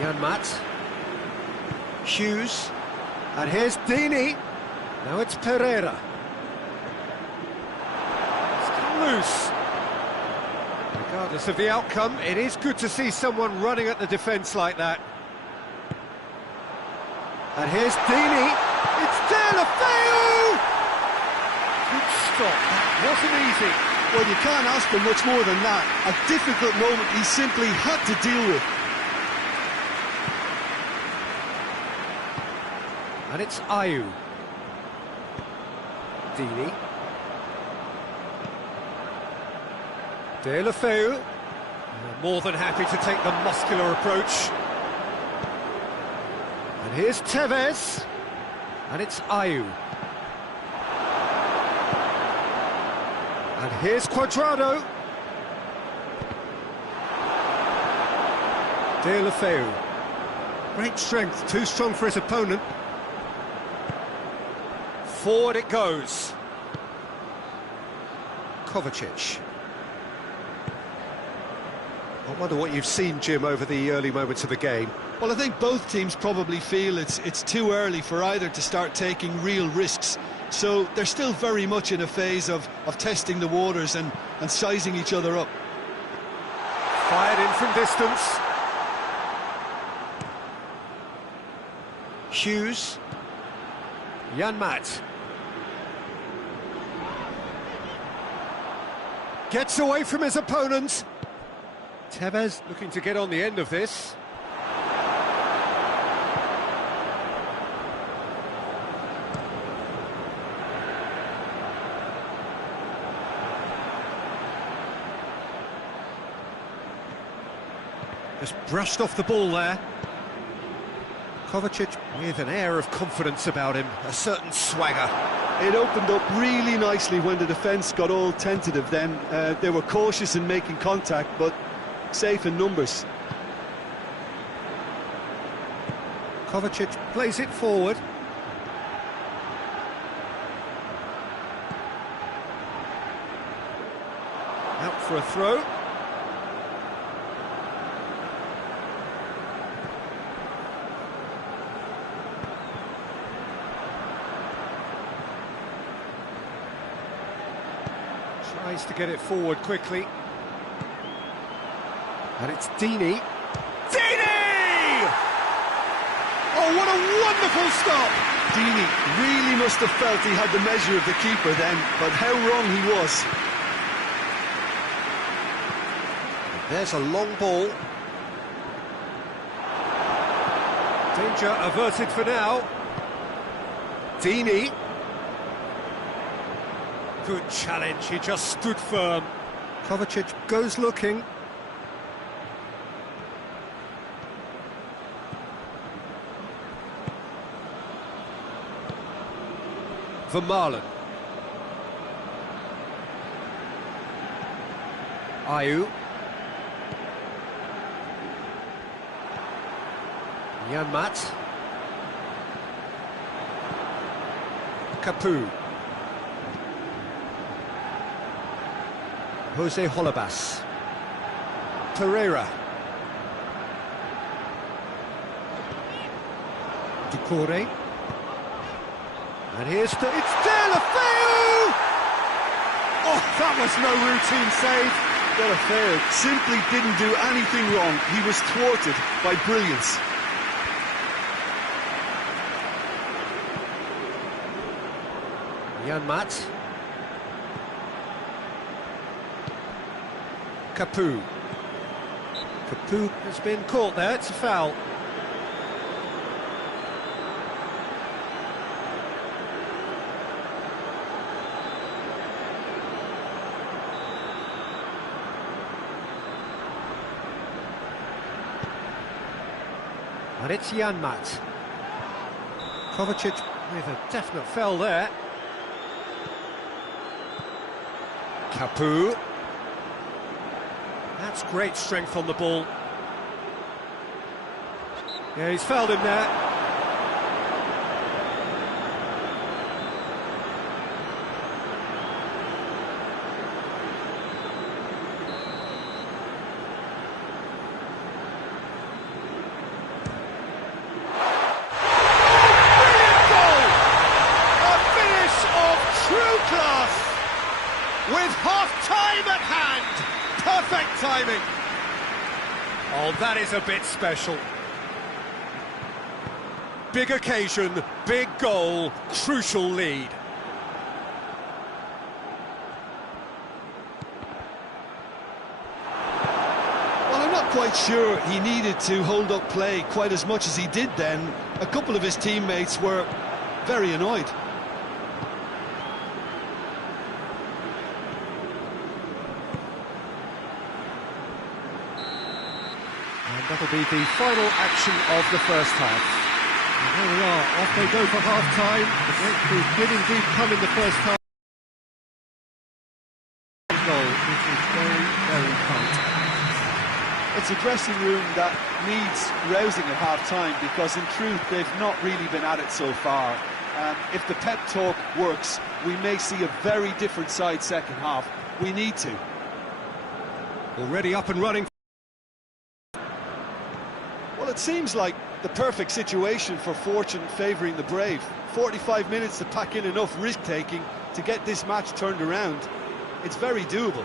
Janmat. Hughes. And here's Dini. Now it's Pereira. It's come loose. Regardless of the outcome, it is good to see someone running at the defence like that. And here's Dini. It's Deulofeu! Good stop. That wasn't easy. Well, you can't ask for much more than that. A difficult moment he simply had to deal with. And it's Ayew. Dini. Deulofeu. More than happy to take the muscular approach. And here's Tevez. And it's Ayew. And here's Cuadrado. Deulofeu. Great strength, too strong for his opponent. Forward it goes. Kovacic. I wonder what you've seen, Jim, over the early moments of the game. Well, I think both teams probably feel it's too early for either to start taking real risks. So they're still very much in a phase of testing the waters and sizing each other up. Fired in from distance. Hughes. Janmat. Gets away from his opponent. Tevez looking to get on the end of this. Just brushed off the ball there. Kovacic with an air of confidence about him, a certain swagger. It opened up really nicely when the defence got all tentative then. They were cautious in making contact, but safe in numbers. Kovacic plays it forward. Out for a throw. Tries to get it forward quickly. And it's Dini. Dini! Oh, what a wonderful stop! Dini really must have felt he had the measure of the keeper then, but how wrong he was. There's a long ball. Danger averted for now. Dini. Good challenge, he just stood firm. Kovacic goes looking. Vermaelen. Ayew. Janmat. Capoue. Jose Holebas. Pereira. Ducouré. And here's it's Deulofeu! Oh, that was no routine save. Deulofeu simply didn't do anything wrong. He was thwarted by brilliance. Janmat. Capoue. Capoue has been caught there, it's a foul. And it's Janmat. Kovacic with a definite foul there. Capoue. That's great strength on the ball. Yeah, he's fouled him there. timing. Oh, that is a bit special. Big occasion, big goal, crucial lead. Well, I'm not quite sure he needed to hold up play quite as much as he did then. A couple of his teammates were very annoyed. And that'll be the final action of the first half. And there we are, off they go for half-time. The breakthrough did indeed come in the first half. Goal, which is very, very tight. It's a dressing room that needs rousing at half-time because in truth they've not really been at it so far. If the pep talk works, we may see a very different side second half. We need to. Already up and running. Well, it seems like the perfect situation for fortune favouring the brave. 45 minutes to pack in enough risk-taking to get this match turned around. It's very doable.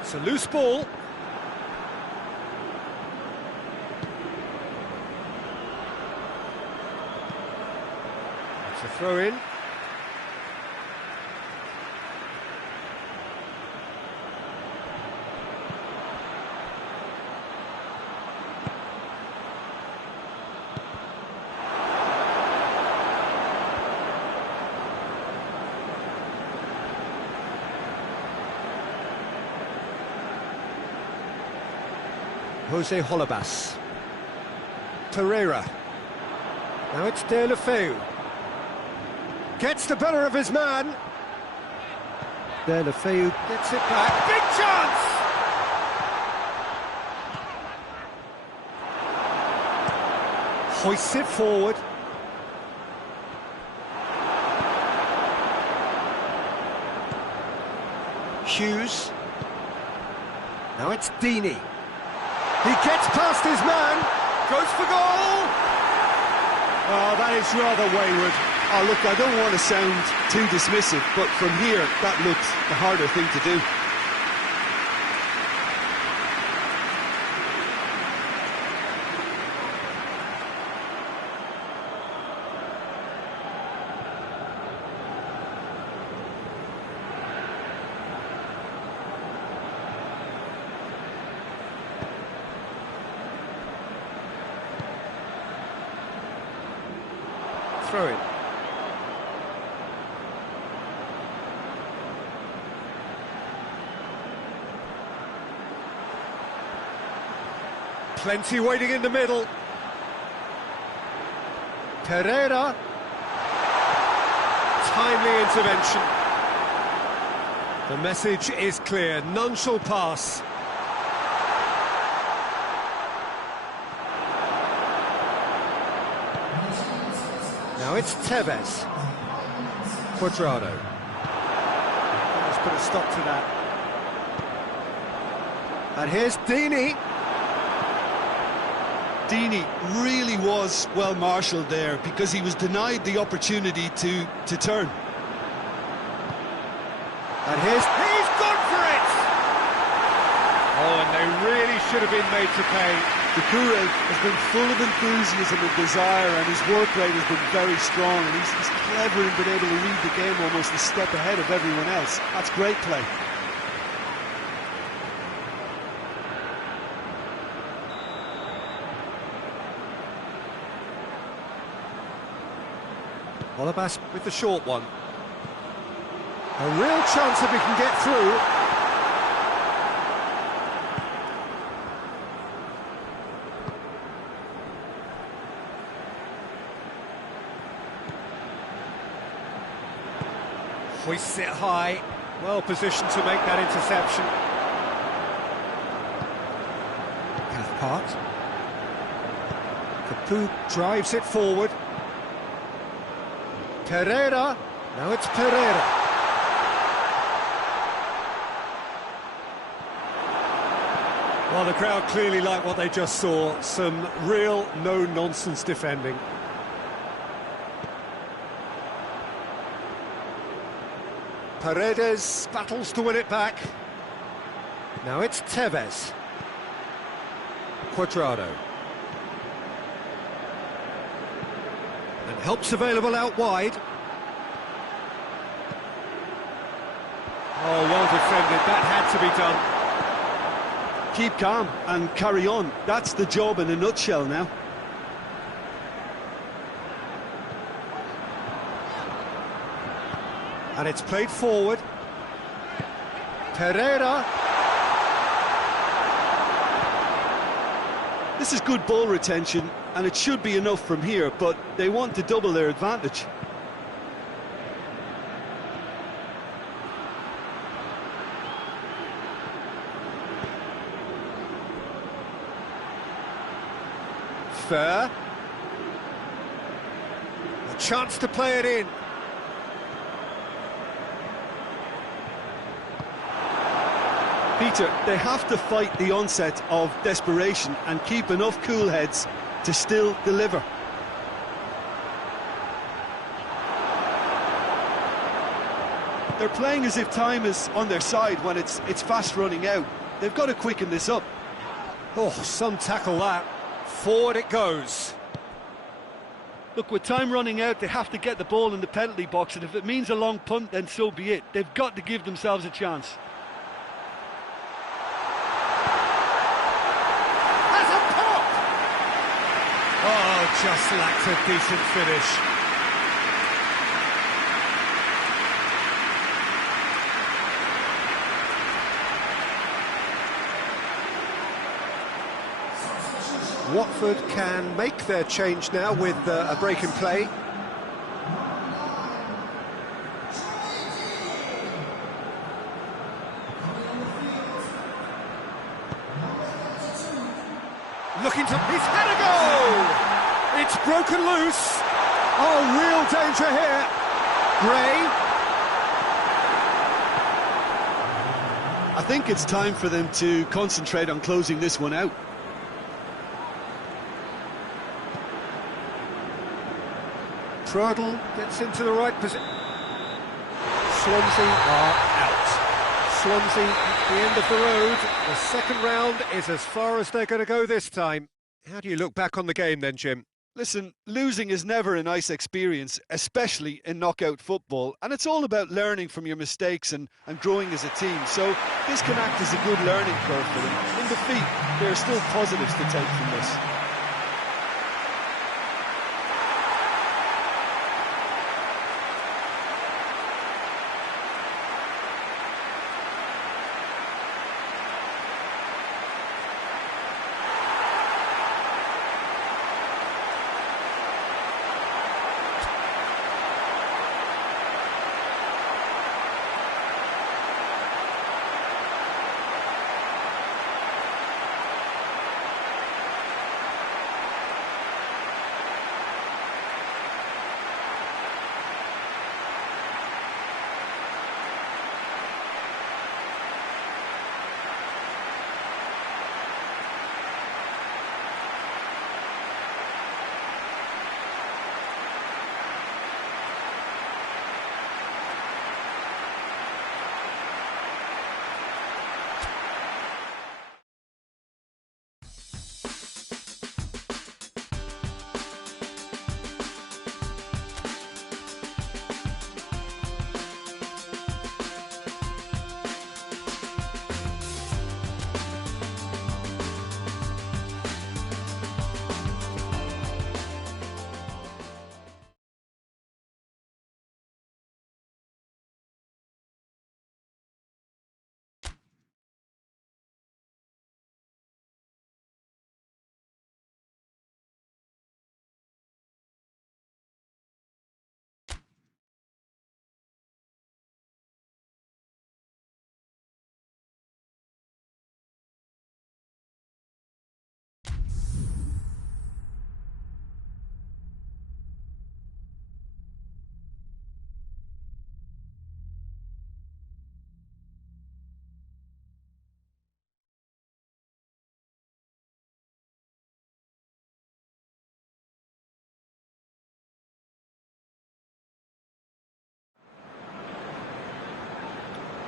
It's a loose ball. It's a throw-in. Jose Holebas. Pereira. Now it's De La Feu. Gets the better of his man. De La Feu gets it back. Big chance! Hoists it forward. Hughes. Now it's Deeney. He gets past his man, goes for goal! Oh, that is rather wayward. Oh, look, I don't want to sound too dismissive, but from here, that looks the harder thing to do. Throw it. Plenty waiting in the middle. Pereira. Timely intervention. The message is clear. None shall pass. Now it's Tevez. Quadrado. Let's put a stop to that. And here's Deeney. Deeney really was well marshalled there because he was denied the opportunity to turn. And he's gone for it! Oh, and they really should have been made to pay. Doucouré has been full of enthusiasm and desire, and his work rate has been very strong, and he's clever in being able to read the game almost a step ahead of everyone else. That's great play. Holebas with the short one. A real chance if he can get through. Hoists it high, well positioned to make that interception. Cathcart. Capoue drives it forward. Pereira, now it's Pereira. Well, the crowd clearly like what they just saw. Some real no-nonsense defending. Paredes battles to win it back. Now it's Tevez. Cuadrado. And help's available out wide. Oh, well defended. That had to be done. Keep calm and carry on. That's the job in a nutshell now. And it's played forward. Pereira. This is good ball retention, and it should be enough from here, but they want to double their advantage. Fair. A chance to play it in. Peter, they have to fight the onset of desperation and keep enough cool heads to still deliver. They're playing as if time is on their side when it's fast running out. They've got to quicken this up. Oh, some tackle that. Forward it goes. Look, with time running out, they have to get the ball in the penalty box, and if it means a long punt, then so be it. They've got to give themselves a chance. Has a pop! Oh, just lacked a decent finish. Watford can make their change now with a break in play. Looking to... He's had a goal! It's broken loose. Oh, real danger here. Gray. I think it's time for them to concentrate on closing this one out. Trudle gets into the right position. Swansea are out. Swansea at the end of the road. The second round is as far as they're going to go this time. How do you look back on the game then, Jim? Listen, losing is never a nice experience, especially in knockout football, and it's all about learning from your mistakes and growing as a team, so this can act as a good learning curve for them. In defeat, there are still positives to take from this.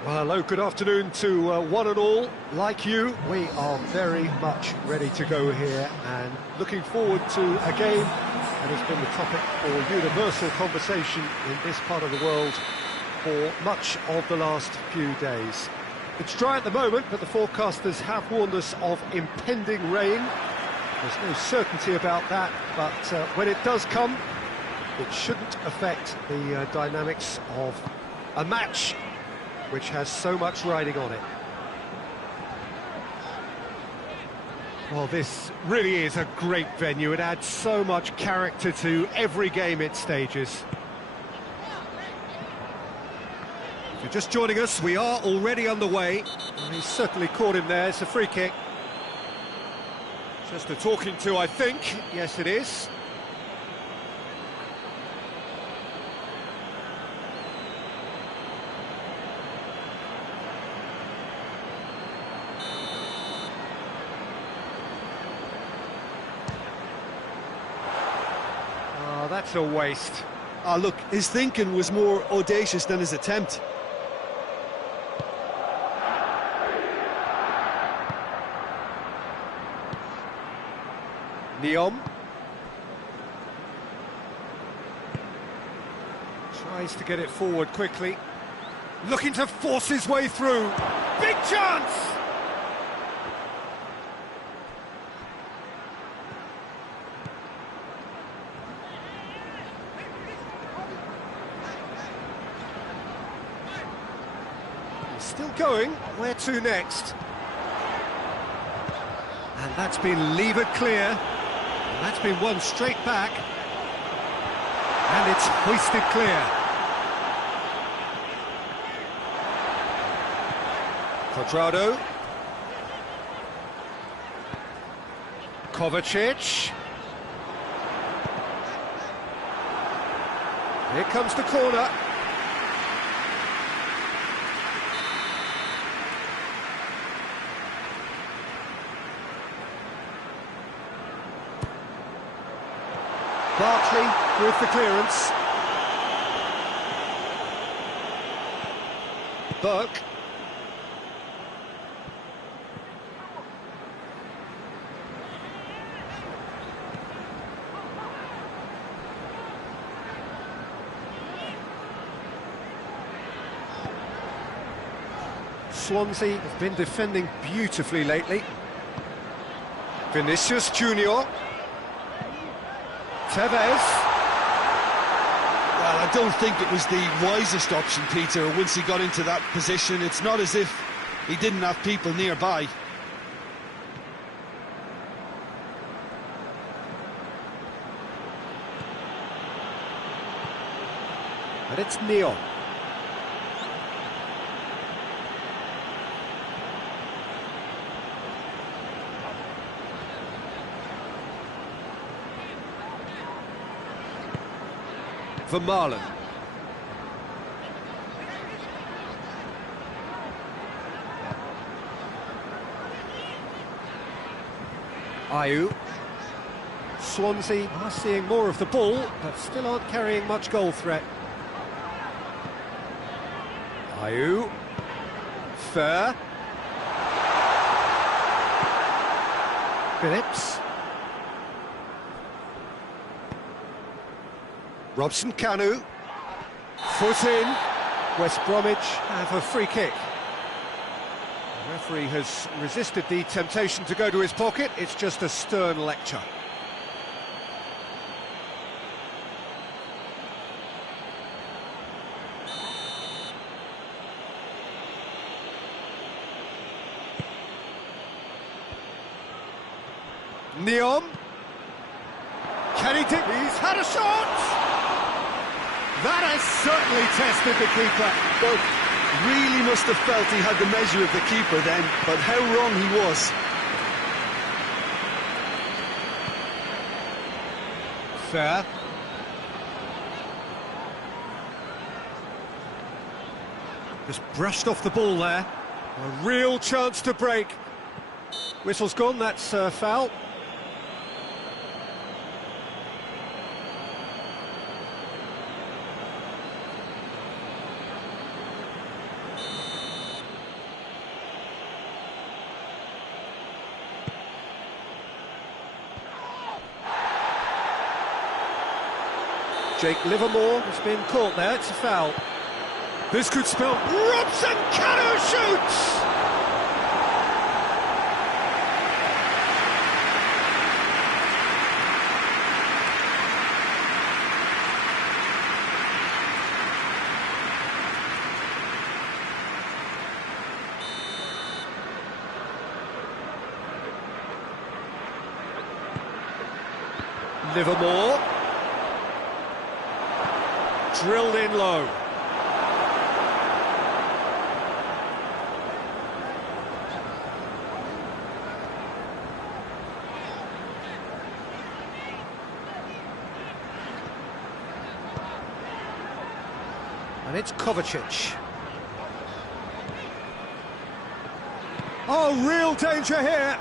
Well, hello, good afternoon to one and all. Like you, we are very much ready to go here and looking forward to a game that has been the topic for universal conversation in this part of the world for much of the last few days. It's dry at the moment, but the forecasters have warned us of impending rain. There's no certainty about that, but when it does come, it shouldn't affect the dynamics of a match which has so much riding on it. Well, this really is a great venue. It adds so much character to every game it stages. If you're just joining us, we are already underway. And he's certainly caught him there. It's a free kick. Just a talking to, I think. Yes, it is. That's a waste. Look, his thinking was more audacious than his attempt. Neom tries to get it forward quickly, looking to force his way through. Big chance! Still going, where to next? And that's been levered clear, and that's been won straight back, and it's hoisted clear. Quadrado. Kovacic. Here comes the corner. Barkley with the clearance. Burke. Swansea have been defending beautifully lately. Vinicius Junior. Tevez. Well, I don't think it was the wisest option, Peter, once he got into that position. It's not as if he didn't have people nearby. And it's Neom. Vermaelen. Ayew. Swansea are seeing more of the ball, but still aren't carrying much goal threat. Ayew. Fair. Phillips. Robson Kanu, foot in, West Bromwich have a free kick. The referee has resisted the temptation to go to his pocket, it's just a stern lecture. Neom, can he dig? He's had a shot! That has certainly tested the keeper. Well, really must have felt he had the measure of the keeper then, but how wrong he was. Fair. Just brushed off the ball there. A real chance to break. Whistle's gone, that's foul. Jake Livermore has been caught there, it's a foul. This could spell Robson Cano shoots! Livermore. Drilled in low. And it's Kovacic. Oh, real danger here.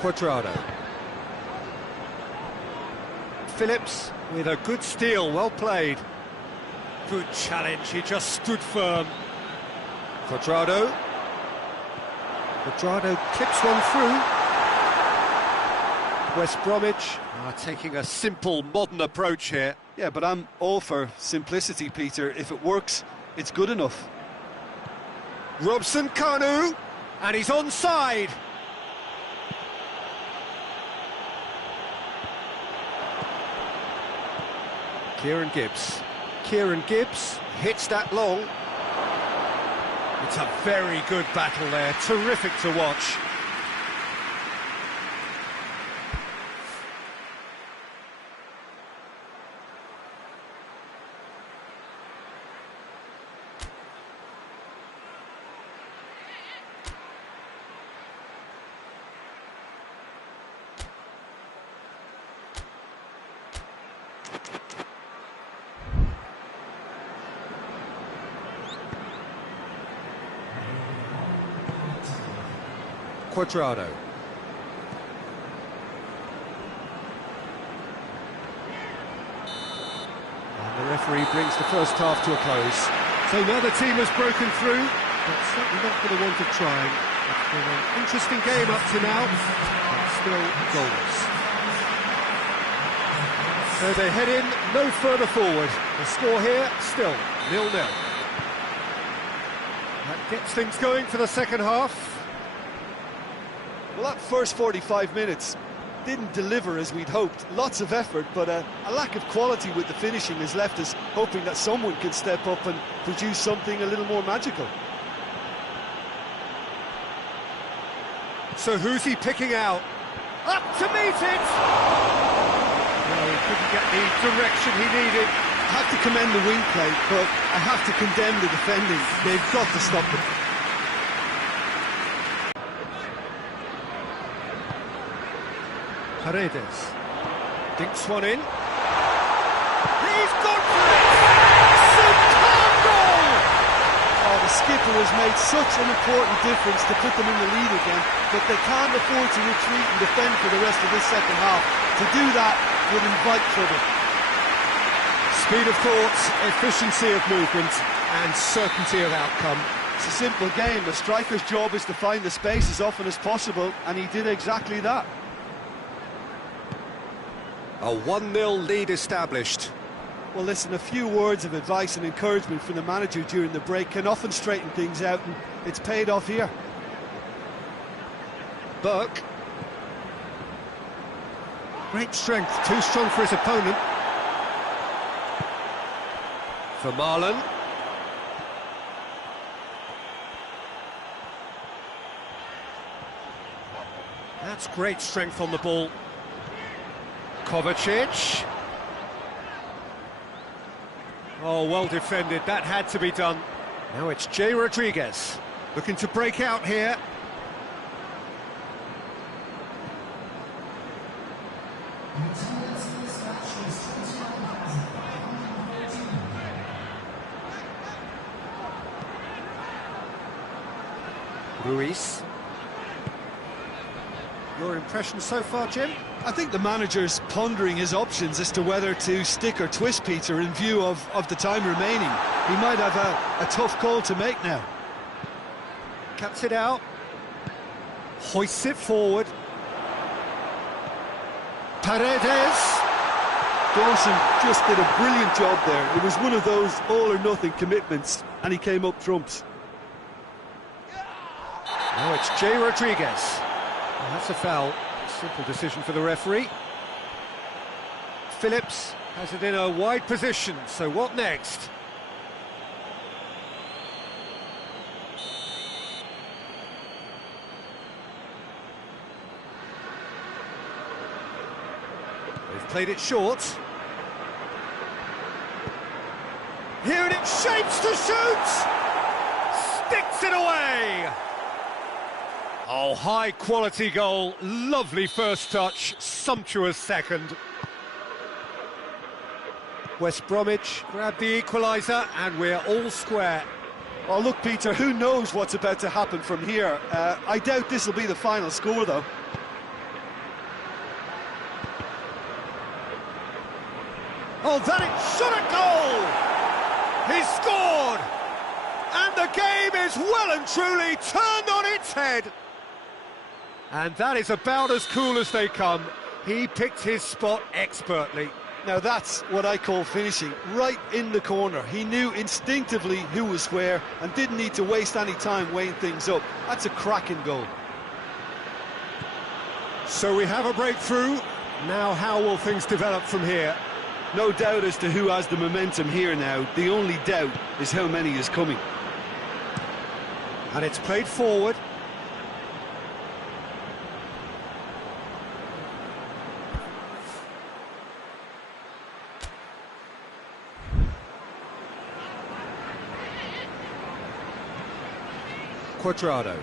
Quadrado. Phillips with a good steal, well played. Good challenge, he just stood firm. Quadrado. Quadrado clips one through. West Bromwich are taking a simple, modern approach here. Yeah, but I'm all for simplicity, Peter. If it works, it's good enough. Robson Kanu, and he's onside. Kieran Gibbs. Kieran Gibbs hits that long. It's a very good battle there, terrific to watch. Quadrado. And the referee brings the first half to a close. So now the team has broken through, but certainly not for the want of trying. It's been an interesting game up to now, but still goals. So they head in no further forward. The score here still 0-0. That gets things going for the second half. Well, that first 45 minutes didn't deliver as we'd hoped. Lots of effort, but a lack of quality with the finishing has left us hoping that someone can step up and produce something a little more magical. So who's he picking out? Up to meet it! No, he couldn't get the direction he needed. I have to commend the wing play, but I have to condemn the defending. They've got to stop it. Paredes dinks one in. He's gone for it! Superb goal! Oh, the skipper has made such an important difference to put them in the lead again, but they can't afford to retreat and defend for the rest of this second half. To do that would invite trouble. Speed of thought, efficiency of movement, and certainty of outcome. It's a simple game. The striker's job is to find the space as often as possible, and he did exactly that. A 1-0 lead established. Well, listen, a few words of advice and encouragement from the manager during the break can often straighten things out, and it's paid off here. Burke. Great strength, too strong for his opponent. For Marlon. That's great strength on the ball. Kovacic. Oh, well defended, that had to be done. Now it's Jay Rodriguez, looking to break out here. Ruiz. Your impression so far, Jim? I think the manager's pondering his options as to whether to stick or twist Peter in view of the time remaining. He might have a tough call to make now. cuts it out, hoists it forward. Paredes. Dawson just did a brilliant job there. It was one of those all-or-nothing commitments, and he came up trumps. Now it's Jay Rodriguez. Well, that's a foul. Simple decision for the referee. Phillips has it in a wide position, so what next? They've played it short. Here it shapes to shoot! Sticks it away! Oh, high-quality goal, lovely first touch, sumptuous second. West Bromwich grab the equaliser, and we're all square. Well, look, Peter, who knows what's about to happen from here? I doubt this will be the final score, though. Oh, that it shot a goal! He scored! And the game is well and truly turned on its head. And that is about as cool as they come. He picked his spot expertly. Now that's what I call finishing, right in the corner. He knew instinctively who was where and didn't need to waste any time weighing things up. That's a cracking goal. So we have a breakthrough. Now how will things develop from here? No doubt as to who has the momentum here now. The only doubt is how many is coming. And it's played forward. Quadrado.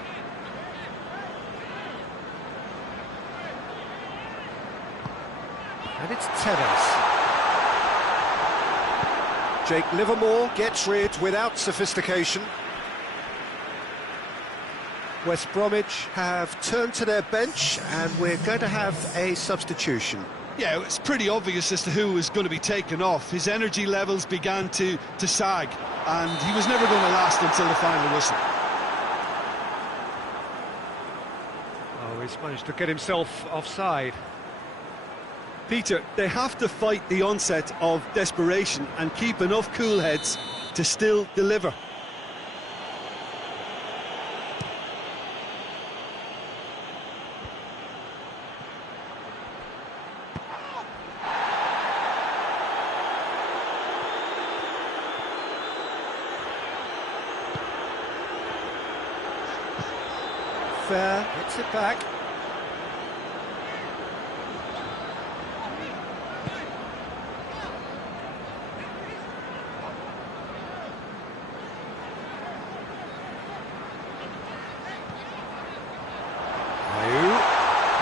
And it's Tevez. Jake Livermore gets rid without sophistication. West Bromwich have turned to their bench, and we're going to have a substitution. Yeah, it's pretty obvious as to who was going to be taken off. His energy levels began to sag, and he was never going to last until the final whistle. Oh, he's managed to get himself offside. Peter, they have to fight the onset of desperation and keep enough cool heads to still deliver. Fair, gets it back.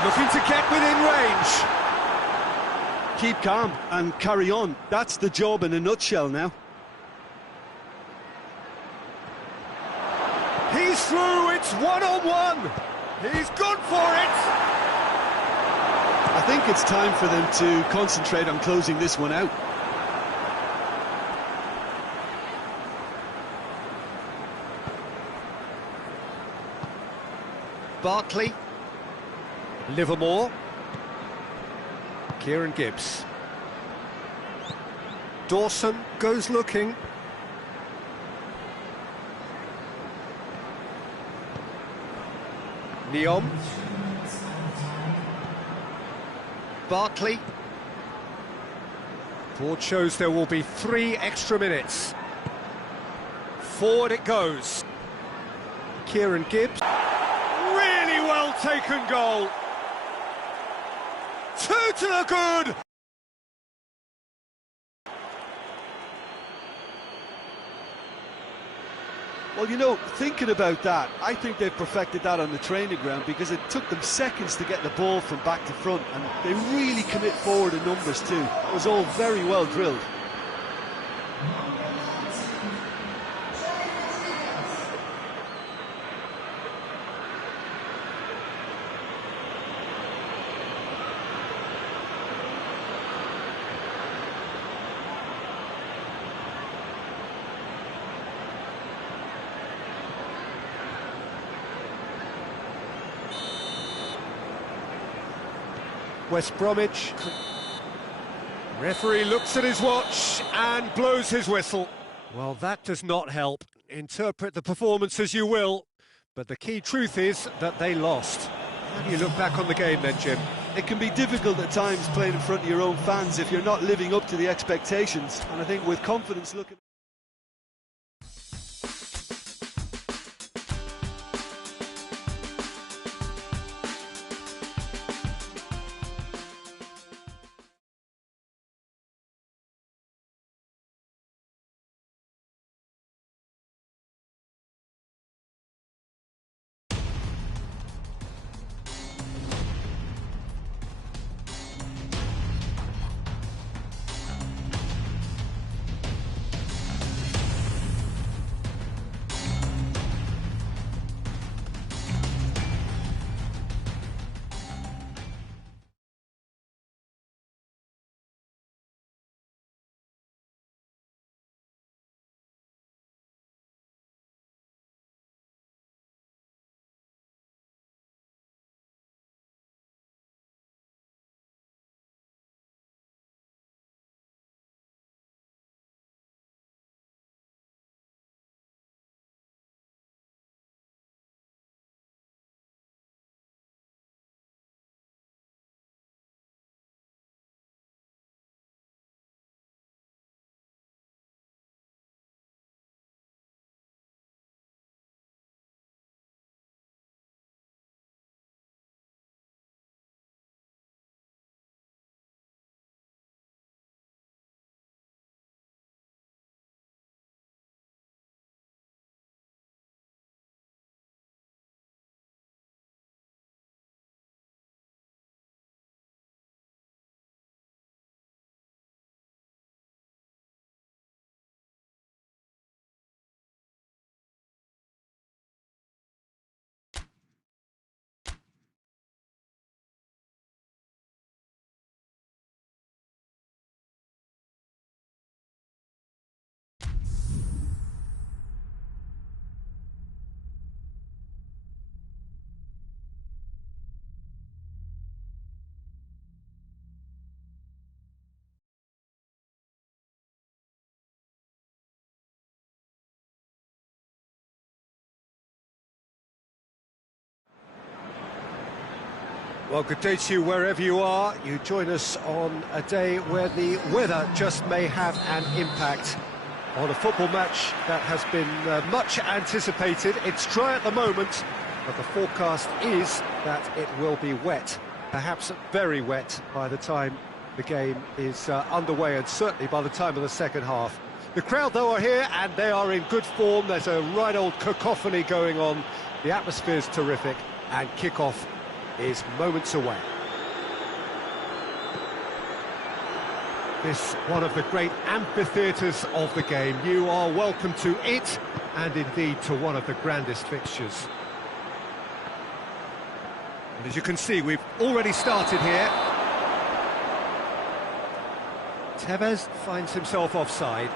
Looking to get within range. Keep calm and carry on. That's the job in a nutshell now. He's through, it's one-on-one. He's good for it. I think it's time for them to concentrate on closing this one out. Barkley. Livermore. Kieran Gibbs. Dawson goes looking. Neom. Barkley. Board shows there will be 3 extra minutes. Forward it goes. Kieran Gibbs. Really well taken goal. 2 to the good. Well, you know, thinking about that, I think they've perfected that on the training ground because it took them seconds to get the ball from back to front, and they really commit forward in numbers too. It was all very well drilled. West Bromwich. Referee looks at his watch and blows his whistle. Well, that does not help. Interpret the performance as you will, but the key truth is that they lost. How do you look back on the game then, Jim? It can be difficult at times playing in front of your own fans if you're not living up to the expectations, and I think with confidence looking... Well, good day to you wherever you are. You join us on a day where the weather just may have an impact on a football match that has been much anticipated. It's dry at the moment, but the forecast is that it will be wet, perhaps very wet by the time the game is underway, and certainly by the time of the second half. The crowd, though, are here, and they are in good form. There's a right old cacophony going on. The atmosphere's terrific, and kick-off is moments away. This one of the great amphitheatres of the game. You are welcome to it, and indeed to one of the grandest fixtures. And as you can see, we've already started here. Tevez finds himself offside.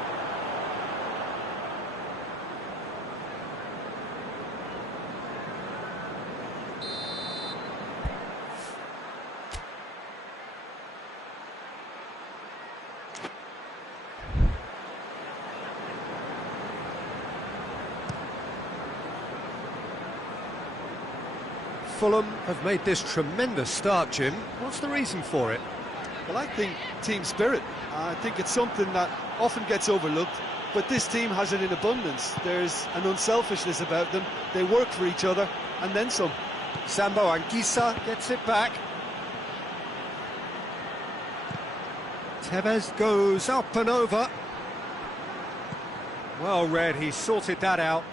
Fulham have made this tremendous start, Jim. What's the reason for it? Well, I think team spirit. I think it's something that often gets overlooked, but this team has it in abundance. There's an unselfishness about them. They work for each other, and then some. Sambo Anguissa gets it back. Tevez goes up and over. Well read, he sorted that out.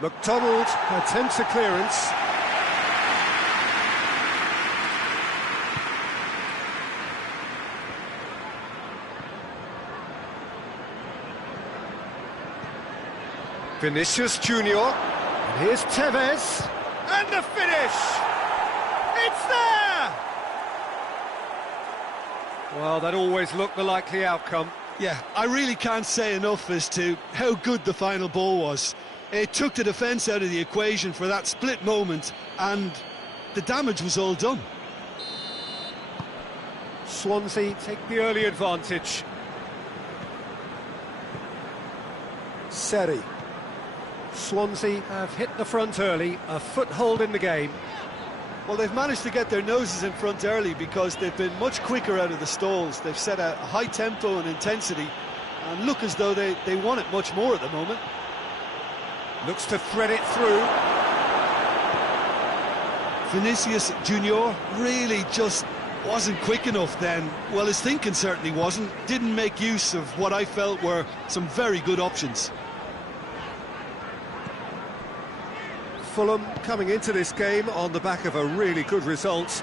McDonald attempts a clearance. Vinicius Junior. And here's Tevez. And the finish! It's there! Well, that always looked the likely outcome. Yeah, I really can't say enough as to how good the final ball was. It took the defence out of the equation for that split moment, and the damage was all done. Swansea take the early advantage. Seri. Swansea have hit the front early, a foothold in the game. Well, they've managed to get their noses in front early because they've been much quicker out of the stalls. They've set a high tempo and intensity and look as though they want it much more at the moment. Looks to thread it through. Vinicius Junior really just wasn't quick enough then. Well, his thinking certainly wasn't. Didn't make use of what I felt were some very good options. Fulham coming into this game on the back of a really good result,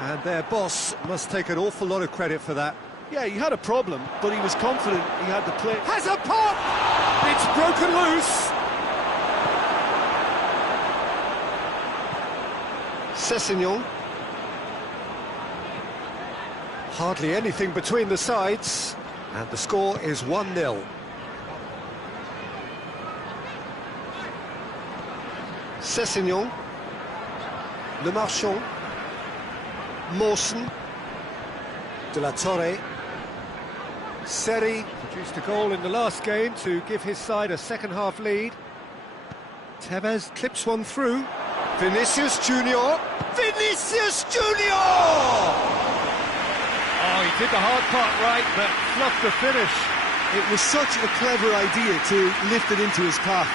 and their boss must take an awful lot of credit for that. Yeah, he had a problem, but he was confident he had the play. Has a pop! It's broken loose! Sessegnon. Hardly anything between the sides, and the score is 1-0. Sessegnon, Le Marchand, Mawson, De La Torre. Seri produced a goal in the last game to give his side a second-half lead. Tevez clips one through. Vinicius Junior. Vinicius Junior! Oh, he did the hard part right, but fluffed the finish. It was such a clever idea to lift it into his path.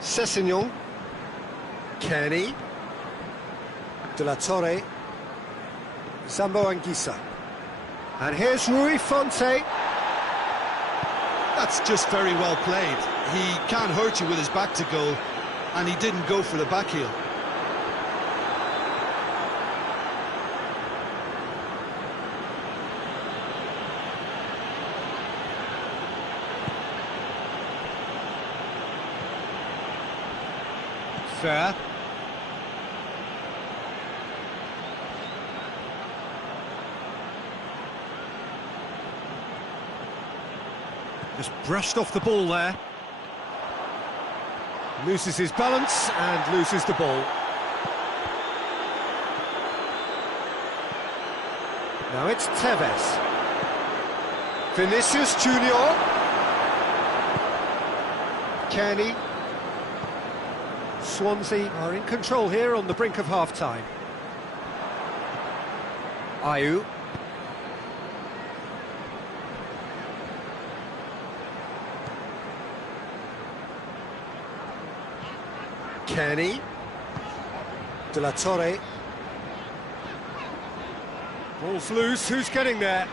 Sessegnon, Kenny, De La Torre, Zambo Anguissa. And here's Rui Fonte. That's just very well played. He can't hurt you with his back to goal, and he didn't go for the back heel. Fair. Just brushed off the ball there. Loses his balance and loses the ball. Now it's Tevez. Vinicius Junior. Kenny. Swansea are in control here on the brink of half-time. Ayew. Kenny. De La Torre. Ball's loose, who's getting there?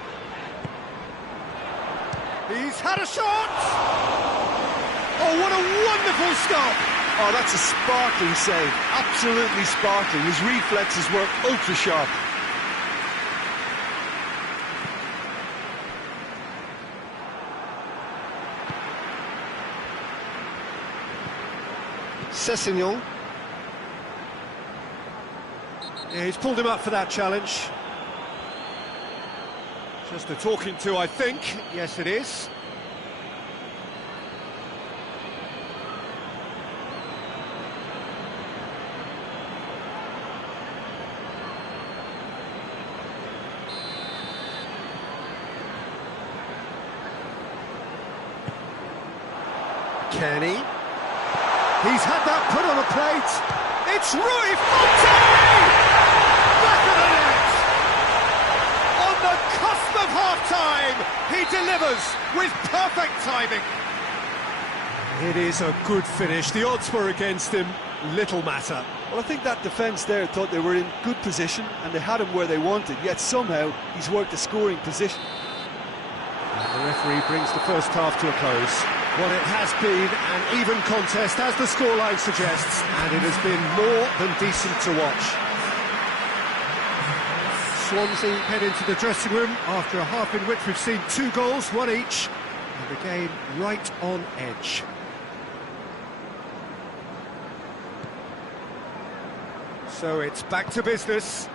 He's had a shot! Oh, what a wonderful stop! Oh, that's a sparkling save, absolutely sparkling. His reflexes were ultra sharp. Sessegnon. Yeah, he's pulled him up for that challenge. Just a talking to, I think. Yes, it is. Kenny. He's had that put on a plate. It's Rui Fonte! Back of the net! On the cusp of half-time, he delivers with perfect timing. It is a good finish. The odds were against him. Little matter. Well, I think that defence there thought they were in good position and they had him where they wanted, yet somehow he's worked a scoring position. And the referee brings the first half to a close. Well, it has been an even contest, as the scoreline suggests, and it has been more than decent to watch. Swansea head into the dressing room after a half in which we've seen 2 goals, 1 each, and the game right on edge. So it's back to business.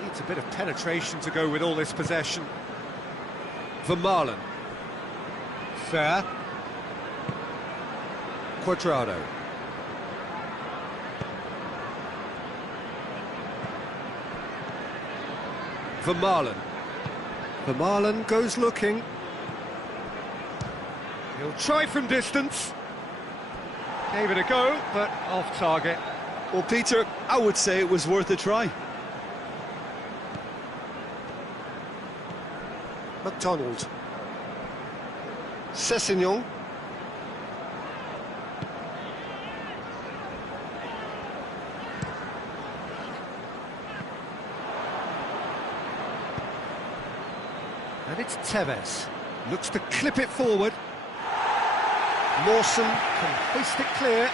Needs a bit of penetration to go with all this possession. Vermaelen. Fair. Quadrado. Vermaelen. Vermaelen goes looking. He'll try from distance. Gave it a go, but off target. Well, Peter, I would say it was worth a try. McDonald. Sessegnon. And it's Tevez. Looks to clip it forward. Mawson can hoist it clear.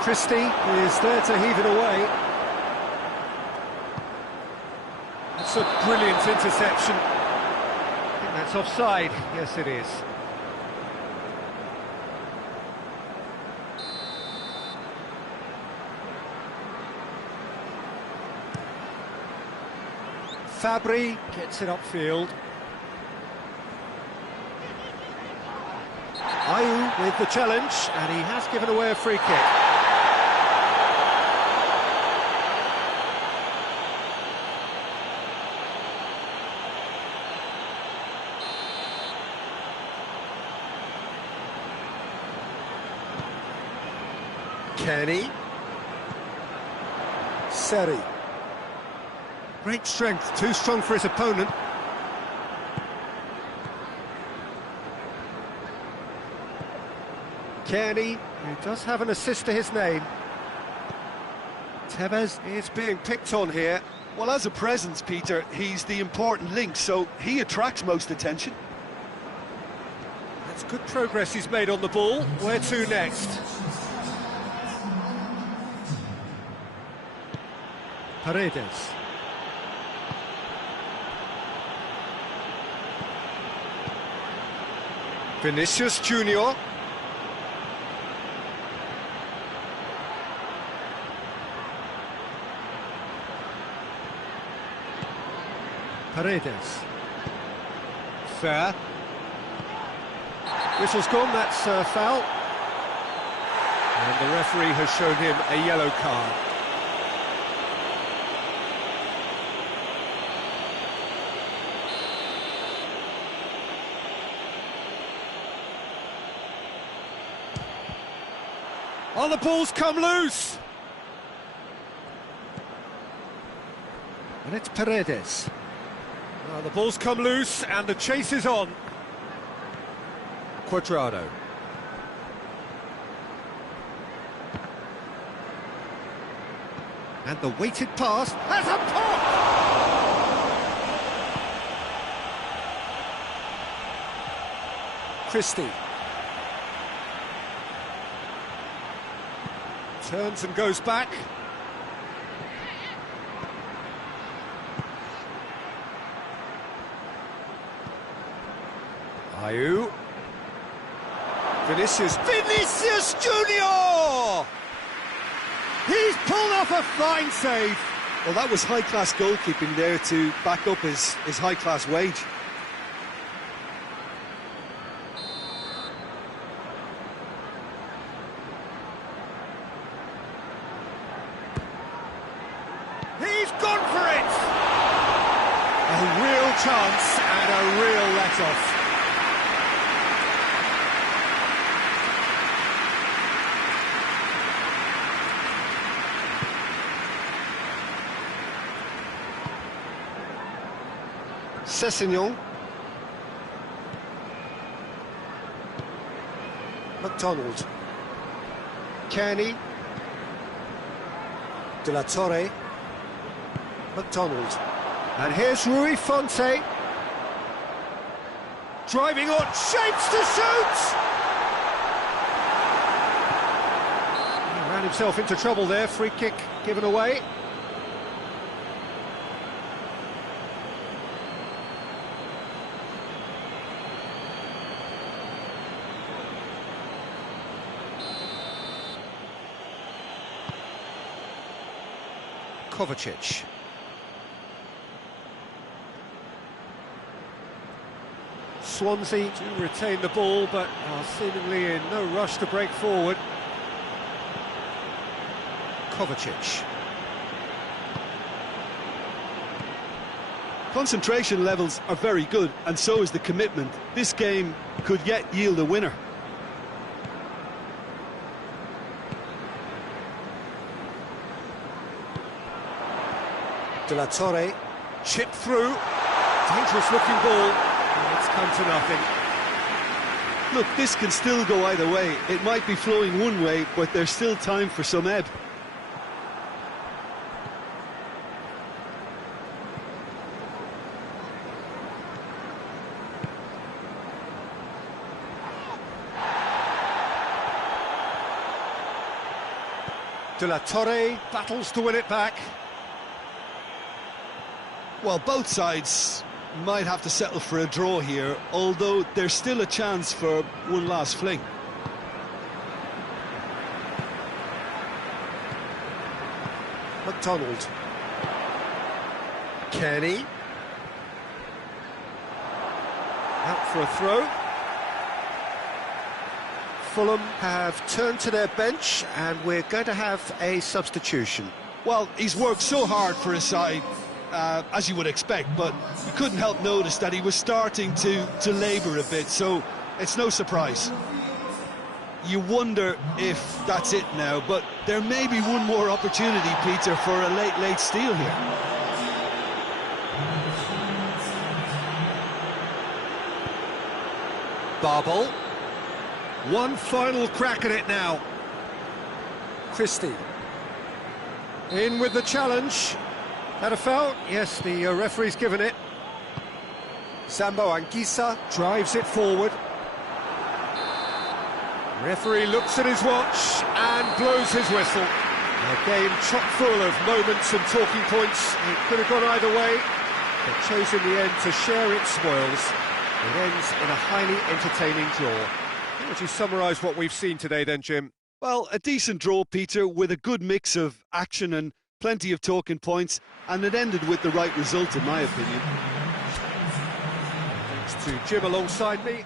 Christie is there to heave it away. That's a brilliant interception. I think that's offside. Yes, it is. Fabry gets it upfield. Ayew with the challenge, and he has given away a free kick. Kenny. Seri. Great strength, too strong for his opponent. Kearney, who does have an assist to his name. Tevez is being picked on here. Well, as a presence, Peter, he's the important link, so he attracts most attention. That's good progress he's made on the ball. Where to next? Paredes. Vinicius Junior. Paredes. Fair. Whistle's gone, that's a foul. And the referee has shown him a yellow card. Oh, the ball's come loose! And it's Paredes. Well, the ball's come loose and the chase is on. Quadrado. And the weighted pass has a pop! Christie. Turns and goes back. Ayew. Vinicius Junior! He's pulled off a fine save. Well, that was high-class goalkeeping there to back up his high-class wage. He's gone for it! A real chance and a real let-off. Sessegnon. McDonald. Kearney. De la Torre. McDonald. And here's Rui Fonte. Driving on, shapes to shoot! He ran himself into trouble there, free kick given away. Kovacic. Swansea do retain the ball, but are seemingly in no rush to break forward. Kovacic. Concentration levels are very good, and so is the commitment. This game could yet yield a winner. De La Torre, chipped through, dangerous looking ball, and it's come to nothing. Look, this can still go either way. It might be flowing one way, but there's still time for some ebb. De La Torre battles to win it back. Well, both sides might have to settle for a draw here, although there's still a chance for one last fling. McDonald. Kenny. Out for a throw. Fulham have turned to their bench, and we're going to have a substitution. Well, he's worked so hard for his side, as you would expect, but you couldn't help notice that he was starting to labour a bit, so it's no surprise. You wonder if that's it now, but there may be one more opportunity, Peter, for a late steal here. Barbel. One final crack at it now. Christie. In with the challenge. That a foul? Yes, the referee's given it. Sambo Anguissa drives it forward. Referee looks at his watch and blows his whistle. A game chock full of moments and talking points. It could have gone either way, but chose in the end to share its spoils. It ends in a highly entertaining draw. How would you summarise what we've seen today then, Jim? Well, a decent draw, Peter, with a good mix of action and plenty of talking points, and it ended with the right result, in my opinion. Thanks to Jim alongside me.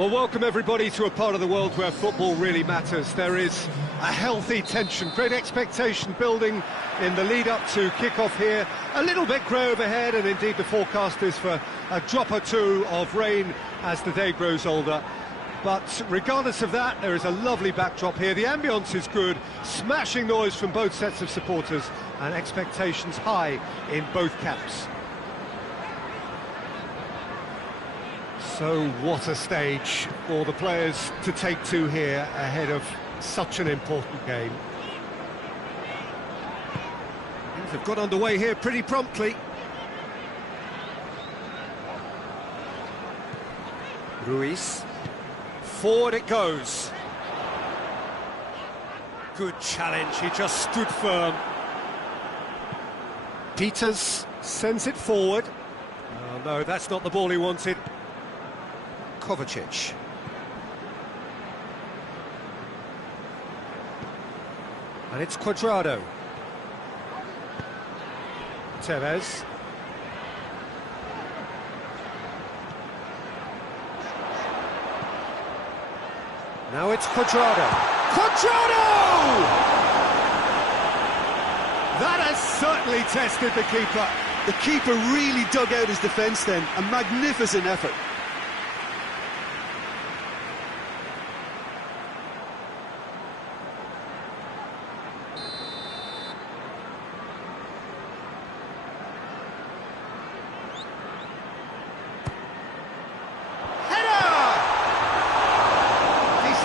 Well, welcome everybody to a part of the world where football really matters. There is a healthy tension, great expectation building in the lead-up to kick-off here. A little bit grey overhead, and indeed the forecast is for a drop or two of rain as the day grows older. But regardless of that, there is a lovely backdrop here. The ambience is good, smashing noise from both sets of supporters, and expectations high in both camps. So what a stage for the players to take to here ahead of such an important game. Things have got underway here pretty promptly. Ruiz. Forward it goes. Good challenge, he just stood firm. Peters sends it forward. Oh no, that's not the ball he wanted. Kovacic. And it's Cuadrado. Tevez. Now it's Cuadrado. Cuadrado! That has certainly tested the keeper. The keeper really dug out his defence then. A magnificent effort.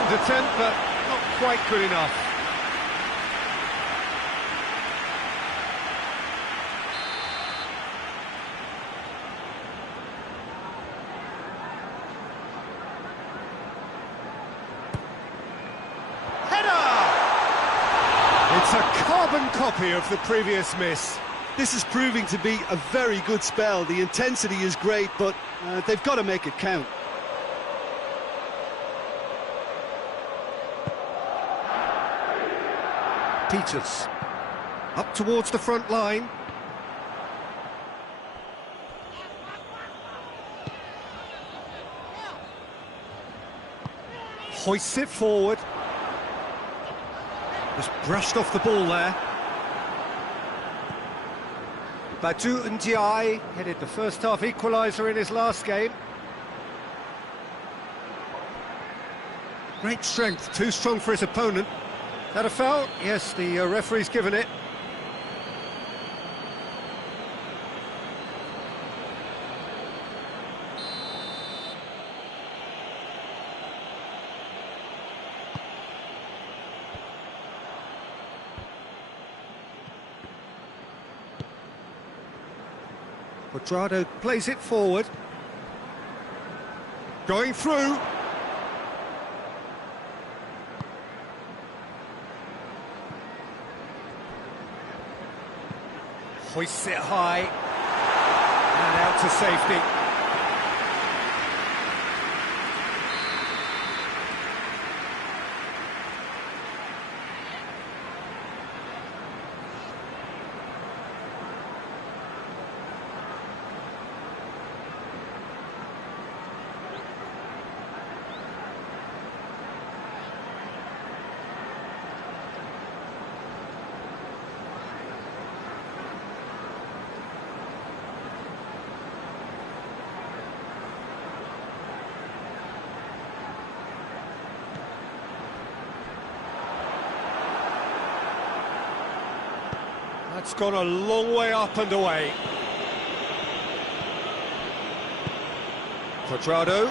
Attempt, but not quite good enough. Header! It's a carbon copy of the previous miss. This is proving to be a very good spell. The intensity is great, but they've got to make it count. Peters up towards the front line. Hoists it forward. Just brushed off the ball there. Badu Ndiaye headed the first half equaliser in his last game. Great strength, too strong for his opponent. That a foul? Yes, the referee's given it. Cuadrado plays it forward. Going through. Hoists it high, and out to safety. That's gone a long way up and away. Cuadrado.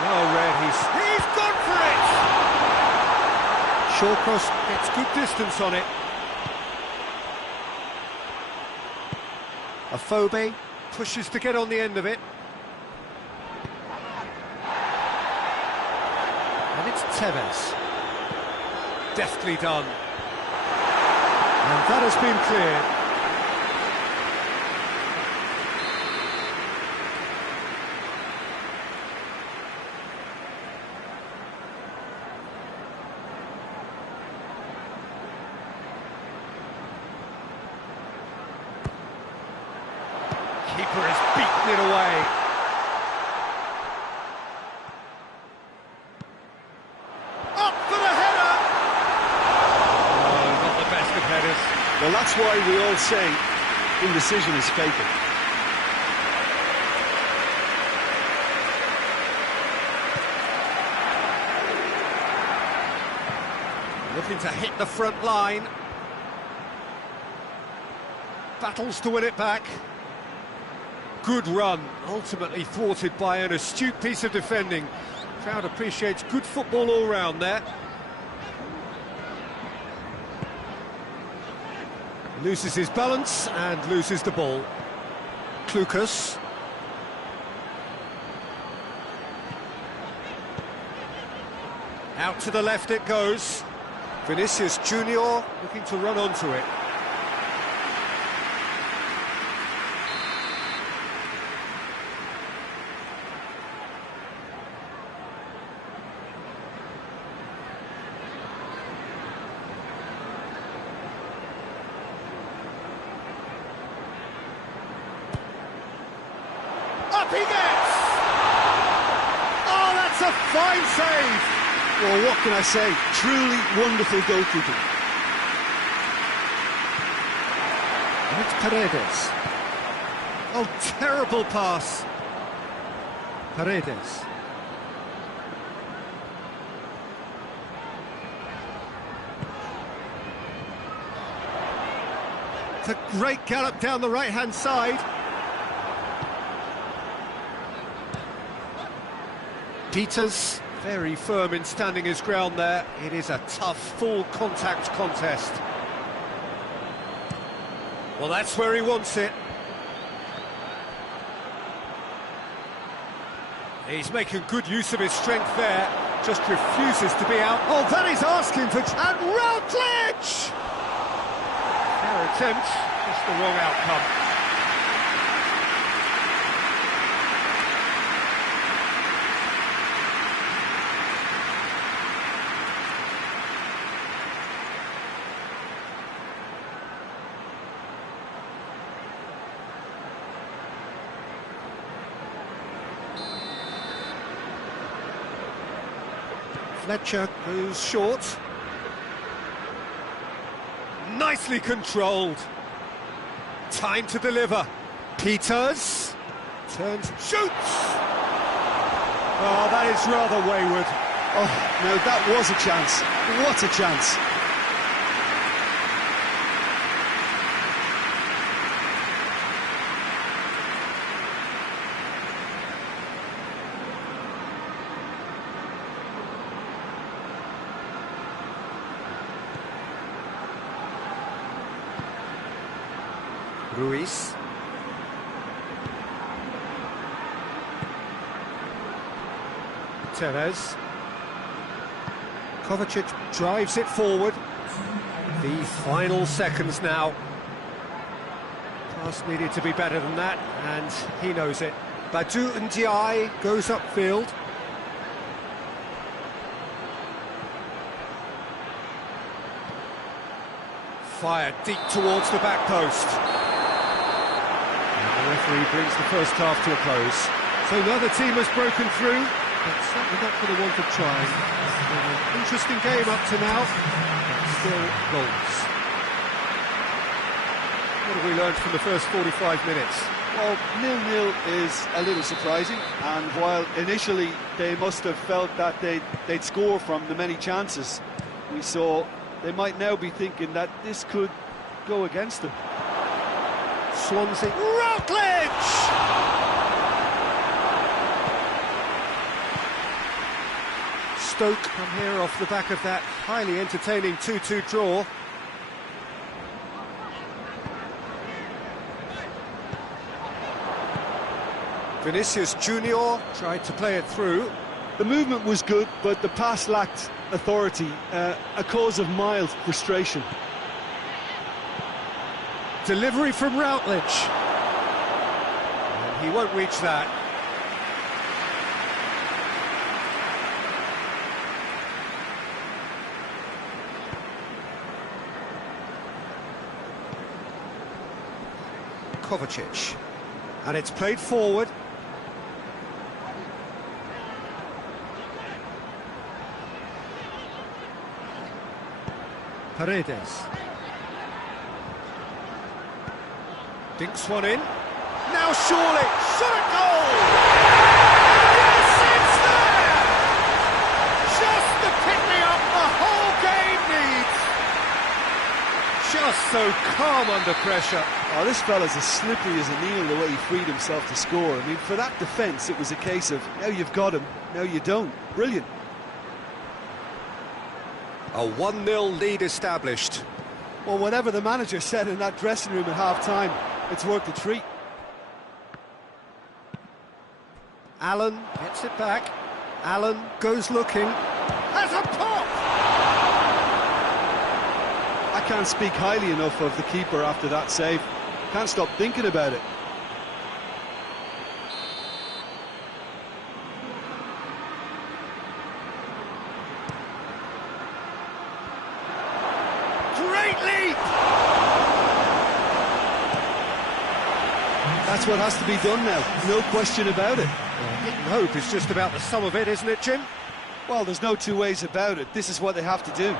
Now red, he's gone for it! Shawcross gets good distance on it. Afobe pushes to get on the end of it. And it's Tevez. Deftly done. And that has been cleared. Keeper has beaten it away. that's why we all say indecision is fatal. Looking to hit the front line. Battles to win it back. Good run, ultimately thwarted by an astute piece of defending. Crowd appreciates good football all round there. Loses his balance and loses the ball. Klukas. Out to the left it goes. Vinicius Junior looking to run onto it. Up he gets! Oh, that's a fine save! Well, what can I say? Truly wonderful goalkeeping. And it's Paredes. Oh, terrible pass. Paredes. It's a great gallop down the right-hand side. Peters, very firm in standing his ground there. It is a tough, full-contact contest. Well, that's where he wants it. He's making good use of his strength there. Just refuses to be out. Oh, that is asking for... And Routledge! Fair attempt, just the wrong outcome. Fletcher goes short. Nicely controlled. Time to deliver. Peters turns, shoots! Oh, that is rather wayward. Oh, no, that was a chance. What a chance. Ruiz. Tevez. Kovacic drives it forward. The final seconds now. Pass needed to be better than that, and he knows it. Badu Ndiaye goes upfield. Fired deep towards the back post. The referee brings the first half to a close. So another team has broken through, but certainly not for the want of trying. An interesting game up to now, but still goals. What have we learned from the first 45 minutes? Well, 0-0 is a little surprising, and while initially they must have felt that they'd score from the many chances we saw, they might now be thinking that this could go against them. Swansea. Routledge! Stoke come here off the back of that highly entertaining 2-2 draw. Vinicius Junior tried to play it through. The movement was good, but the pass lacked authority, a cause of mild frustration. Delivery from Routledge. And he won't reach that. Kovacic. And it's played forward. Paredes. Dinks one in. Now surely, shot a goal! Yes, it's there! Just the pick-me-up the whole game needs! Just so calm under pressure. Oh, this fella's as slippery as an eel the way he freed himself to score. I mean, for that defence, it was a case of, now you've got him, now you don't. Brilliant. A 1-0 lead established. Well, whatever the manager said in that dressing room at half-time, it's worth the treat. Allen gets it back. Allen goes looking. Has a pop! I can't speak highly enough of the keeper after that save. Can't stop thinking about it. Great leap! That's what has to be done now, no question about it. Well, hitting hope is just about the sum of it, isn't it, Jim? Well, there's no two ways about it. This is what they have to do. Really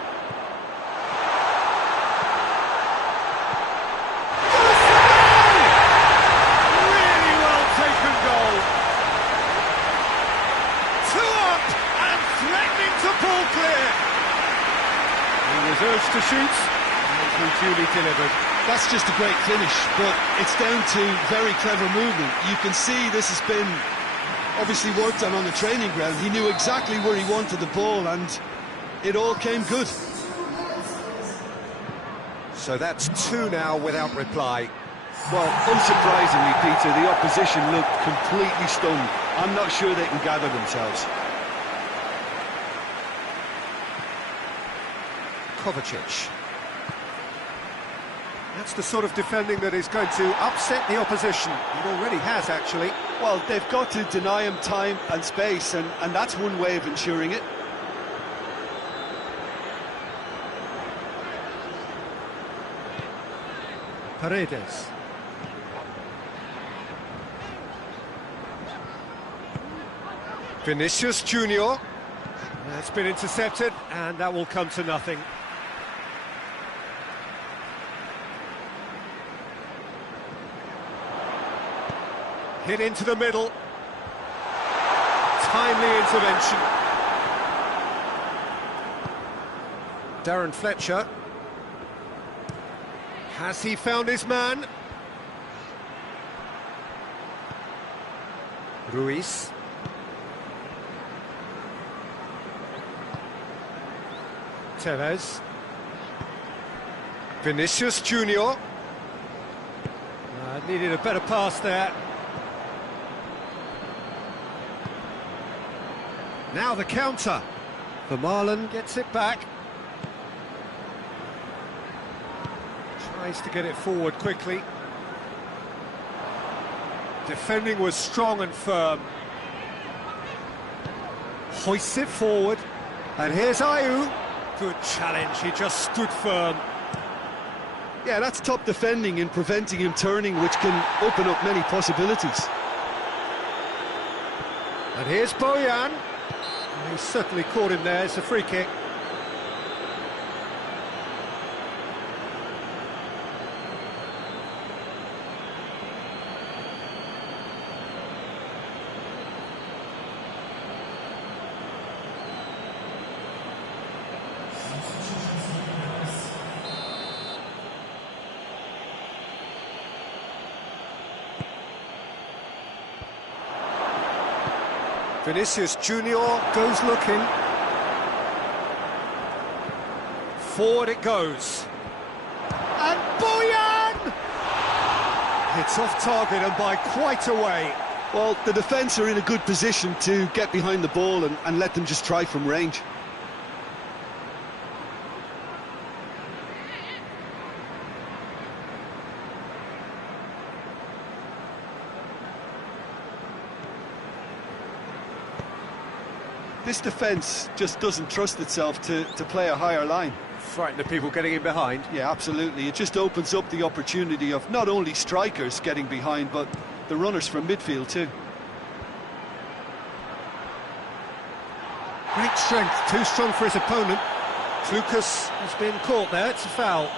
well taken goal. 2 up and threatening to pull clear. He was urged to shoot and he duly delivered. That's just a great finish, but it's down to very clever movement. You can see this has been obviously worked on the training ground. He knew exactly where he wanted the ball and it all came good. So that's 2 now without reply. Well, unsurprisingly, Peter, the opposition looked completely stunned. I'm not sure they can gather themselves. Kovacic. That's the sort of defending that is going to upset the opposition. It already has, actually. Well, they've got to deny him time and space, and that's one way of ensuring it. Paredes. Vinicius Junior. That's been intercepted, and that will come to nothing. Hit into the middle. Timely intervention. Darren Fletcher. Has he found his man? Ruiz. Tevez. Vinicius Junior. Needed a better pass there. Now the counter. Vermaelen gets it back. Tries to get it forward quickly. Defending was strong and firm. Hoists it forward. And here's Ayew. Good challenge, he just stood firm. Yeah, that's top defending and preventing him turning, which can open up many possibilities. And here's Bojan. He certainly caught him there, it's a free kick. Vinicius Junior goes looking. Forward it goes. And Bojan! It's off target and by quite a way. Well, the defence are in a good position to get behind the ball and let them just try from range. This defence just doesn't trust itself to play a higher line. Frighten the people getting in behind. Yeah, absolutely. It just opens up the opportunity of not only strikers getting behind, but the runners from midfield too. Great strength, too strong for his opponent. Lucas has been caught there, it's a foul.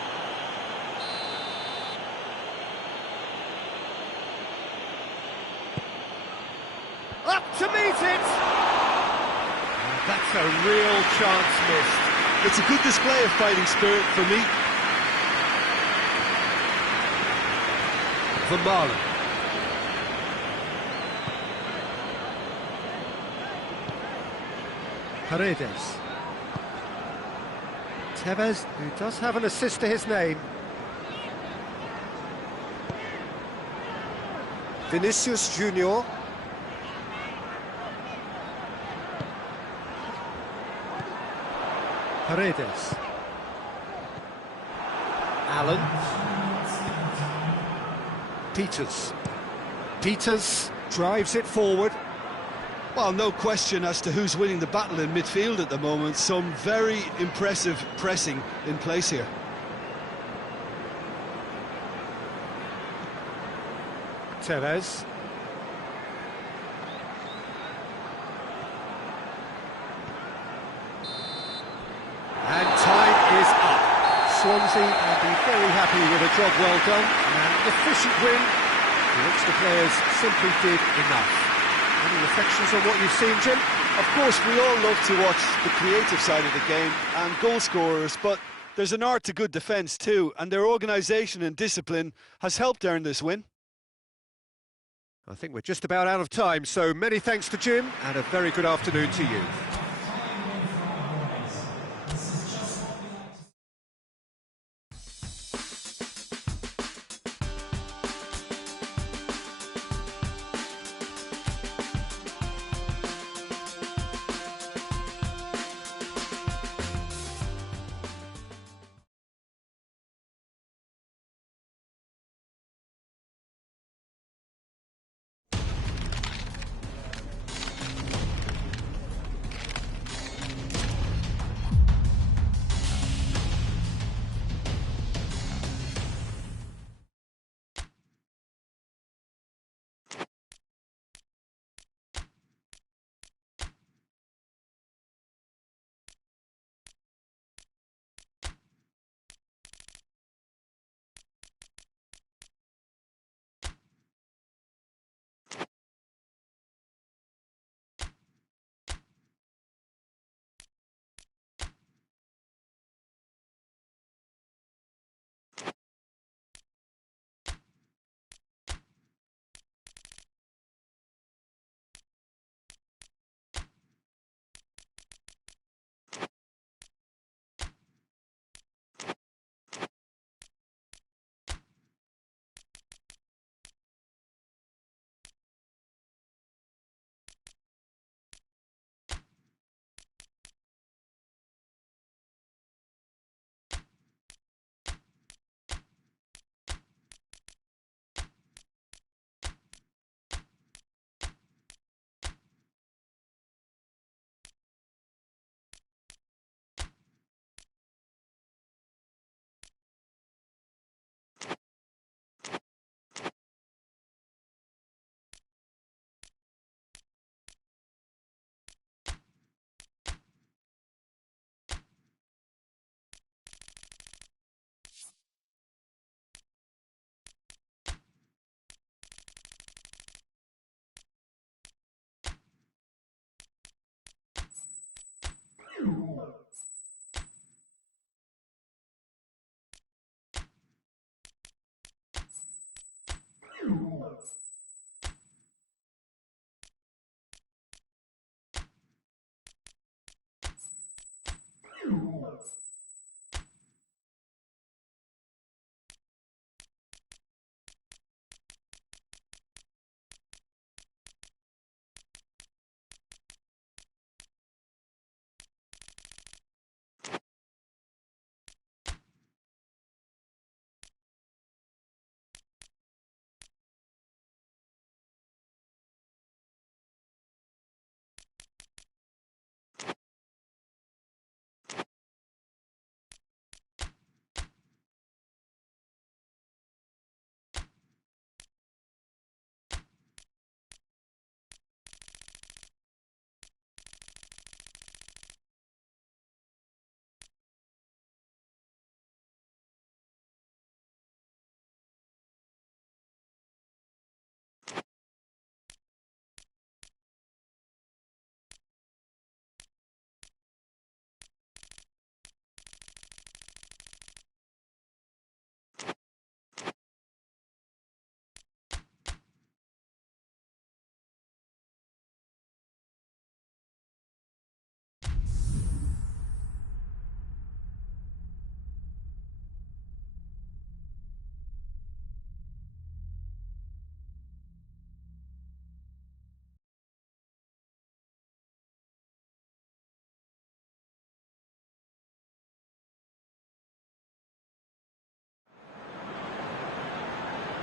at it! And that's a real chance missed. It's a good display of fighting spirit for me. Van Marlen. Paredes. Tevez, who does have an assist to his name. Vinicius Junior. Paredes. Allen. Peters. Peters drives it forward. Well, no question as to who's winning the battle in midfield at the moment. Some very impressive pressing in place here. Tevez. And time is up. Swansea will be very happy with a job well done. An efficient win, in which the players simply did enough. Any reflections on what you've seen, Jim? Of course, we all love to watch the creative side of the game and goal scorers, but there's an art to good defence too, and their organisation and discipline has helped earn this win. I think we're just about out of time, so many thanks to Jim, and a very good afternoon to you.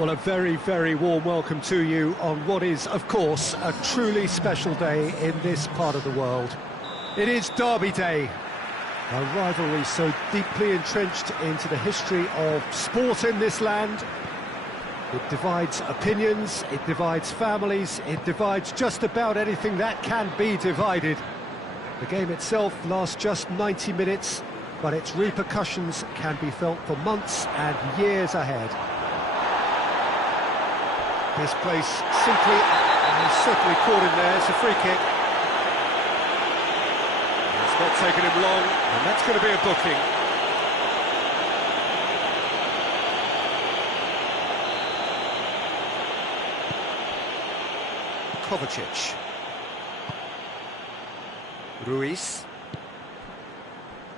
Well, a very, very warm welcome to you on what is, of course, a truly special day in this part of the world. It is Derby Day, a rivalry so deeply entrenched into the history of sport in this land. It divides opinions, it divides families, it divides just about anything that can be divided. The game itself lasts just 90 minutes, but its repercussions can be felt for months and years ahead. This place simply, he's certainly caught him there, it's a free kick. It's not taken him long, and that's going to be a booking. Kovacic. Ruiz.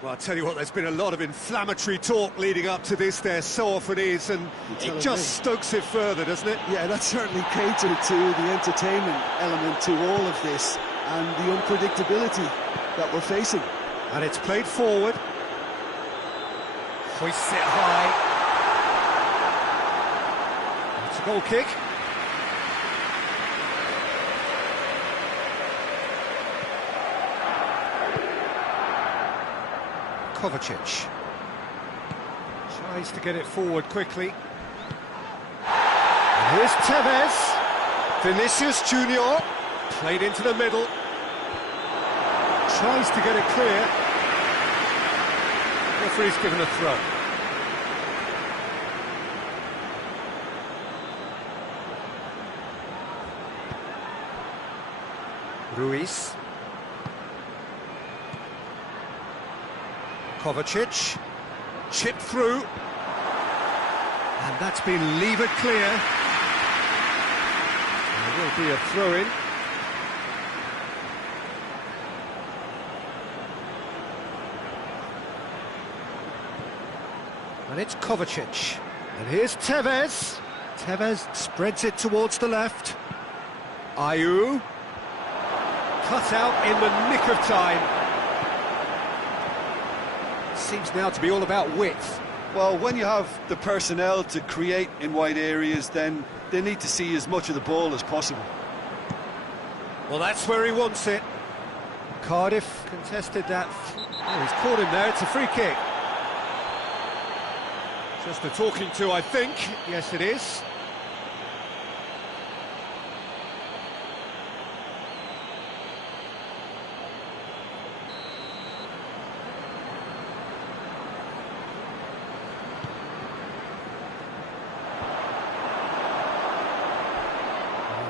Well, I'll tell you what, there's been a lot of inflammatory talk leading up to this, there so often is, and it just stokes it further, doesn't it? Yeah, that certainly catered to the entertainment element to all of this, and the unpredictability that we're facing. And it's played forward. Hoists it high. It's a goal kick. Kovacic tries to get it forward quickly. And here's Tevez. Vinicius Junior played into the middle. Tries to get it clear. Referee's given a throw. Ruiz. Kovacic, chipped through, and that's been levered clear. There will be a throw-in. And it's Kovacic, and here's Tevez. Tevez spreads it towards the left. Ayew, cut out in the nick of time. Seems now to be all about width. Well, when you have the personnel to create in wide areas, then they need to see as much of the ball as possible. Well, that's where he wants it. Cardiff contested that. Oh, he's caught him there, it's a free kick. Just a talking to, I think. Yes, it is.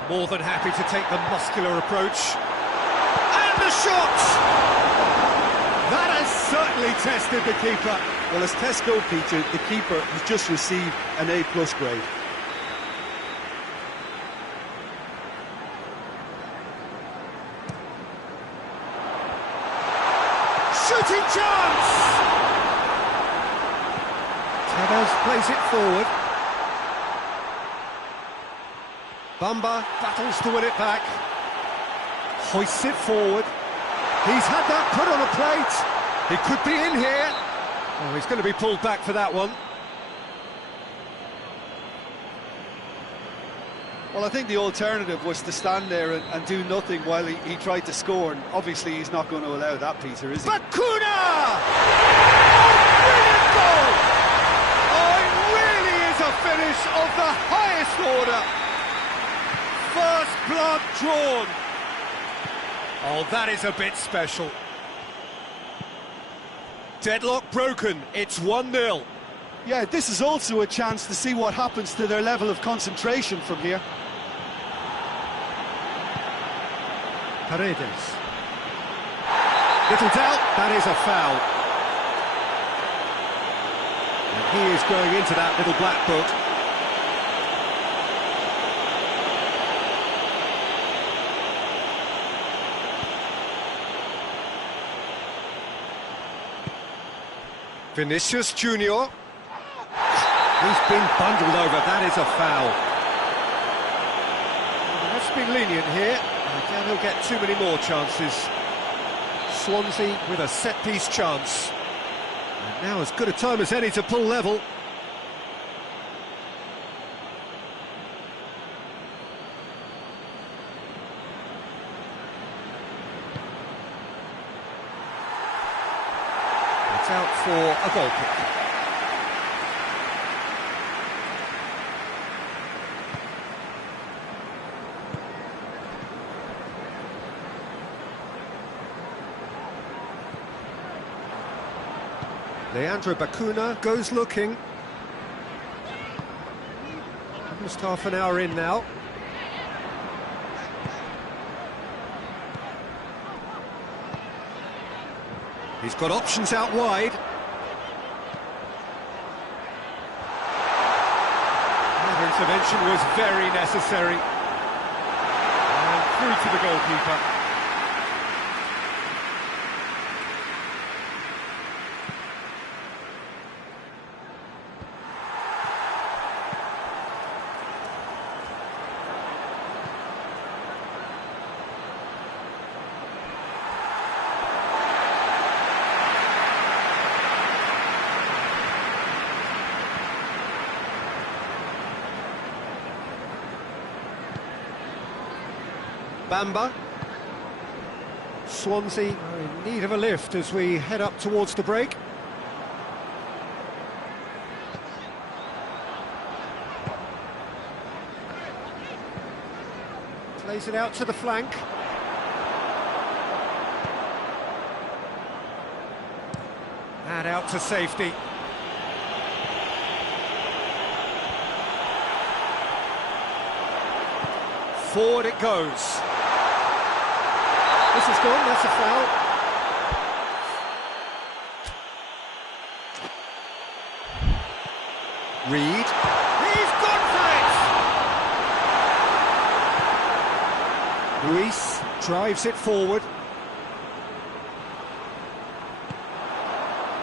More than happy to take the muscular approach. And the shot! That has certainly tested the keeper. Well, as tests go, Peter, the keeper has just received an A+ grade. Shooting chance! Tevez plays it forward. Bamba battles to win it back. Hoists it forward. He's had that put on a plate. He could be in here. Oh, he's going to be pulled back for that one. Well, I think the alternative was to stand there and do nothing while he tried to score, and obviously he's not going to allow that, Peter, is he? Bakuna! Brilliant goal! Oh, it really is a finish of the highest order. First blood drawn. Oh, that is a bit special. Deadlock broken, it's 1-0. Yeah, this is also a chance to see what happens to their level of concentration from here. Paredes. Little doubt, that is a foul. And he is going into that little black book. Vinicius Junior. He's been bundled over, that is a foul. Well, the ref's been lenient here. I doubt he'll get too many more chances. Swansea with a set-piece chance. And now as good a time as any to pull level. for a goal kick. Leandro Bacuna goes looking. Almost half an hour in now. He's got options out wide. That intervention was very necessary. And through to the goalkeeper. Bamba. Swansea are in need of a lift as we head up towards the break. Plays it out to the flank. And out to safety. Forward it goes. This is gone, that's a foul. Reed. He's gone for it! Ruiz drives it forward.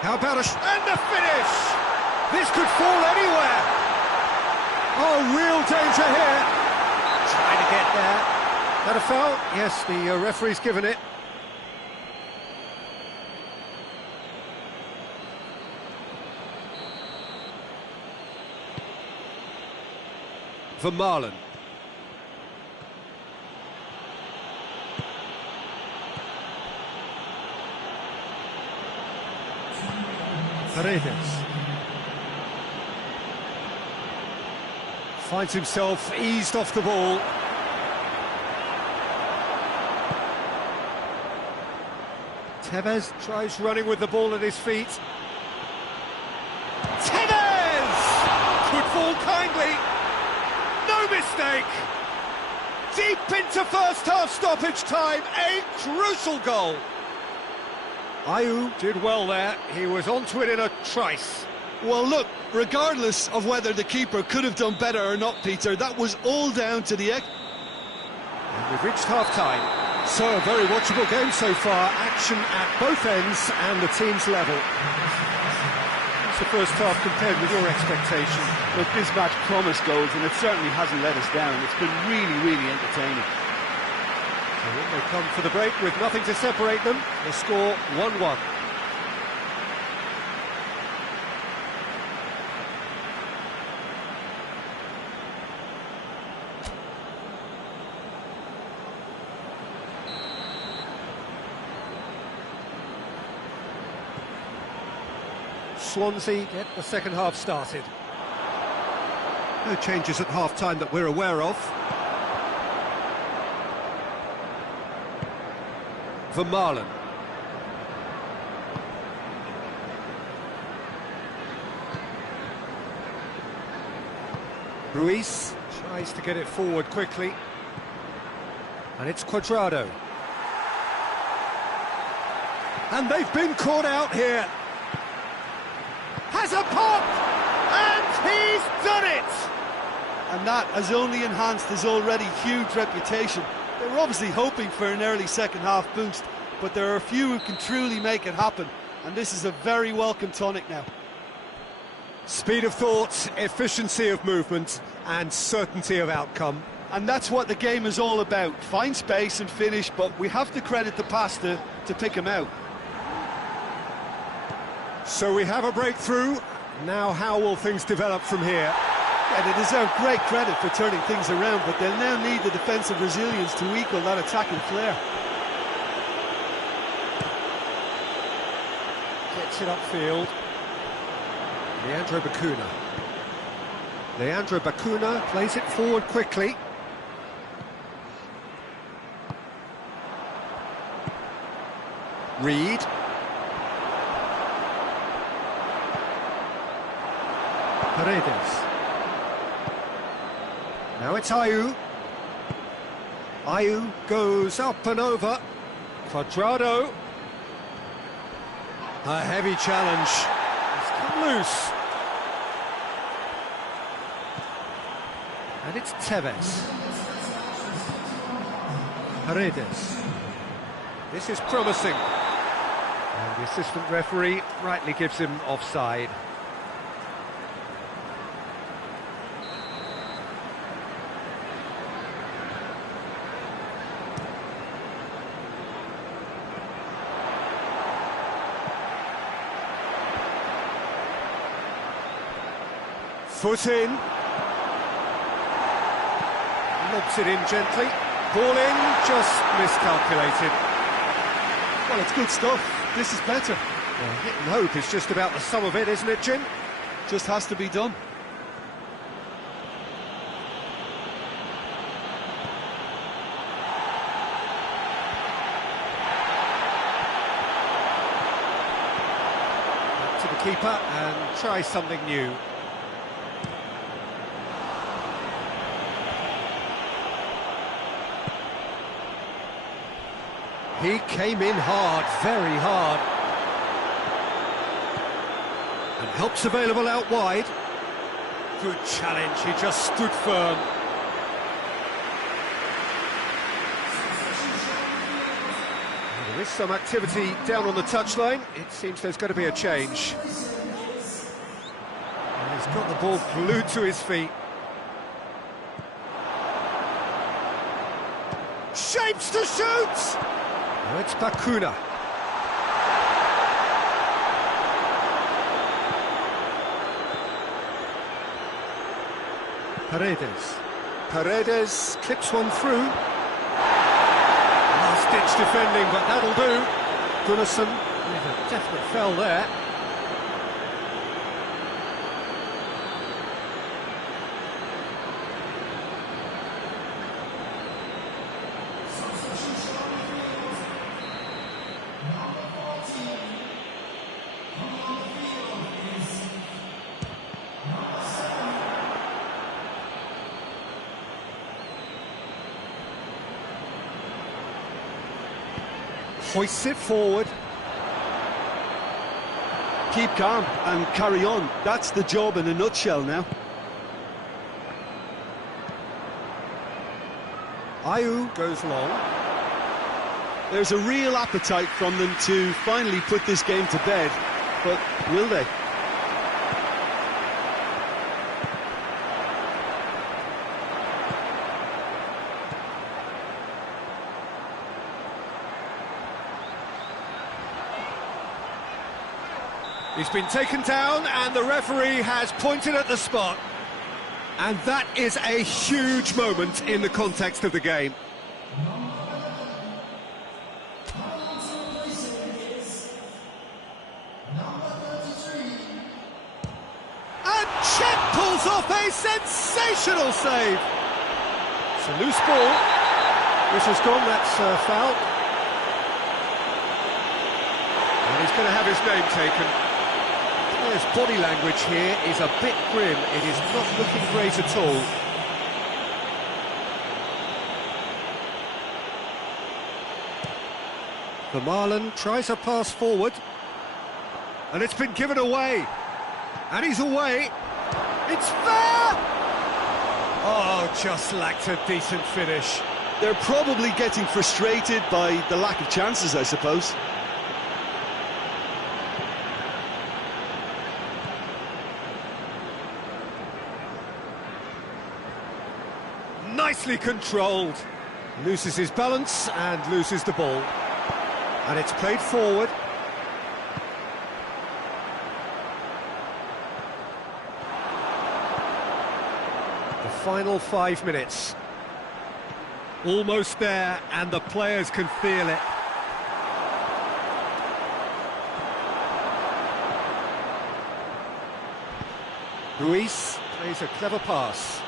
How about and the finish! This could fall anywhere! Oh, real danger here! Trying to get there. That a foul? Yes, the referee's given it. Vermaelen. Paredes. Finds himself eased off the ball. Tevez tries running with the ball at his feet. Tevez! Could fall kindly. No mistake. Deep into first half stoppage time. A crucial goal. Ayew did well there. He was onto it in a trice. Well, look, regardless of whether the keeper could have done better or not, Peter, that was all down to the... And we've reached half-time. So, a very watchable game so far, action at both ends and the team's level. What's the first half compared with your expectation? Look, this match promised goals and it certainly hasn't let us down. It's been really, really entertaining. So they come for the break with nothing to separate them. The score 1-1. Swansea get the second half started. No changes at half-time that we're aware of. Vermaelen. Ruiz tries to get it forward quickly. And it's Cuadrado. And they've been caught out here. Has a pop! And he's done it! And that has only enhanced his already huge reputation. They were obviously hoping for an early second-half boost, but there are a few who can truly make it happen, and this is a very welcome tonic now. Speed of thought, efficiency of movement, and certainty of outcome. And that's what the game is all about. Find space and finish, but we have to credit the passer to pick him out. So we have a breakthrough. Now how will things develop from here? Yeah, they deserve great credit for turning things around, but they'll now need the defensive resilience to equal that attacking flair. Gets it upfield. Leandro Bacuna plays it forward quickly. Reed. Paredes. Now it's Ayew. Ayew goes up and over. Cuadrado. A heavy challenge. It's come loose. And it's Tevez. Paredes. This is promising. And the assistant referee rightly gives him offside. Foot in. Lobs it in gently. Ball in, just miscalculated. Well, it's good stuff. This is better. Well, hit and hope is just about the sum of it, isn't it, Jim? Just has to be done. Back to the keeper and try something new. He came in hard, very hard. And help's available out wide. Good challenge, he just stood firm. Well, there is some activity down on the touchline. It seems there's going to be a change. And he's got the ball glued to his feet. Shapes to shoot! Now it's Bacuna. Paredes clips one through. Last-ditch defending, but that'll do. Gunnarsson with a definite foul there. Hoists it forward. Keep calm and carry on. That's the job in a nutshell now. Ayew goes long. There's a real appetite from them to finally put this game to bed, but will they? He's been taken down and the referee has pointed at the spot. And that is a huge moment in the context of the game. And Chet pulls off a sensational save. It's a loose ball. Whistle's gone, that's foul. And he's going to have his name taken. His body language here is a bit grim. It is not looking great at all. Vermaelen tries a pass forward. And it's been given away. And he's away. It's fair! Oh, just lacked a decent finish. They're probably getting frustrated by the lack of chances, I suppose. Nicely controlled. Loses his balance and loses the ball. And it's played forward. The final 5 minutes. Almost there, and the players can feel it. Ruiz plays a clever pass.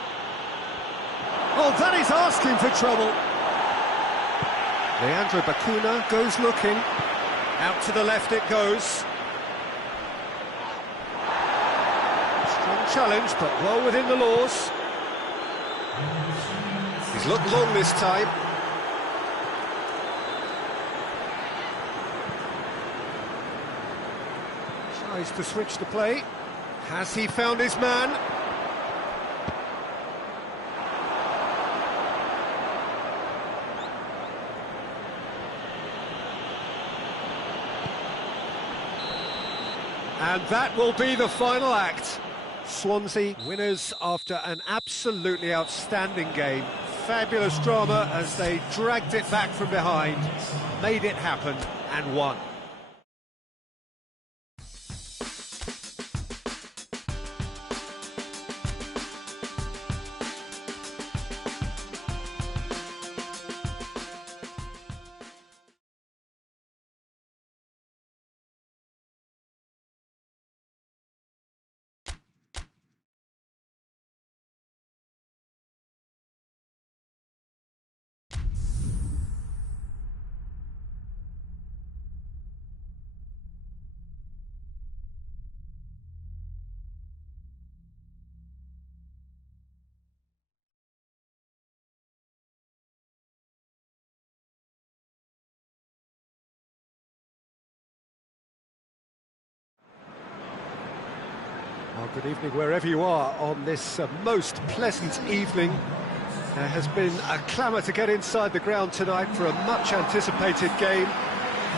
Oh, that is asking for trouble. Leandro Bacuna goes looking. Out to the left it goes. Strong challenge, but well within the laws. He's looked long this time. Tries to switch the play. Has he found his man? And that will be the final act. Swansea winners after an absolutely outstanding game. Fabulous drama as they dragged it back from behind, made it happen and won. Well, good evening wherever you are on this most pleasant evening. There has been a clamour to get inside the ground tonight for a much-anticipated game.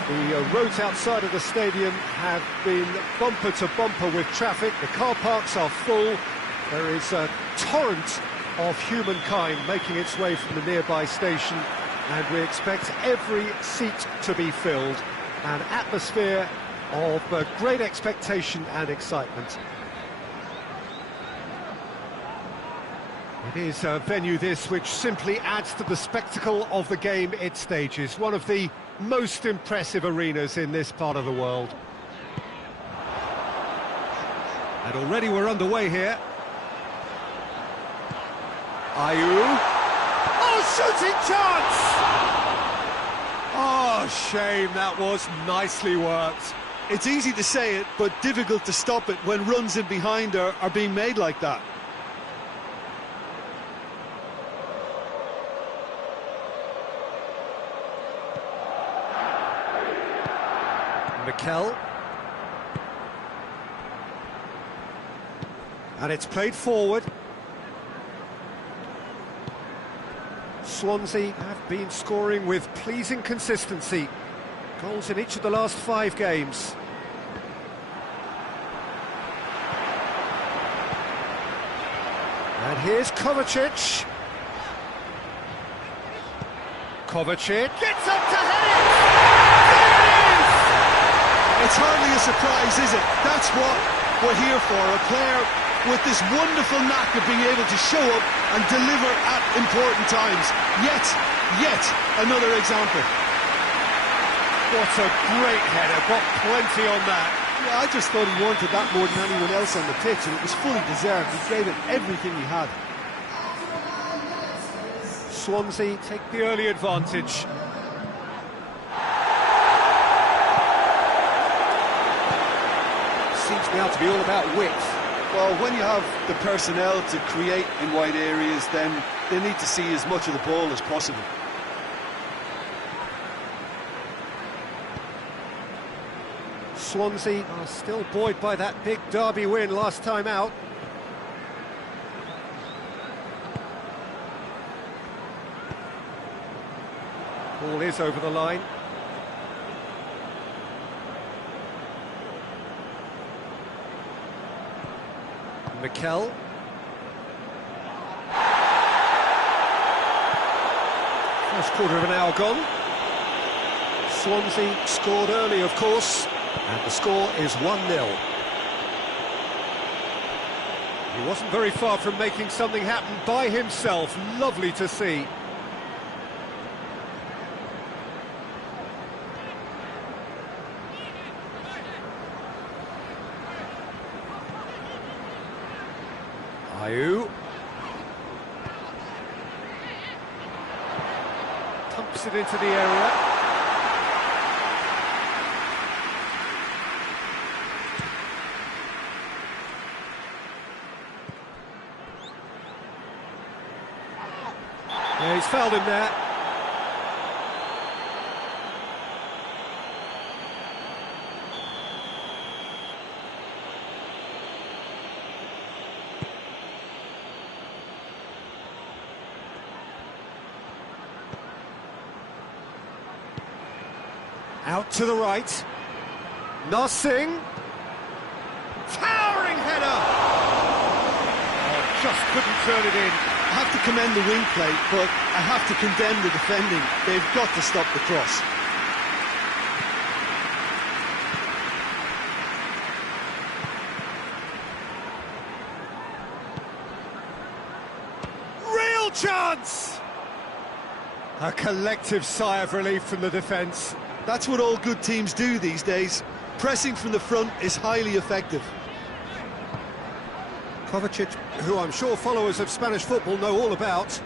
The roads outside of the stadium have been bumper to bumper with traffic. The car parks are full. There is a torrent of humankind making its way from the nearby station, and we expect every seat to be filled. An atmosphere of great expectation and excitement. It is a venue this which simply adds to the spectacle of the game it stages. One of the most impressive arenas in this part of the world. And already we're underway here. Ayew. Oh, shooting chance! Oh, shame, that was nicely worked. It's easy to say it, but difficult to stop it when runs in behind are being made like that. Mikel. And it's played forward. Swansea have been scoring with pleasing consistency. Goals in each of the last 5 games. And here's Kovacic. Kovacic gets up to head it! It's hardly a surprise, is it? That's what we're here for, a player with this wonderful knack of being able to show up and deliver at important times. Yet another example. What a great header, got plenty on that. Yeah, I just thought he wanted that more than anyone else on the pitch, and it was fully deserved. He gave it everything he had. Swansea take the early advantage. Seems now to be all about width. Well, when you have the personnel to create in wide areas, then they need to see as much of the ball as possible. Swansea are still buoyed by that big derby win last time out. Ball is over the line. Mikel. First quarter of an hour gone. Swansea scored early, of course, and the score is 1-0. He wasn't very far from making something happen by himself. Lovely to see. Ayew. Pumps it into the area. Yeah, he's fouled him there. Out to the right. Narsingh. Towering header! Oh, just couldn't turn it in. I have to commend the wing play, but I have to condemn the defending. They've got to stop the cross. Real chance! A collective sigh of relief from the defence. That's what all good teams do these days. Pressing from the front is highly effective. Kovacic, who I'm sure followers of Spanish football know all about.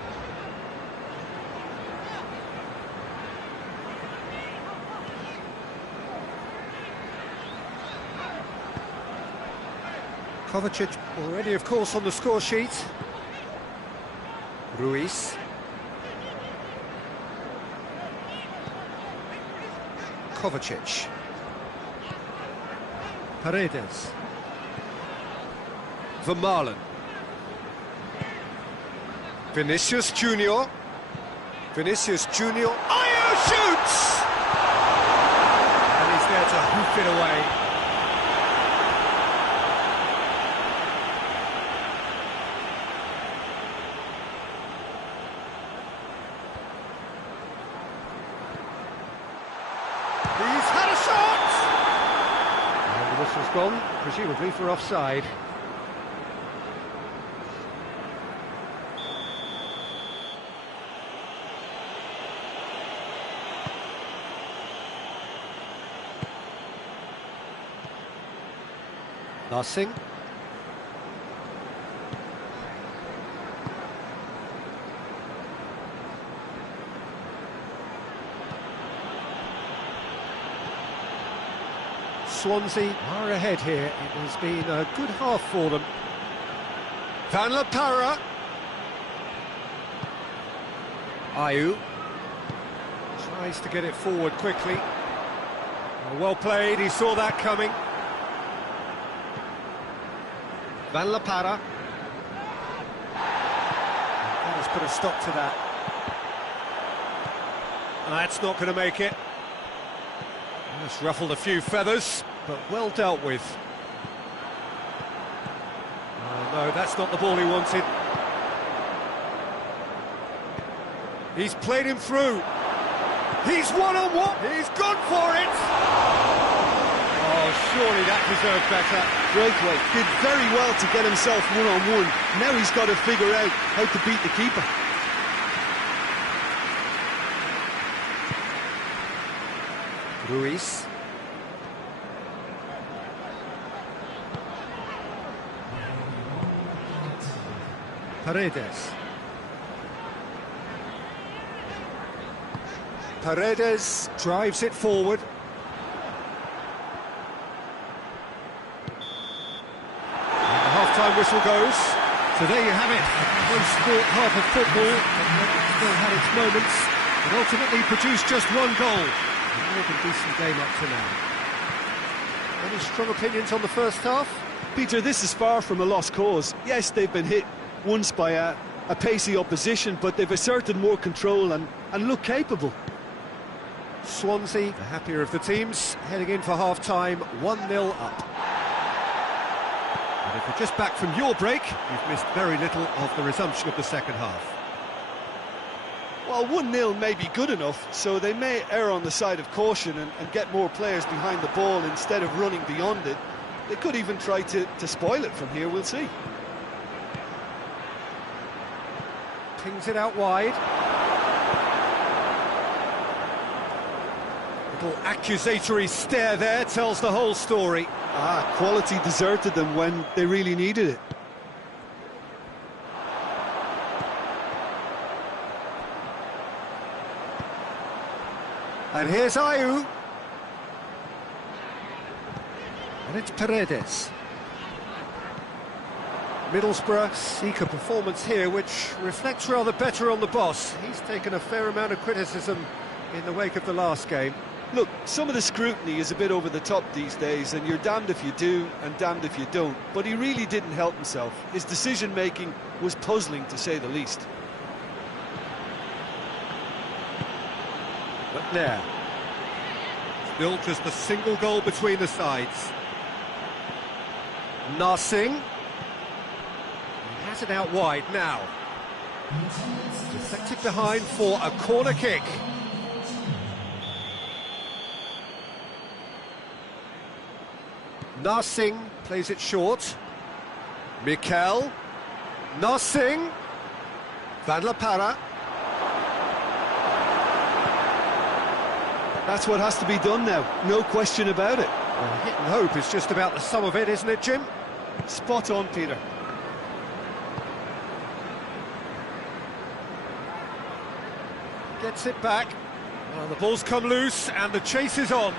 Kovacic already, of course, on the score sheet. Ruiz. Kovacic. Paredes. Vermaelen. Vinicius Junior. Vinicius Junior. Ayew shoots! And he's there to hoof it away. He's had a shot! And the whistle's gone, presumably for offside. Narsingh. Swansea are ahead here. It has been a good half for them. Van La Parra. Ayew tries to get it forward quickly. Well played, he saw that coming. Van La Parra. That has put a stop to that. That's not going to make it. Just ruffled a few feathers, but well dealt with. Oh no, that's not the ball he wanted. He's played him through. He's one-on-one. He's gone for it. Oh, surely that deserved better. Braithwaite did very well to get himself one-on-one. Now he's got to figure out how to beat the keeper. Ruiz. Paredes. Paredes drives it forward. And the half-time whistle goes. So there you have it. One sport half of football, but still had its moments, and ultimately produced just one goal. A more than decent game up to now. Any strong opinions on the first half? Peter, this is far from a lost cause. Yes, they've been hit once by a pacey opposition, but they've asserted more control and look capable. Swansea, the happier of the teams, heading in for half-time, 1-0 up. And if you're just back from your break, you've missed very little of the resumption of the second half. Well, 1-0 may be good enough, so they may err on the side of caution and get more players behind the ball instead of running beyond it. They could even try to spoil it from here, we'll see. Pings it out wide. Little accusatory stare there tells the whole story. Quality deserted them when they really needed it. And here's Ayew. And it's Paredes. Middlesbrough seek a performance here which reflects rather better on the boss. He's taken a fair amount of criticism in the wake of the last game. Look, some of the scrutiny is a bit over the top these days, and you're damned if you do and damned if you don't. But he really didn't help himself. His decision-making was puzzling, to say the least. But there. Still just a single goal between the sides. Narsingh. He has it out wide now. Deflected behind for a corner kick. Narsingh plays it short. Mikel. Narsingh. Van La Parra. That's what has to be done now, no question about it. Well, hit and hope is just about the sum of it, isn't it, Jim? Spot on, Peter. Gets it back. Well, the ball's come loose and the chase is on.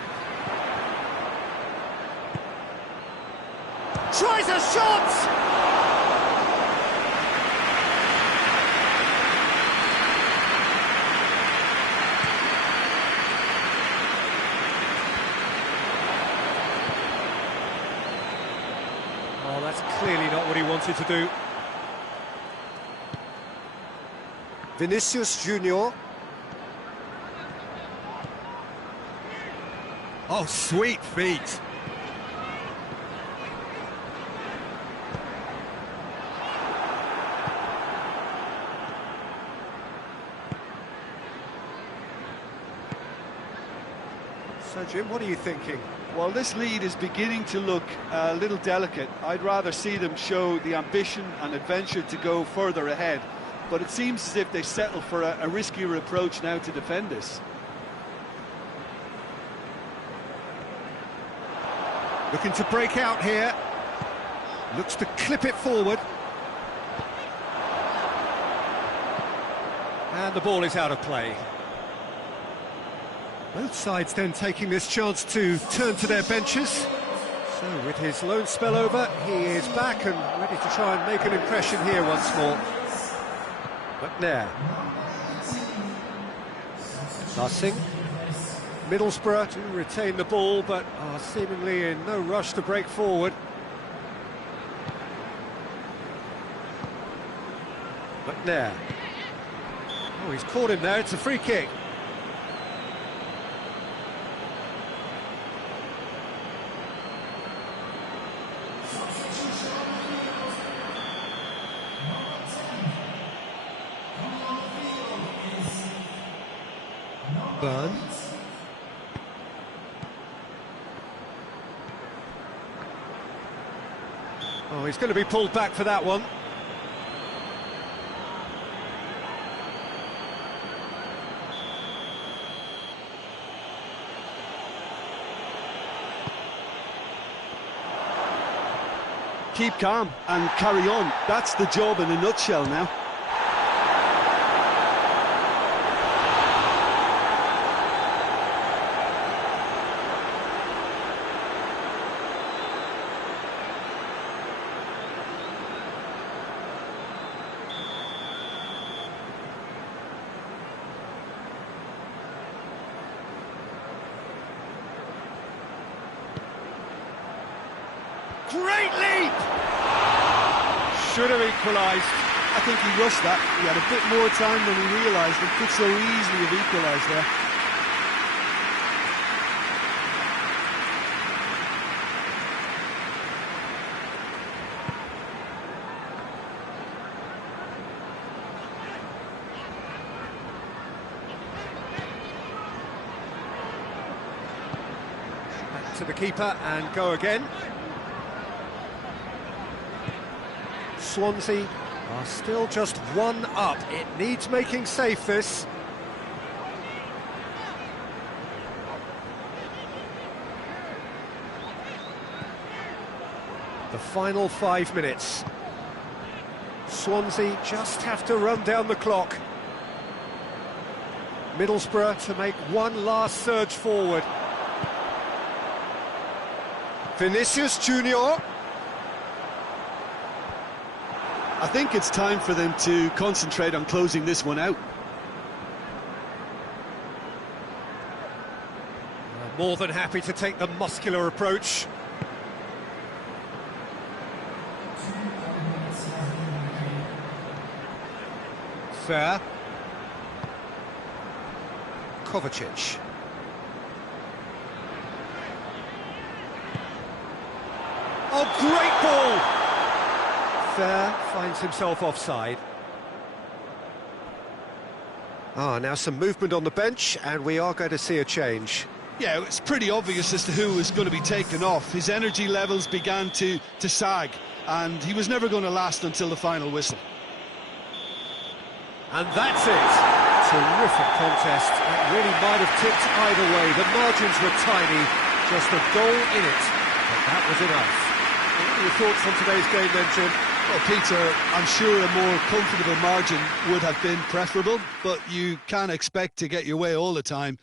Tries a shot! Oh, that's clearly not what he wanted to do. Vinicius Junior. Oh, sweet feet. So, Jim, what are you thinking? Well, this lead is beginning to look a little delicate. I'd rather see them show the ambition and adventure to go further ahead. But it seems as if they settle for a riskier approach now to defend this. Looking to break out here. Looks to clip it forward. And the ball is out of play. Both sides then taking this chance to turn to their benches. So with his loan spell over, he is back and ready to try and make an impression here once more. McNair. Narsingh. Middlesbrough to retain the ball, but are seemingly in no rush to break forward. McNair. Oh, he's caught him there, it's a free kick. Burn. Oh, he's going to be pulled back for that one. Keep calm and carry on. That's the job in a nutshell now. Great leap! Should have equalised. I think he rushed that. He had a bit more time than he realised and could so easily have equalised there. Back to the keeper and go again. Swansea are still just one up. It needs making safe, this. The final 5 minutes. Swansea just have to run down the clock. Middlesbrough to make one last surge forward. Vinicius Junior. I think it's time for them to concentrate on closing this one out. More than happy to take the muscular approach. Fair. Kovacic. Oh, great ball! Fair finds himself offside. Now some movement on the bench, and we are going to see a change. Yeah, it's pretty obvious as to who was going to be taken off. His energy levels began to sag, and he was never going to last until the final whistle. And that's it. Terrific contest. It really might have tipped either way. The margins were tiny, just a goal in it, but that was enough. What are your thoughts on today's game then, Jim? Well, Peter, I'm sure a more comfortable margin would have been preferable, but you can't expect to get your way all the time.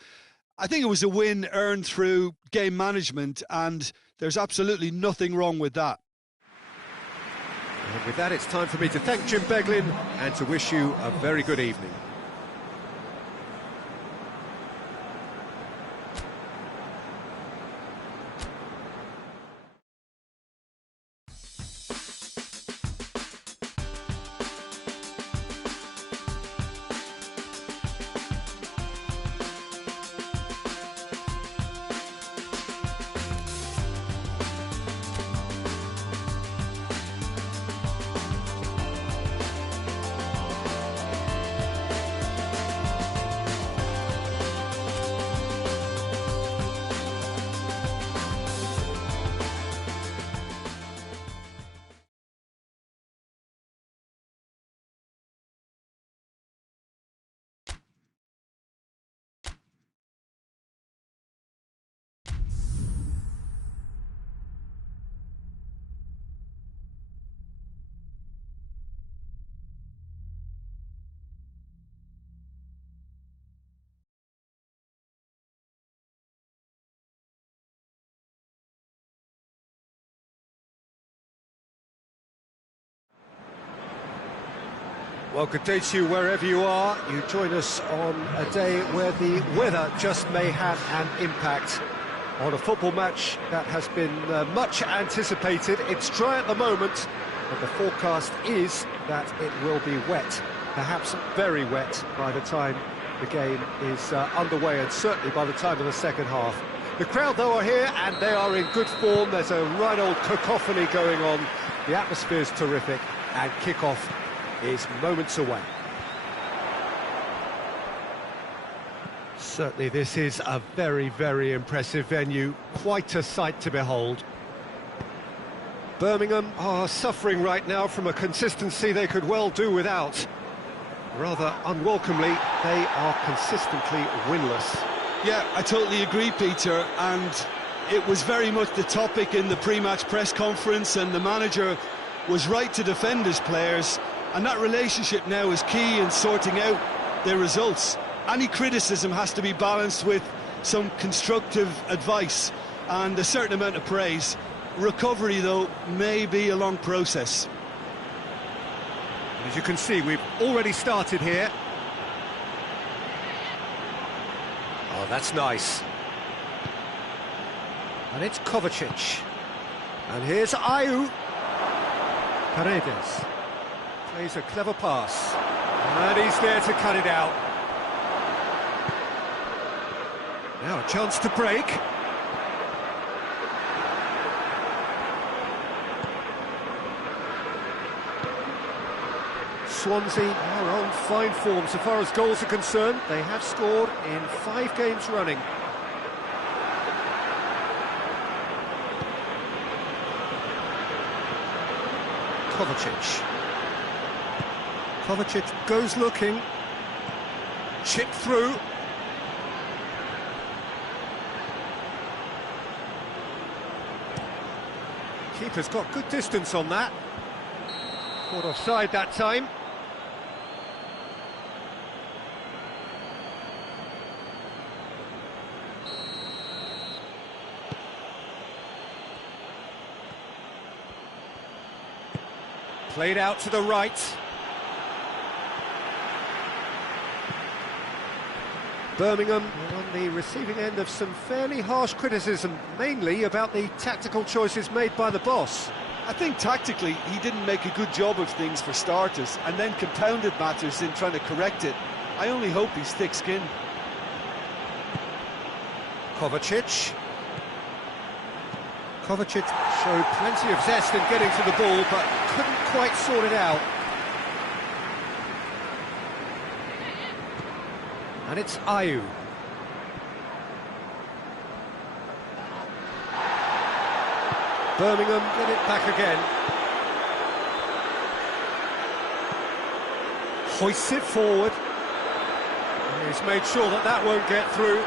I think it was a win earned through game management, and there's absolutely nothing wrong with that. And with that, it's time for me to thank Jim Beglin and to wish you a very good evening. Well, good day to you wherever you are. You join us on a day where the weather just may have an impact on a football match that has been much anticipated. It's dry at the moment, but the forecast is that it will be wet, perhaps very wet by the time the game is underway, and certainly by the time of the second half. The crowd, though, are here, and they are in good form. There's a right old cacophony going on. The atmosphere's terrific, and kick-off is moments away. Certainly this is a very, very impressive venue, quite a sight to behold. Birmingham are suffering right now from a consistency they could well do without. Rather unwelcomely, they are consistently winless. Yeah, I totally agree, Peter, and it was very much the topic in the pre-match press conference, and the manager was right to defend his players. And that relationship now is key in sorting out their results. Any criticism has to be balanced with some constructive advice and a certain amount of praise. Recovery, though, may be a long process. As you can see, we've already started here. Oh, that's nice. And it's Kovacic. And here's Ayew. Paredes. Plays a clever pass, and he's there to cut it out. Now a chance to break. Swansea are on fine form so far as goals are concerned. They have scored in 5 games running. Kovacic. Kovacic goes looking, chipped through. Keeper's got good distance on that. Caught offside that time. Played out to the right. Birmingham on the receiving end of some fairly harsh criticism, mainly about the tactical choices made by the boss. I think tactically he didn't make a good job of things for starters, and then compounded matters in trying to correct it. I only hope he's thick-skinned. Kovacic showed plenty of zest in getting to the ball, but couldn't quite sort it out. And it's Ayew. Birmingham get it back again. Hoists it forward. And he's made sure that that won't get through.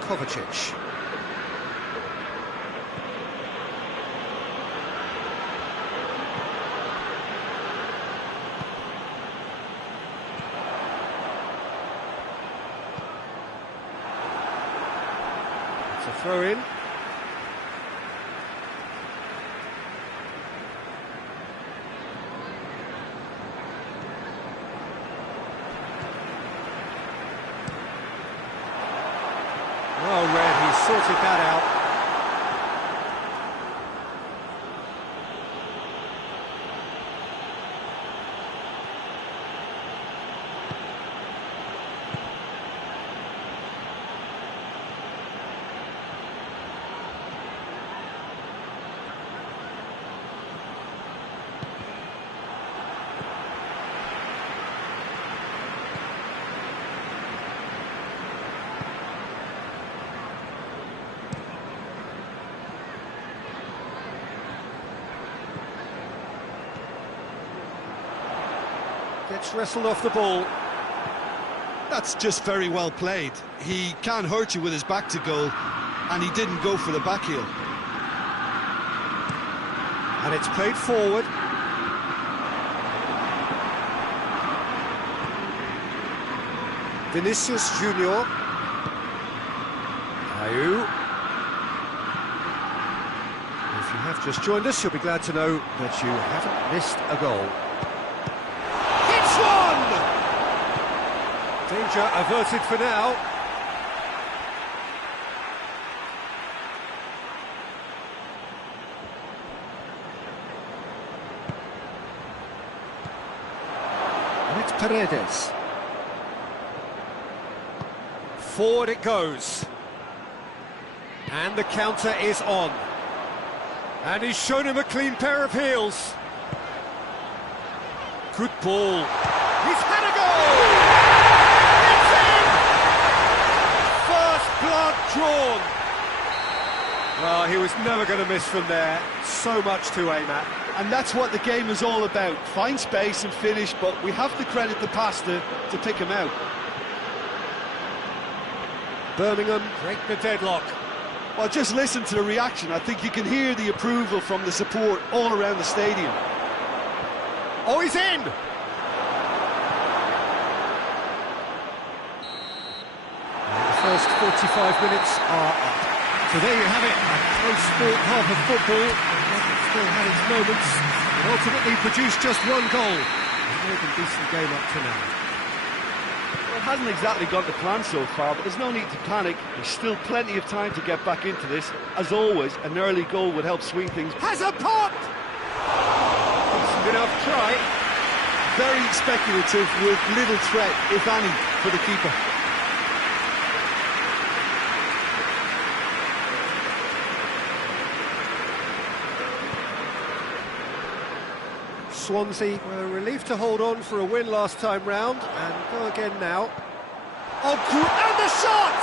Kovacic. It's a throw-in. Well read, he sorted that out. Gets wrestled off the ball. That's just very well played. He can't hurt you with his back to goal, and he didn't go for the back heel. And it's played forward. Vinicius Junior. Ayew. If you have just joined us, you'll be glad to know that you haven't missed a goal. Danger averted for now. And it's Paredes. Forward it goes. And the counter is on. And he's shown him a clean pair of heels. Good ball. He's had a goal! Blood drawn. Well, he was never going to miss from there. So much to aim at. And that's what the game is all about. Find space and finish, but we have to credit the passer to pick him out. Birmingham break the deadlock. Well, just listen to the reaction. I think you can hear the approval from the support all around the stadium. Oh, he's in! First 45 minutes are up. So there you have it, a close sport half of football. It still had its moments, but ultimately produced just one goal. A more than decent game up to now. Well, it hasn't exactly gone to plan so far, but there's no need to panic. There's still plenty of time to get back into this. As always, an early goal would help swing things. Has a pop! Decent enough try. Very speculative with little threat, if any, for the keeper. Swansea were relieved to hold on for a win last time round, and go again now. Oh, and the shot!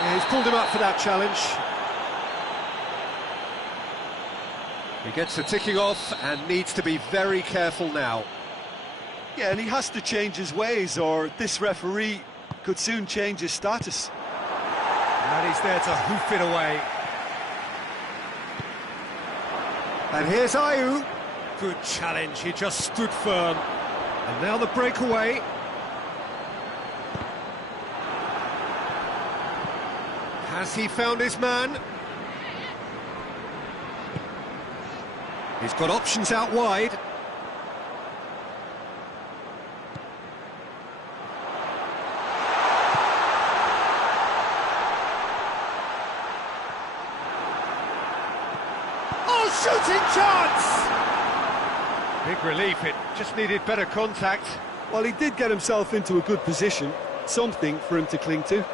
Yeah, he's pulled him up for that challenge. He gets the ticking off and needs to be very careful now. Yeah, and he has to change his ways, or this referee could soon change his status. And he's there to hoof it away. And here's Ayew. Good challenge, he just stood firm. And now the breakaway. Has he found his man? He's got options out wide. Oh, shooting chance! Big relief, it just needed better contact. Well, he did get himself into a good position, something for him to cling to.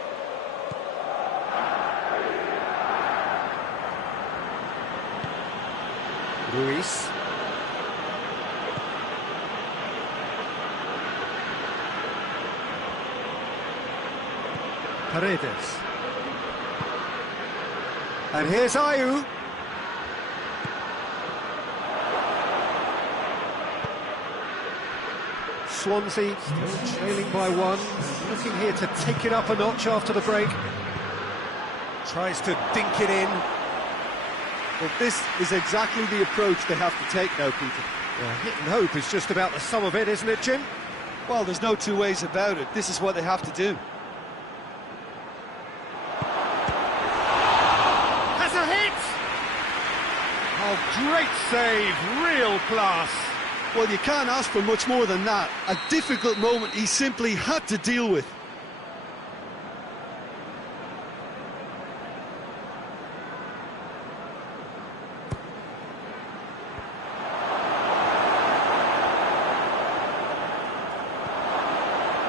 Luis. Paredes. And here's Ayew. Swansea still trailing by one. Looking here to take it up a notch after the break. Tries to dink it in. Well, this is exactly the approach they have to take now, Peter. Well, hit and hope is just about the sum of it, isn't it, Jim? Well, there's no two ways about it. This is what they have to do. Has a hit! Oh, great save, real class. Well, you can't ask for much more than that. A difficult moment he simply had to deal with.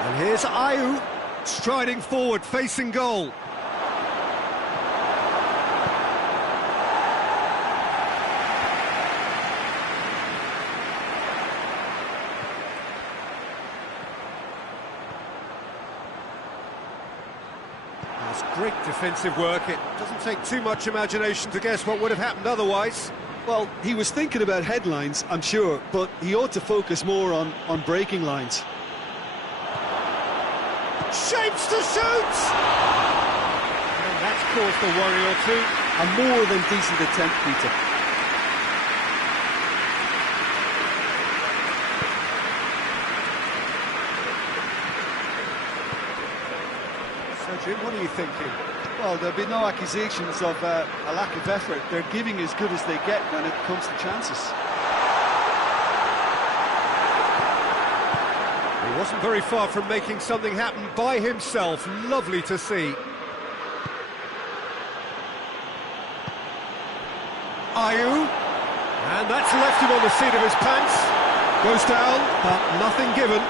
And here's Ayew, striding forward, facing goal. That's great defensive work. It doesn't take too much imagination to guess what would have happened otherwise. Well, he was thinking about headlines, I'm sure, but he ought to focus more on breaking lines. Shapes to shoot! And that's caused a worry or two. A more than decent attempt, Peter. So, Jim, what are you thinking? Well, there'll be no accusations of a lack of effort. They're giving as good as they get when it comes to chances. He wasn't very far from making something happen by himself. Lovely to see. Ayew. And that's left him on the seat of his pants. Goes down, but nothing given.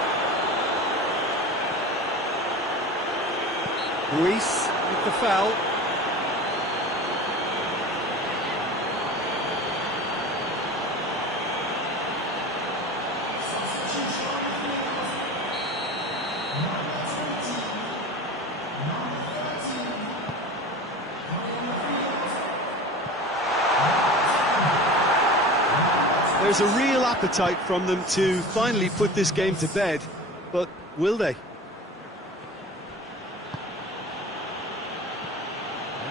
Luis with the foul. There's a real appetite from them to finally put this game to bed, but will they?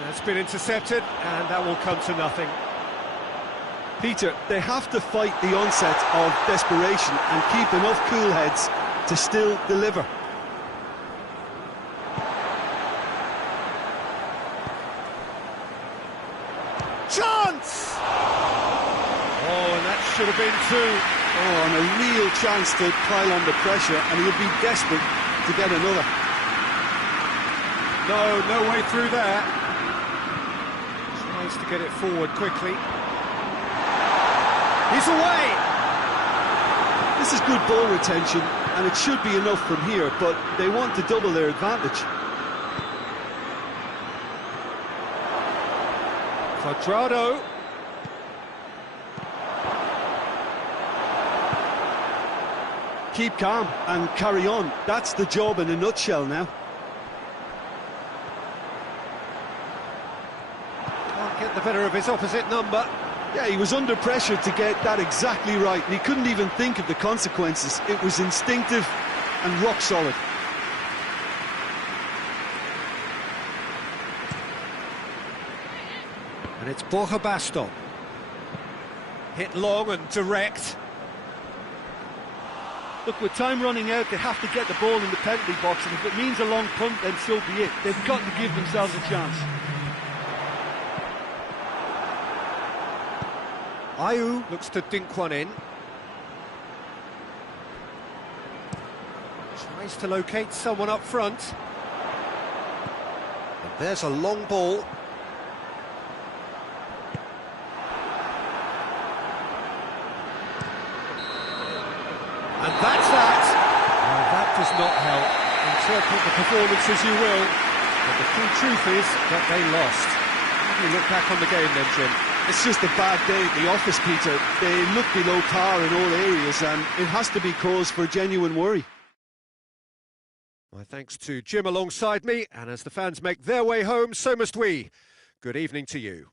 That's been intercepted, and that will come to nothing. Peter, they have to fight the onset of desperation and keep enough cool heads to still deliver. Chance! Oh, and that should have been two. Oh, and a real chance to pile on the pressure, and he would be desperate to get another. No way through there. Tries to get it forward quickly. He's away! This is good ball retention, and it should be enough from here, but they want to double their advantage. Quadrado. Keep calm and carry on. That's the job in a nutshell now. Can't get the better of his opposite number. Yeah, he was under pressure to get that exactly right, and he couldn't even think of the consequences. It was instinctive and rock solid. And it's Borja Baston. Hit long and direct. Look, with time running out, they have to get the ball in the penalty box, and if it means a long punt, then so be it. They've got to give themselves a chance. Ayew looks to dink one in. Tries to locate someone up front. And there's a long ball. And that's that. Well, that does not help. Interpret the performance as you will, but the key truth is that they lost. How do you look back on the game then, Jim? It's just a bad day at the office, Peter. They look below par in all areas, and it has to be cause for genuine worry. My thanks to Jim alongside me, and as the fans make their way home, so must we. Good evening to you.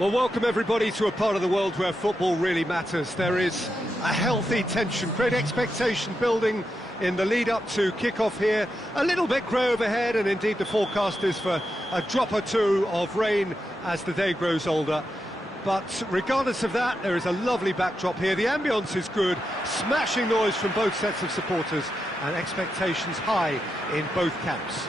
Well, welcome everybody to a part of the world where football really matters. There is a healthy tension, great expectation building in the lead-up to kick-off here. A little bit grey overhead, and indeed the forecast is for a drop or two of rain as the day grows older. But regardless of that, there is a lovely backdrop here. The ambience is good, smashing noise from both sets of supporters, and expectations high in both camps.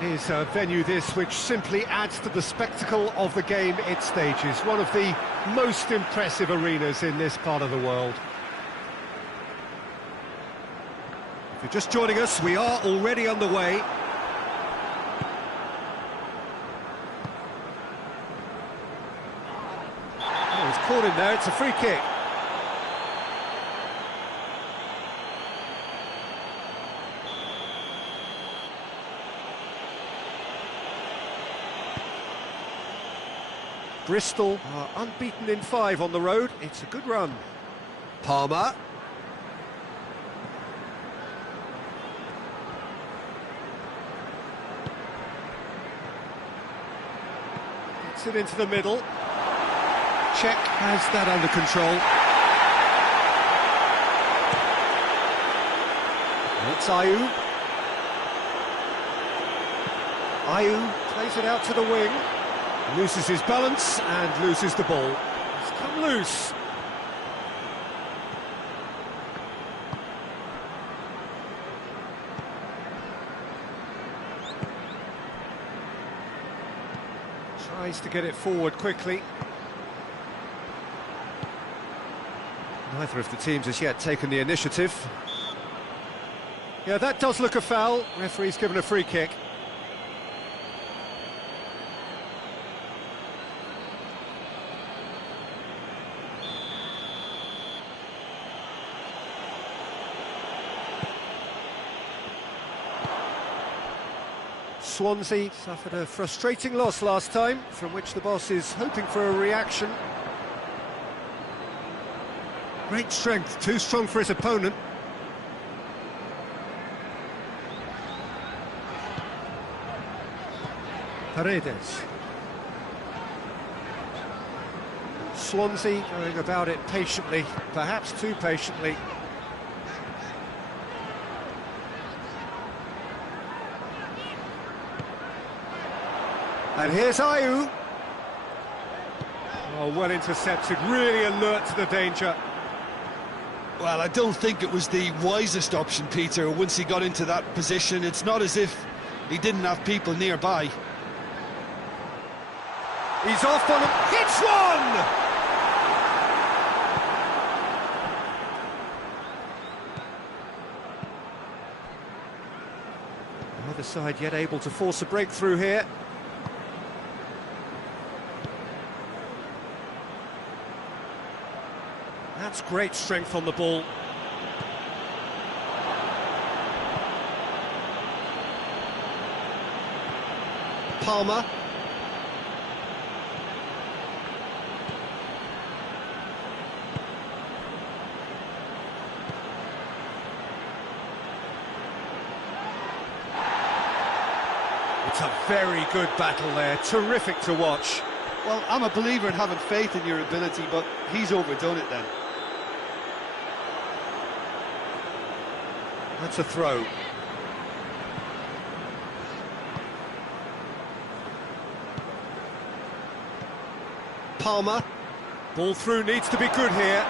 It is a venue this which simply adds to the spectacle of the game it stages. One of the most impressive arenas in this part of the world. If you're just joining us, we are already underway. Oh, he's caught him there, it's a free kick. Bristol are unbeaten in 5 on the road. It's a good run. Palmer. Gets it into the middle. Czech has that under control. It's Ayew. Ayew plays it out to the wing. Loses his balance and loses the ball. It's come loose. Tries to get it forward quickly. Neither of the teams has yet taken the initiative. Yeah, that does look a foul. Referee's given a free kick. Swansea suffered a frustrating loss last time, from which the boss is hoping for a reaction. Great strength, too strong for his opponent. Paredes. Swansea going about it patiently, perhaps too patiently. And here's Ayew. Oh, well intercepted, really alert to the danger. Well, I don't think it was the wisest option, Peter, once he got into that position. It's not as if he didn't have people nearby. He's off on him, hits one! Neither side yet able to force a breakthrough here. That's great strength on the ball. Palmer. It's a very good battle there, terrific to watch. Well, I'm a believer in having faith in your ability, but he's overdone it then. That's a throw. Palmer. Ball through needs to be good here.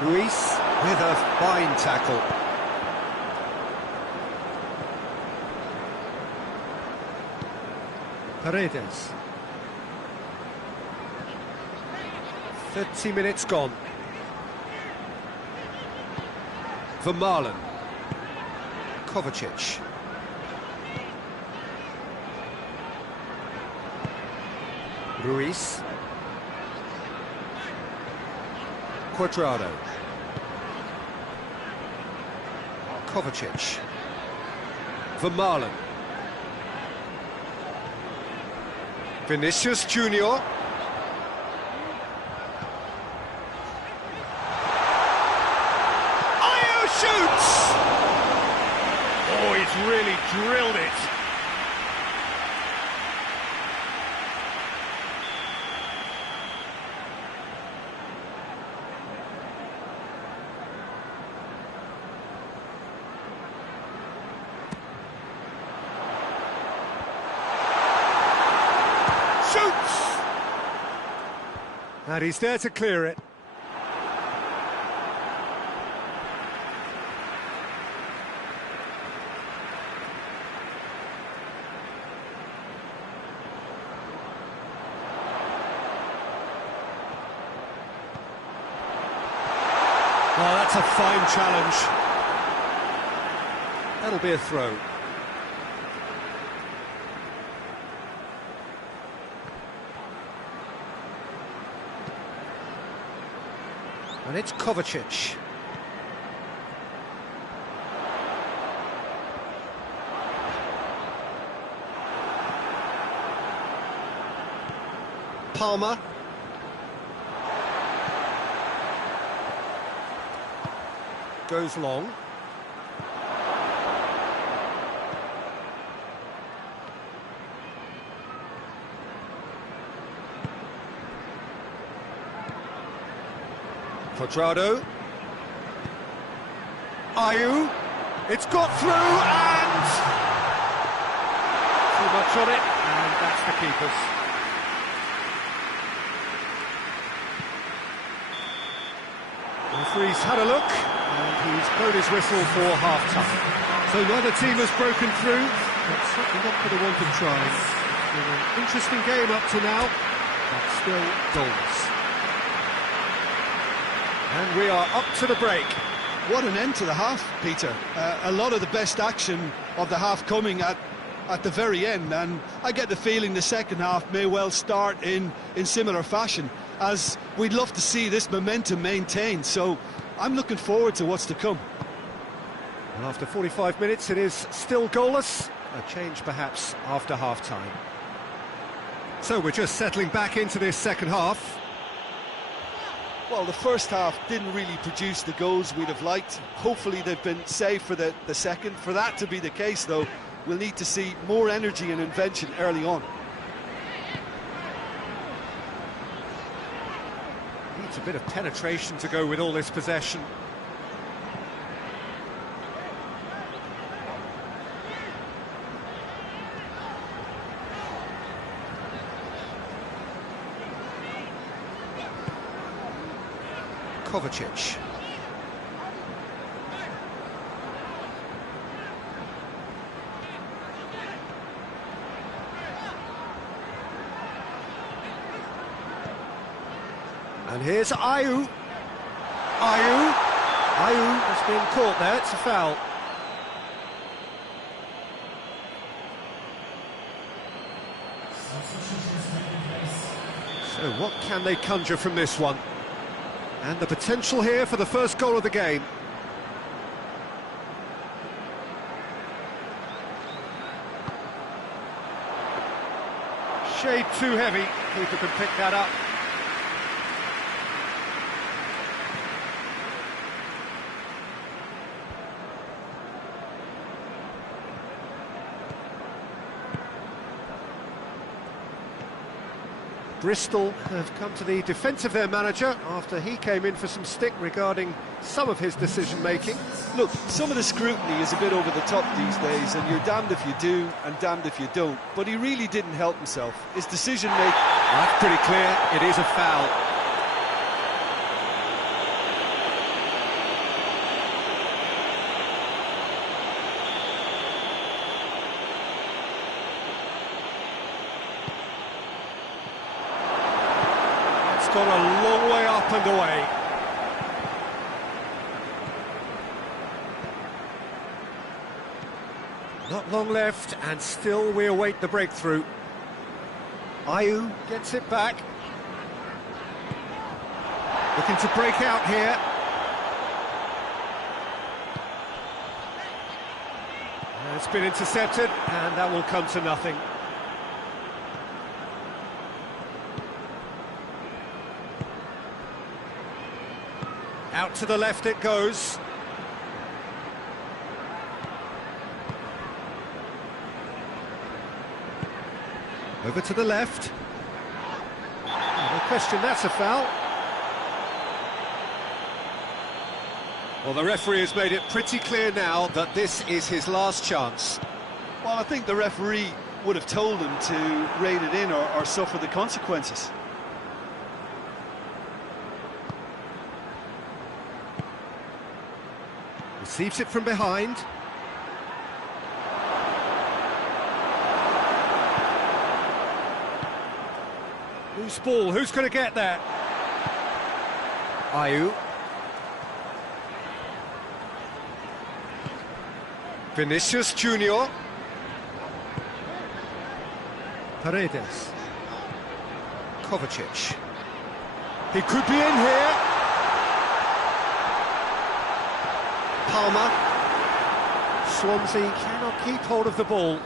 Ruiz with a fine tackle. Paredes. 30 minutes gone. Vermaelen. Kovacic. Ruiz. Cuadrado. Kovacic. Vermaelen. Vinicius Junior. Shoots! Oh, he's really drilled it. Shoots! And he's there to clear it. Oh, that's a fine challenge. That'll be a throw. And it's Kovacic. Palmer. Goes long. Cuadrado. Ayew. It's got through and... too much on it, and that's the keeper's. The referee's had a look. And he's blown his whistle for half-time. So neither team has broken through, but certainly not for the want of trying. Been an interesting game up to now, but still goalless. And we are up to the break. What an end to the half, Peter. A lot of the best action of the half coming at the very end, and I get the feeling the second half may well start in similar fashion, as we'd love to see this momentum maintained. So I'm looking forward to what's to come. Well, after 45 minutes, it is still goalless. A change, perhaps, after half-time. So we're just settling back into this second half. Well, the first half didn't really produce the goals we'd have liked. Hopefully they've been saved for the second. For that to be the case, though, we'll need to see more energy and invention early on. Needs a bit of penetration to go with all this possession. Kovacic. And here's Ayew. Ayew has been caught there, it's a foul. So what can they conjure from this one? And the potential here for the first goal of the game. Shade too heavy, keeper can pick that up. Bristol have come to the defence of their manager after he came in for some stick regarding some of his decision-making. Look, some of the scrutiny is a bit over the top these days, and you're damned if you do and damned if you don't. But he really didn't help himself. His decision-making... That's pretty clear, it is a foul. Gone a long way up and away. Not long left, and still we await the breakthrough. Ayew gets it back. Looking to break out here. It's been intercepted, and that will come to nothing. Out to the left it goes. Over to the left. No question, that's a foul. Well, the referee has made it pretty clear now that this is his last chance. Well, I think the referee would have told him to rein it in or suffer the consequences. Receives it from behind. Loose ball, who's going to get that? Ayew. Vinicius Junior. Paredes. Kovacic. He could be in here. Palmer. Swansea cannot keep hold of the ball.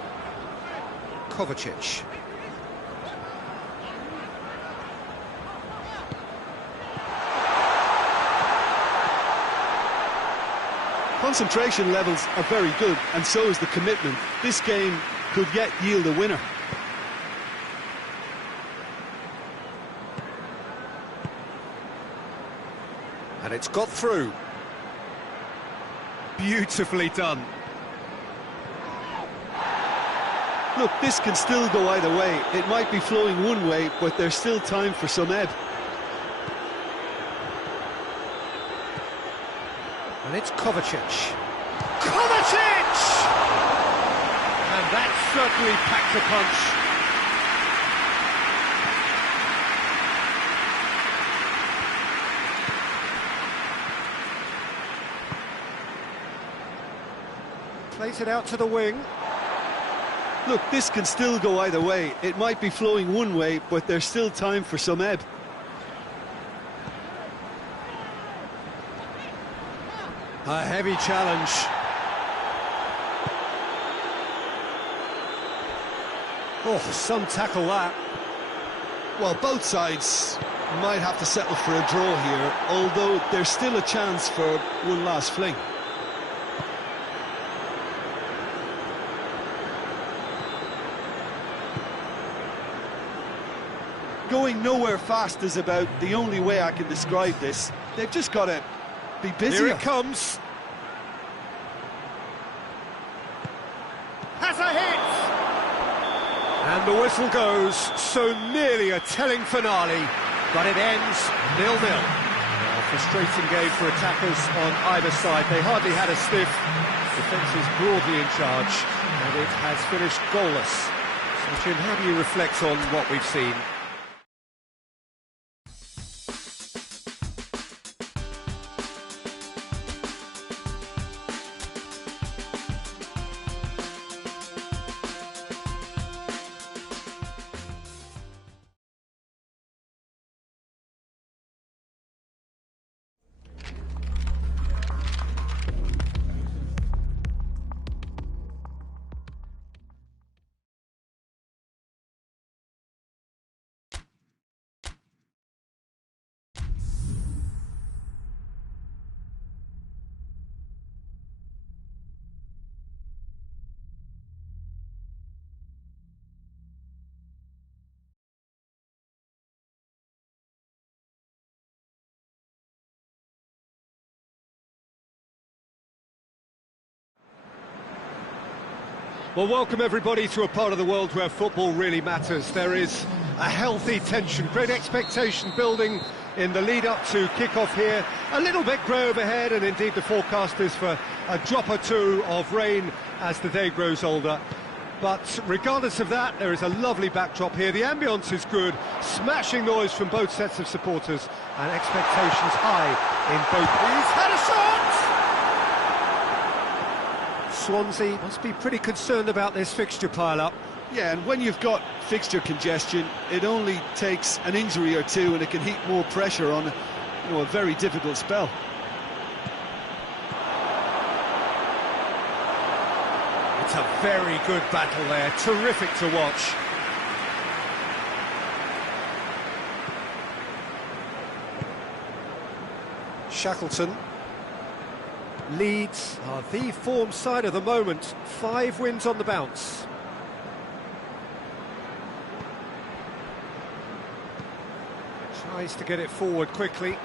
Kovacic. Concentration levels are very good, and so is the commitment. This game could yet yield a winner. And it's got through. Beautifully done. Look, this can still go either way. It might be flowing one way, but there's still time for some ebb. And it's Kovacic. Kovacic! And that certainly packs a punch. Plays it out to the wing. Look, this can still go either way. It might be flowing one way, but there's still time for some ebb. A heavy challenge. Oh, some tackle that. Well, both sides might have to settle for a draw here, although there's still a chance for one last fling. Going nowhere fast is about the only way I can describe this. They've just got to be busy. Here it comes. Has a hit! And the whistle goes, so nearly a telling finale, but it ends 0-0. Frustrating game for attackers on either side. They hardly had a sniff. Defence is broadly in charge, and it has finished goalless. So, Jim, how do you reflect on what we've seen? Well, welcome everybody to a part of the world where football really matters. There is a healthy tension, great expectation building in the lead-up to kick-off here. A little bit grey overhead, and indeed the forecast is for a drop or two of rain as the day grows older. But regardless of that, there is a lovely backdrop here. The ambience is good, smashing noise from both sets of supporters, and expectations high in both. He's had a shot! Swansea must be pretty concerned about this fixture pile-up. Yeah, and when you've got fixture congestion, it only takes an injury or two and it can heap more pressure on, a very difficult spell. It's a very good battle there, terrific to watch. Shackleton. Leeds are the form side of the moment. 5 wins on the bounce. Tries to get it forward quickly.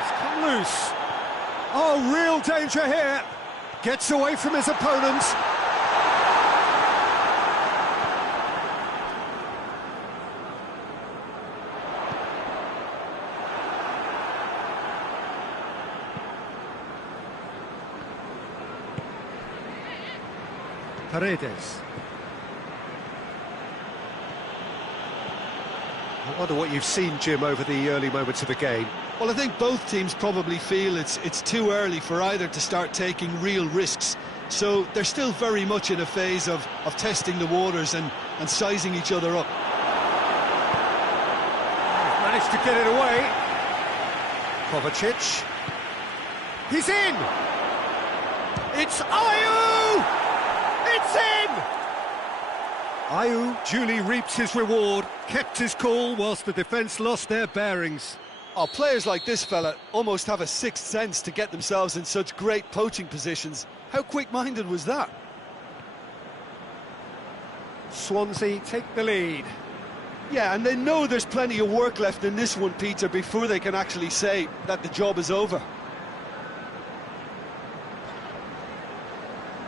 It's come loose. Oh, real danger here. Gets away from his opponent. Paredes. I wonder what you've seen, Jim, over the early moments of the game. Well, I think both teams probably feel it's too early for either to start taking real risks. So they're still very much in a phase of testing the waters and sizing each other up. Managed to get it away. Kovacic. He's in! It's Ayew! It's in! Ayew duly reaps his reward, kept his cool whilst the defence lost their bearings. Oh, players like this fella almost have a sixth sense to get themselves in such great poaching positions. How quick-minded was that? Swansea take the lead. Yeah, and they know there's plenty of work left in this one, Peter, before they can actually say that the job is over.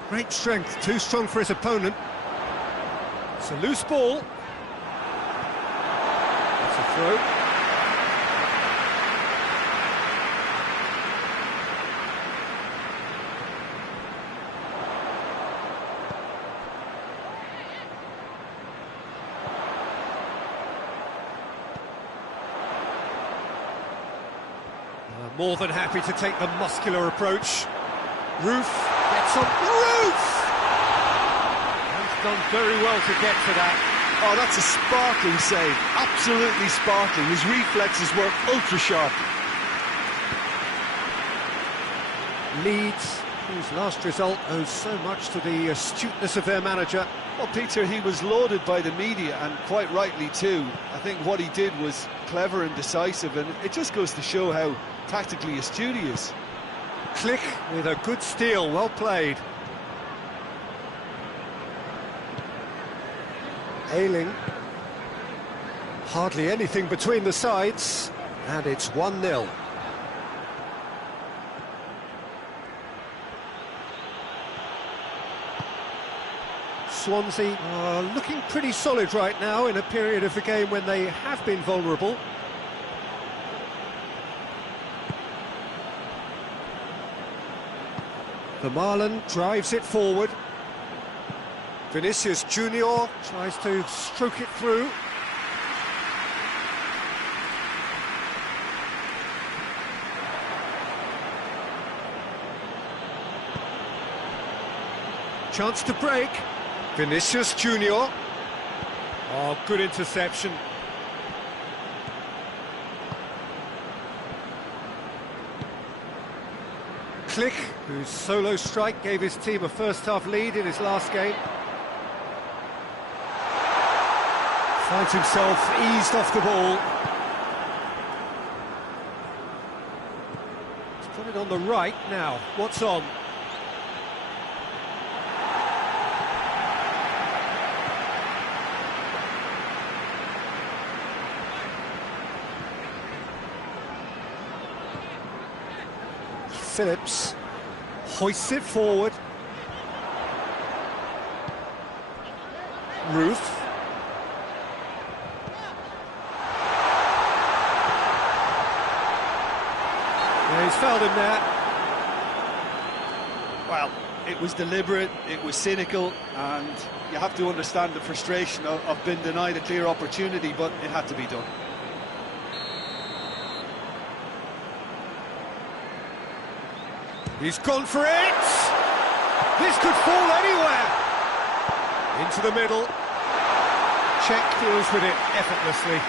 Great strength, too strong for his opponent. It's a loose ball. It's a throw. More than happy to take the muscular approach. Roof gets on. Roof! He's done very well to get to that. Oh, that's a sparkling save. Absolutely sparkling. His reflexes were ultra-sharp. Leeds, whose last result owes so much to the astuteness of their manager. Well, Peter, he was lauded by the media, and quite rightly too. I think what he did was clever and decisive, and it just goes to show how tactically astute he is. Click with a good steal, well played. Ayling. Hardly anything between the sides, and it's 1-0. Swansea are looking pretty solid right now in a period of the game when they have been vulnerable. Vermaelen drives it forward. Vinicius Junior tries to stroke it through. Chance to break. Vinicius Junior. Oh, good interception. Klick, whose solo strike gave his team a first-half lead in his last game. Finds himself eased off the ball. He's put it on the right now. What's on? Phillips hoists it forward. Roof. Yeah, he's fouled him there. Well, it was deliberate, it was cynical, and you have to understand the frustration of being denied a clear opportunity, but it had to be done. He's gone for it! This could fall anywhere! Into the middle. Czech deals with it effortlessly.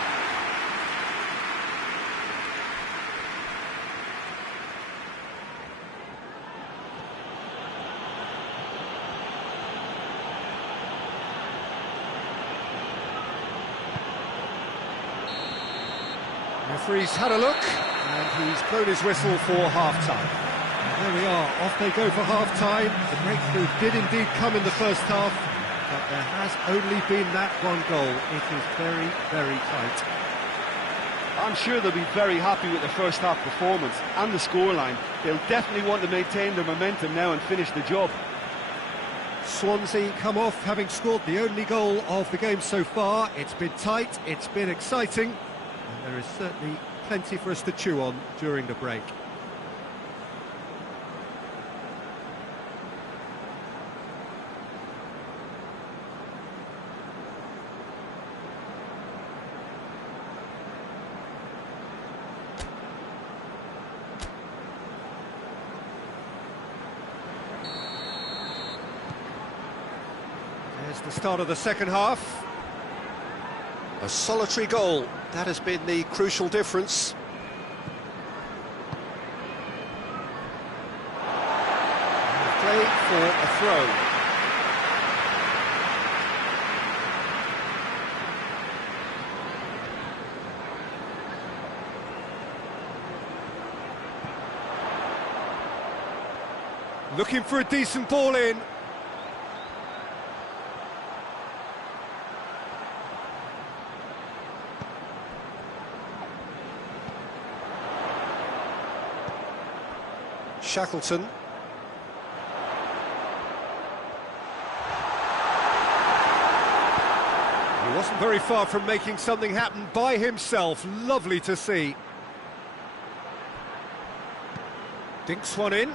Referee's had a look, and he's blown his whistle for half-time. There we are, off they go for half-time. The breakthrough did indeed come in the first half, but there has only been that one goal. It is very, very tight. I'm sure they'll be very happy with the first half performance and the scoreline. They'll definitely want to maintain their momentum now and finish the job. Swansea come off having scored the only goal of the game so far. It's been tight, it's been exciting, and there is certainly plenty for us to chew on during the break. There's the start of the second half. A solitary goal, that has been the crucial difference. Play for a throw. Looking for a decent ball in. Shackleton. He wasn't very far from making something happen by himself. Lovely to see. Dinks one in.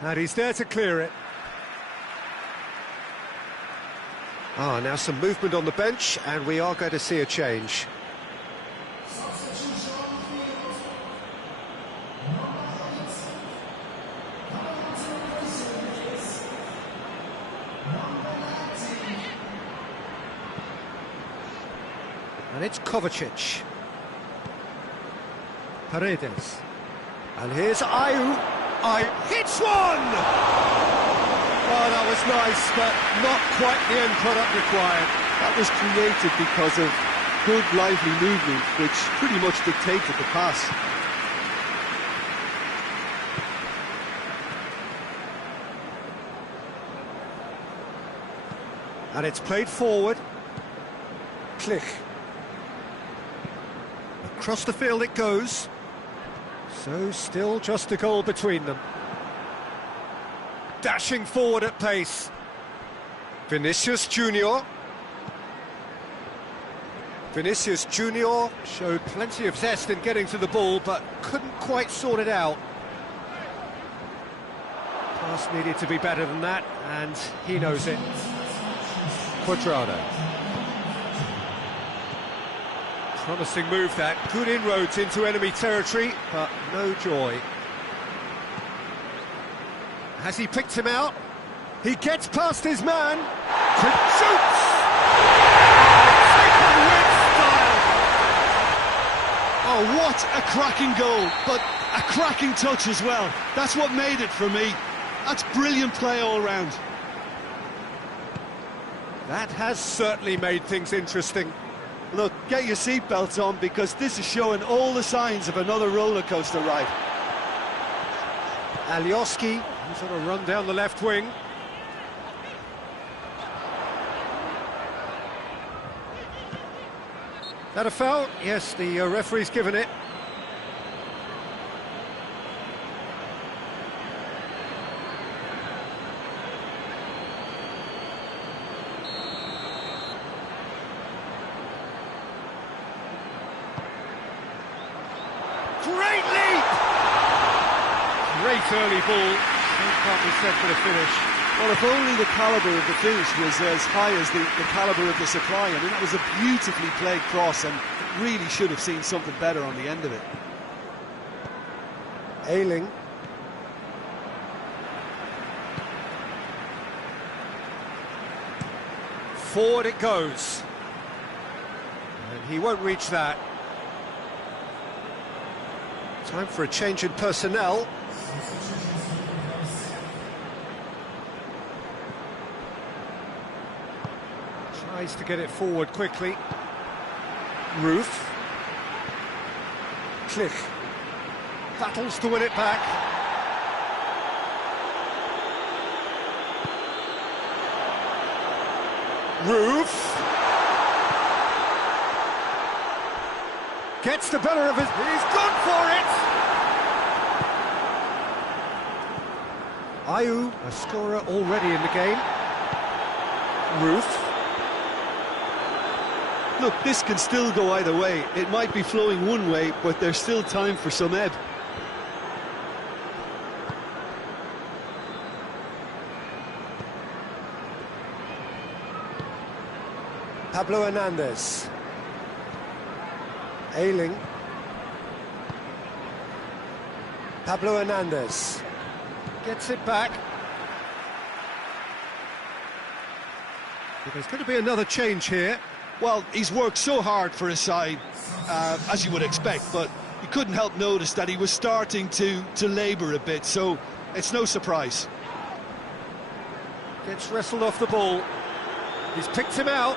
And he's there to clear it. Now some movement on the bench, and we are going to see a change. And it's Kovacic. Paredes. And here's Ayew. Hits one! Oh, that was nice, but not quite the end product required. That was created because of good, lively movement, which pretty much dictated the pass. And it's played forward. Klick. Across the field it goes. So still just a goal between them. Dashing forward at pace. Vinicius Junior. Vinicius Junior showed plenty of zest in getting to the ball, but couldn't quite sort it out. Pass needed to be better than that, and he knows it. Quadrado. Promising move that, good inroads into enemy territory, but no joy. Has he picked him out? He gets past his man, shoots! Oh, what a cracking goal, but a cracking touch as well. That's what made it for me. That's brilliant play all round. That has certainly made things interesting. Look, get your seatbelts on, because this is showing all the signs of another roller coaster ride. Alioski, he's on a run down the left wing. That a foul? Yes, the referee's given it. Great leap! Great early ball. Can't be said for the finish. Well, if only the calibre of the finish was as high as the calibre of the supply. I mean, that was a beautifully played cross, and really should have seen something better on the end of it. Ayling. Forward it goes. And he won't reach that. Time for a change in personnel. Tries to get it forward quickly. Roof. Click. Battles to win it back. Roof. Gets the better of his... He's gone for it! Ayew, a scorer already in the game. Roof. Look, this can still go either way. It might be flowing one way, but there's still time for some ebb. Pablo Hernandez. Ayling. Pablo Hernandez. Gets it back. There's going to be another change here. Well, he's worked so hard for his side, as you would expect, but you couldn't help notice that he was starting to labour a bit, so it's no surprise. Gets wrestled off the ball. He's picked him out.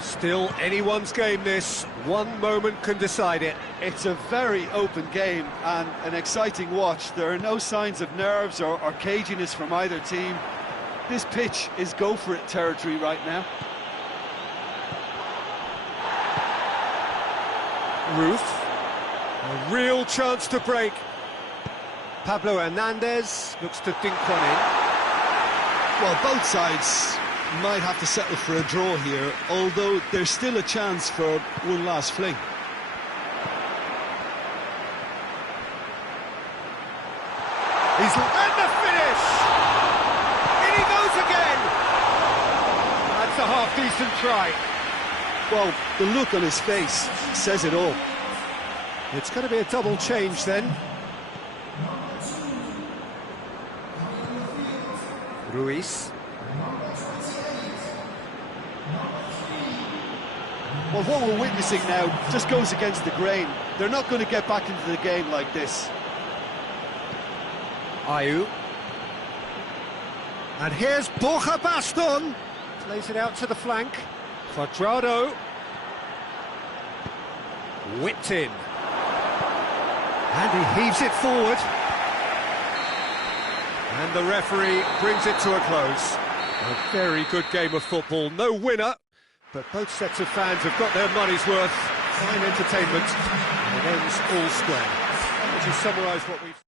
Still anyone's game, this. One moment can decide it. It's a very open game and an exciting watch. There are no signs of nerves or caginess from either team. This pitch is go-for-it territory right now. Roof. A real chance to break. Pablo Hernandez looks to dink one in. Well, both sides might have to settle for a draw here, although there's still a chance for one last fling. He's and the finish! In he goes again! That's a half-decent try. Well, the look on his face says it all. It's going to be a double change then. Ruiz. Well, what we're witnessing now just goes against the grain. They're not going to get back into the game like this. Ayew. And here's Borja Baston. Plays it out to the flank. Quadrado. Whipped in. And he heaves it forward. And the referee brings it to a close. A very good game of football. No winner, but both sets of fans have got their money's worth. Fine entertainment. It ends all square. Would you summarise what we've...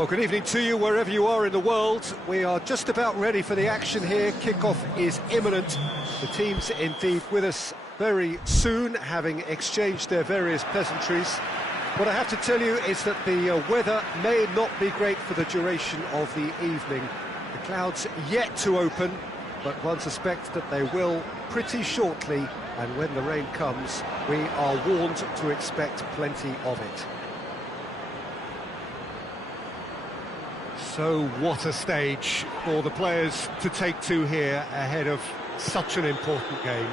Well, good evening to you wherever you are in the world. We are just about ready for the action here. Kickoff is imminent. The teams indeed with us very soon, having exchanged their various pleasantries. What I have to tell you is that the weather may not be great for the duration of the evening. The clouds yet to open, but one suspects that they will pretty shortly, and when the rain comes, we are warned to expect plenty of it. So what a stage for the players to take to here ahead of such an important game.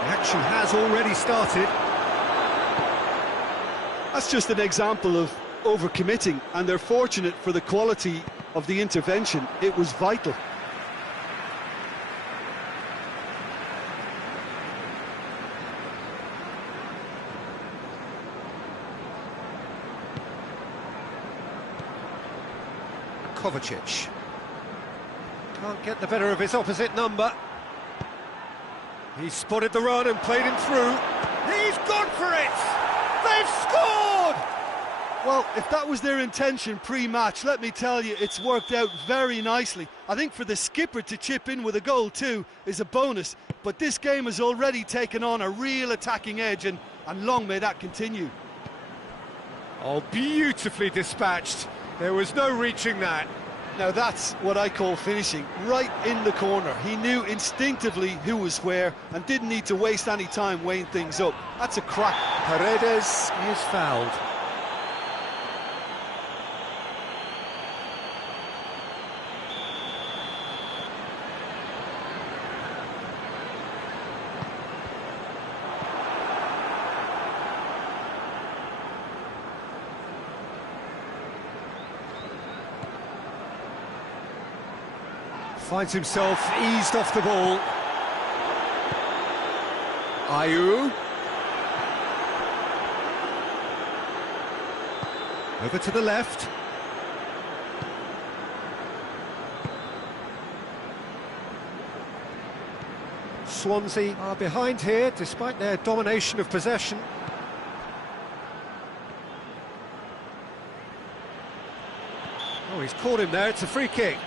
The action has already started. That's just an example of overcommitting, and they're fortunate for the quality of the intervention. It was vital. Kovacic can't get the better of his opposite number. He's spotted the run and played him through. He's gone for it! They've scored! Well, if that was their intention pre-match, let me tell you, it's worked out very nicely. I think for the skipper to chip in with a goal too is a bonus, but this game has already taken on a real attacking edge, and long may that continue. Oh, beautifully dispatched. There was no reaching that. Now that's what I call finishing, right in the corner. He knew instinctively who was where and didn't need to waste any time weighing things up. That's a crack. Paredes is fouled. Finds himself eased off the ball. Ayew. Over to the left. Swansea are behind here, despite their domination of possession. Oh, he's caught him there, it's a free kick.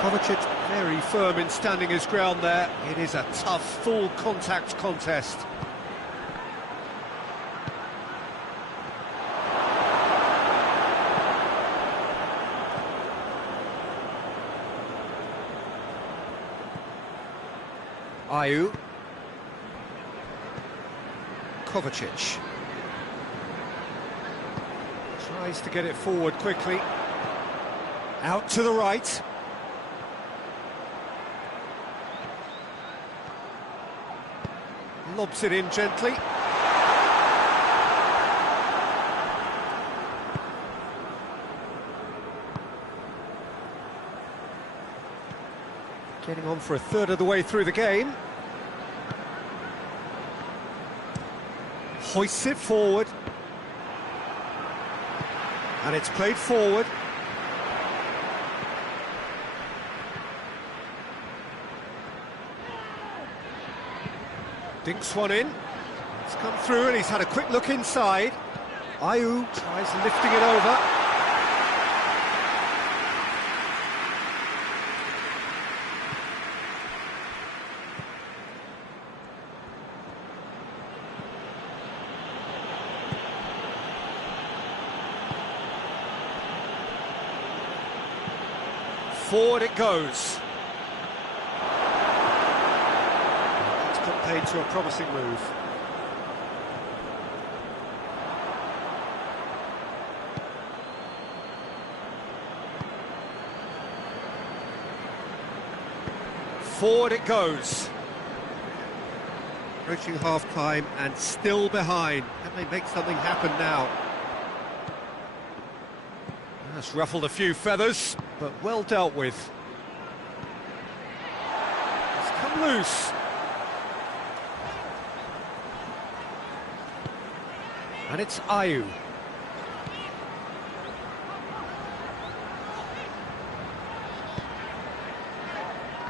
Kovacic very firm in standing his ground there. It is a tough, full contact contest. Ayew. Kovacic. Tries to get it forward quickly. Out to the right. Lobs it in gently. Getting on for a third of the way through the game. Hoists it forward. And it's played forward. Dinks one in. It's come through and he's had a quick look inside. Ayew tries lifting it over. Forward it goes. Played to a promising move. forward it goes. Approaching half-time and still behind. Can they make something happen now? That's ruffled a few feathers, but well dealt with. It's come loose. And it's Ayew.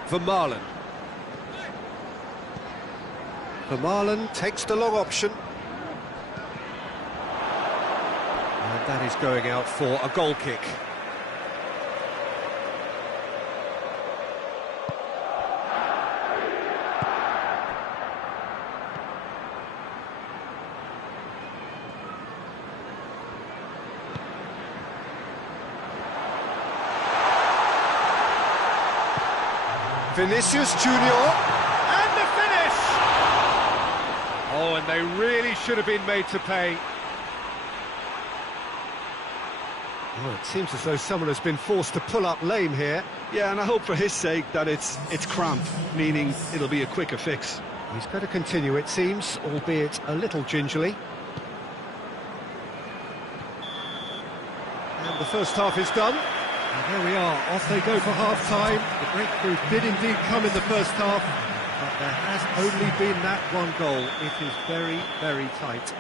Vermaelen. Vermaelen takes the long option. And that is going out for a goal kick. Vinicius Junior, and the finish! Oh, and they really should have been made to pay. Well, it seems as though someone has been forced to pull up lame here. Yeah, and I hope for his sake that it's cramp, meaning it'll be a quicker fix. He's going to continue, it seems, albeit a little gingerly. And the first half is done. And there we are, off they go for half-time. The breakthrough did indeed come in the first half, but there has only been that one goal. It is very, very tight.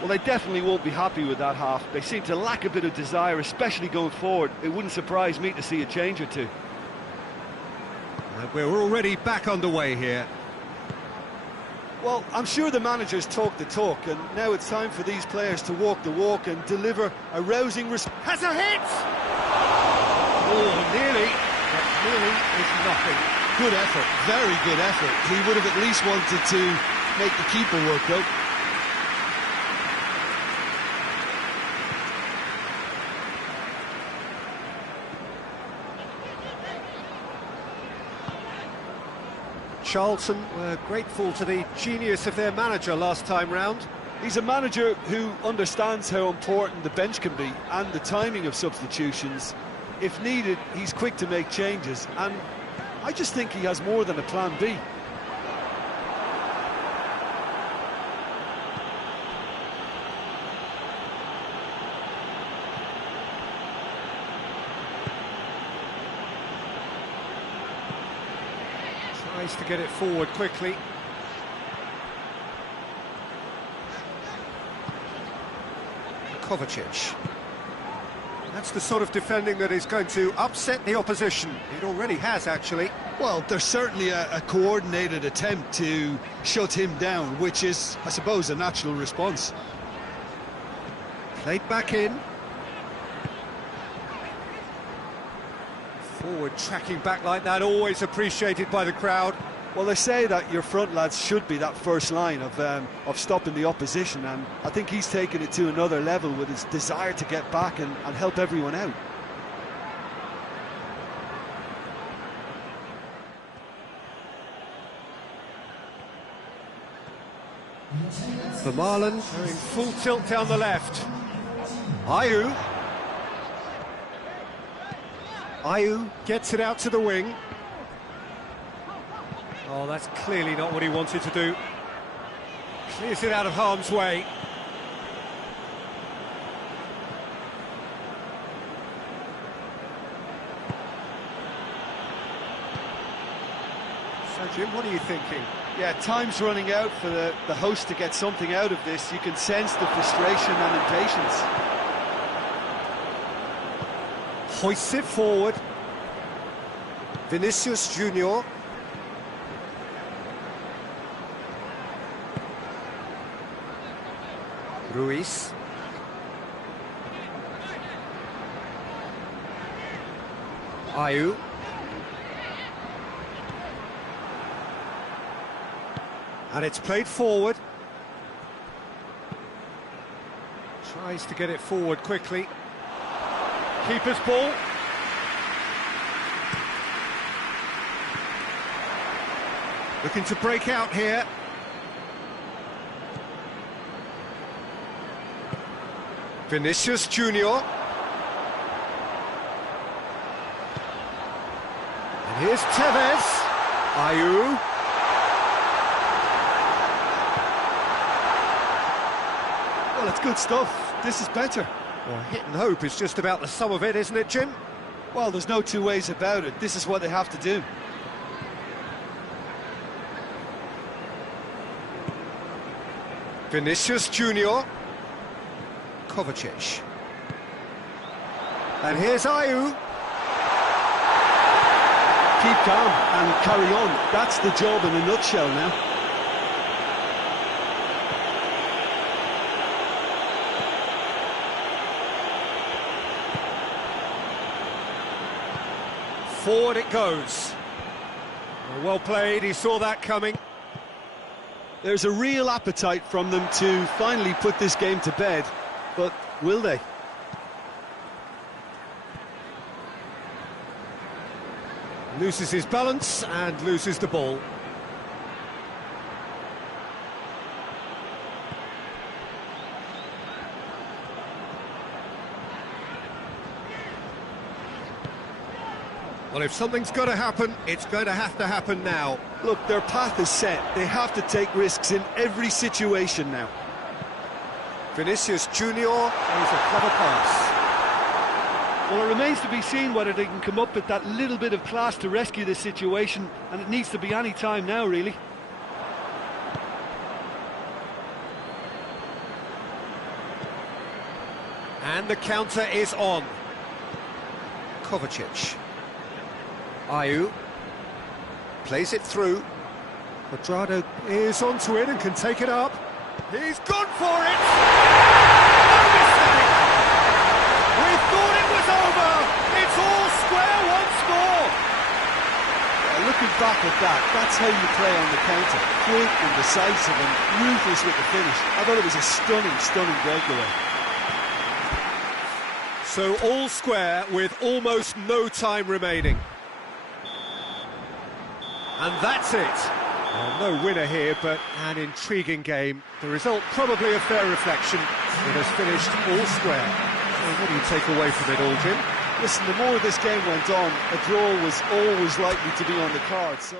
Well, they definitely won't be happy with that half. They seem to lack a bit of desire, especially going forward. It wouldn't surprise me to see a change or two. And we're already back underway here. Well, I'm sure the managers talk the talk, and now it's time for these players to walk the walk and deliver a rousing response. Has a hit! Oh, nearly, but nearly is nothing. Good effort, very good effort. He would have at least wanted to make the keeper work, though. Charlton were grateful to the genius of their manager last time round. He's a manager who understands how important the bench can be and the timing of substitutions. If needed, he's quick to make changes, and I just think he has more than a plan B. Tries to get it forward quickly. Kovacic. That's the sort of defending that is going to upset the opposition. It already has, actually. Well, there's certainly a coordinated attempt to shut him down, which is, I suppose, a natural response. Played back in. Forward tracking back like that, always appreciated by the crowd. Well, they say that your front lads should be that first line of stopping the opposition, and I think he's taken it to another level with his desire to get back and help everyone out. Vermaelen going full tilt down the left. Ayew. Ayew gets it out to the wing. Oh, that's clearly not what he wanted to do. Clears it out of harm's way. So, Jim, what are you thinking? Yeah, time's running out for the host to get something out of this. You can sense the frustration and impatience. Hoists it forward. Vinicius Junior. Ruiz. Ayew. And it's played forward. Tries to get it forward quickly. Keeper's ball. Looking to break out here. Vinicius Junior. And Here's Tevez. Ayew. Well, it's good stuff. This is better. Well, hit and hope is just about the sum of it, isn't it, Jim? Well, there's no two ways about it. This is what they have to do. Vinicius Junior. Kovacic. And here's Ayew. Keep calm and carry on. That's the job in a nutshell now. Forward it goes. Well played, he saw that coming. There's a real appetite from them to finally put this game to bed, but will they? Loses his balance and loses the ball. Well, if something's got to happen, it's going to happen now. Look, their path is set. They have to take risks in every situation now. Vinicius Junior plays a clever pass. Well, it remains to be seen whether they can come up with that little bit of class to rescue this situation, and it needs to be any time now, really. And the counter is on. Kovacic. Ayew plays it through. Quadrado is onto it and can take it up. He's gone for it! No mistake! We thought it was over! It's all square once more! Looking back at that, that's how you play on the counter. Quick and decisive and ruthless with the finish. I thought it was a stunning, stunning breakaway. So all square with almost no time remaining. And that's it. Well, no winner here, but an intriguing game. The result probably a fair reflection. It has finished all square. So what do you take away from it all, Jim? Listen, the more this game went on, a draw was always likely to be on the card. So.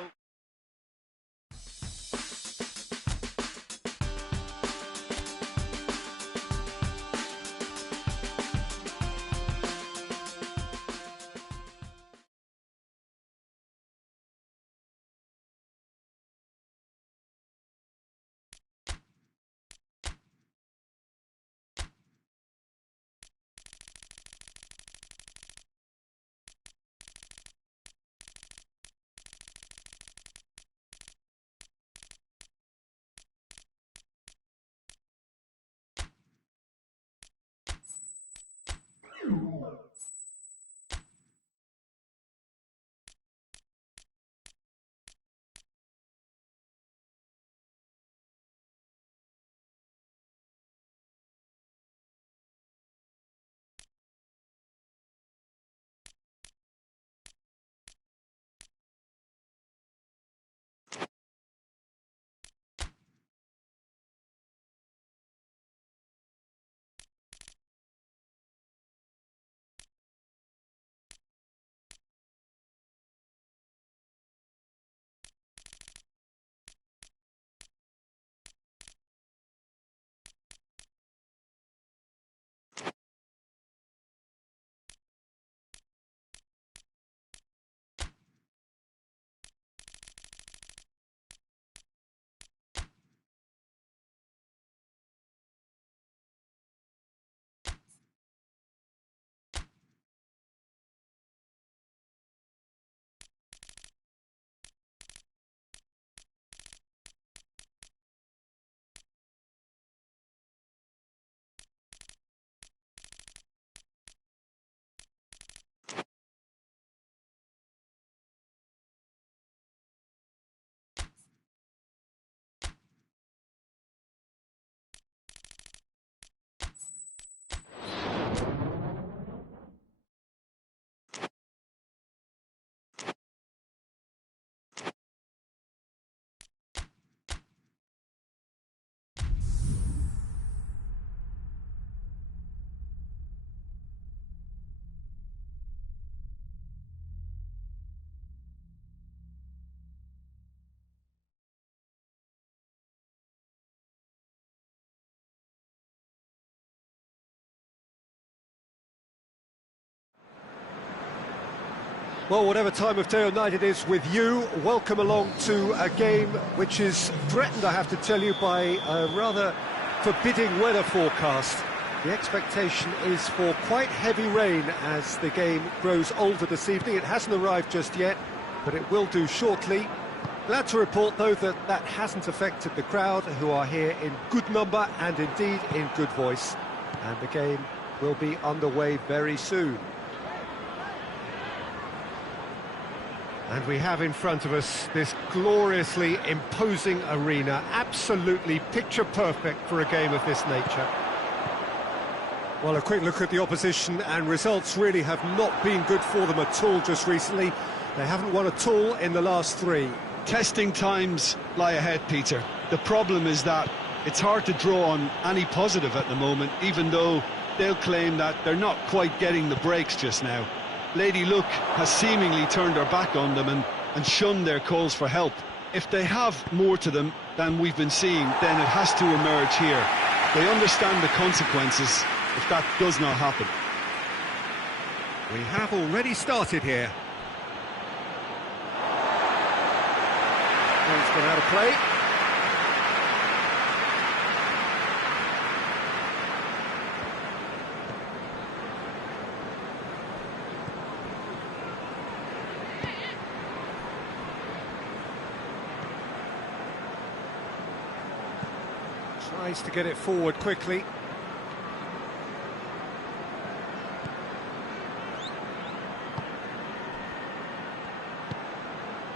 Well, whatever time of day or night it is with you, welcome along to a game which is threatened, I have to tell you, by a rather forbidding weather forecast. The expectation is for quite heavy rain as the game grows older this evening. It hasn't arrived just yet, but it will do shortly. Glad to report, though, that that hasn't affected the crowd, who are here in good number and indeed in good voice. And the game will be underway very soon. And we have in front of us this gloriously imposing arena, absolutely picture perfect for a game of this nature. Well, a quick look at the opposition, and results really have not been good for them at all just recently. They haven't won at all in the last three. Testing times lie ahead, Peter. The problem is that it's hard to draw on any positive at the moment, even though they'll claim that they're not quite getting the breaks just now. Lady Luck has seemingly turned her back on them and shunned their calls for help. If they have more to them than we've been seeing, then it has to emerge here. They understand the consequences if that does not happen. We have already started here. It's gone out of play. Tries to get it forward quickly.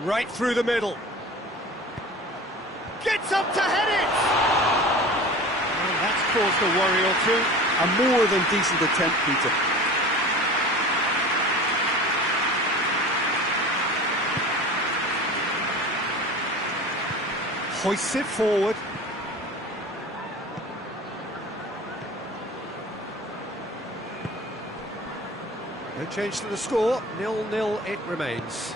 Right through the middle. Gets up to head it! And that's caused a worry or two. A more than decent attempt, Peter. Hoists it forward. No change to the score, 0-0 it remains.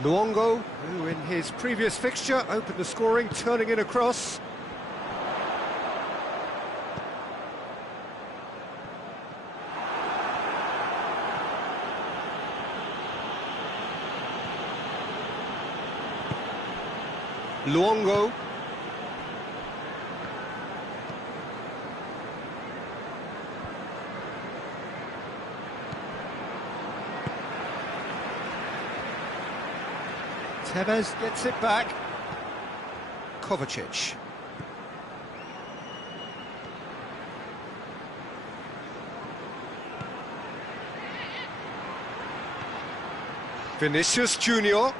Luongo, who in his previous fixture opened the scoring, turning in a cross. Luongo. Tevez gets it back. Kovacic. Vinicius Junior.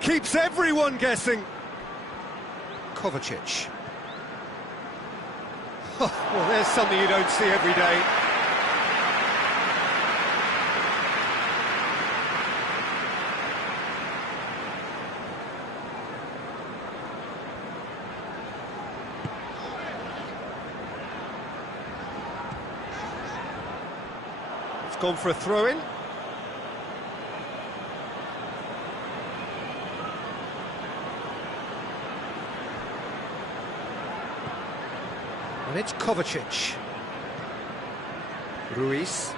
Keeps everyone guessing. Kovacic. Well, there's something you don't see every day. Gone for a throw-in. And it's Kovacic. Ruiz.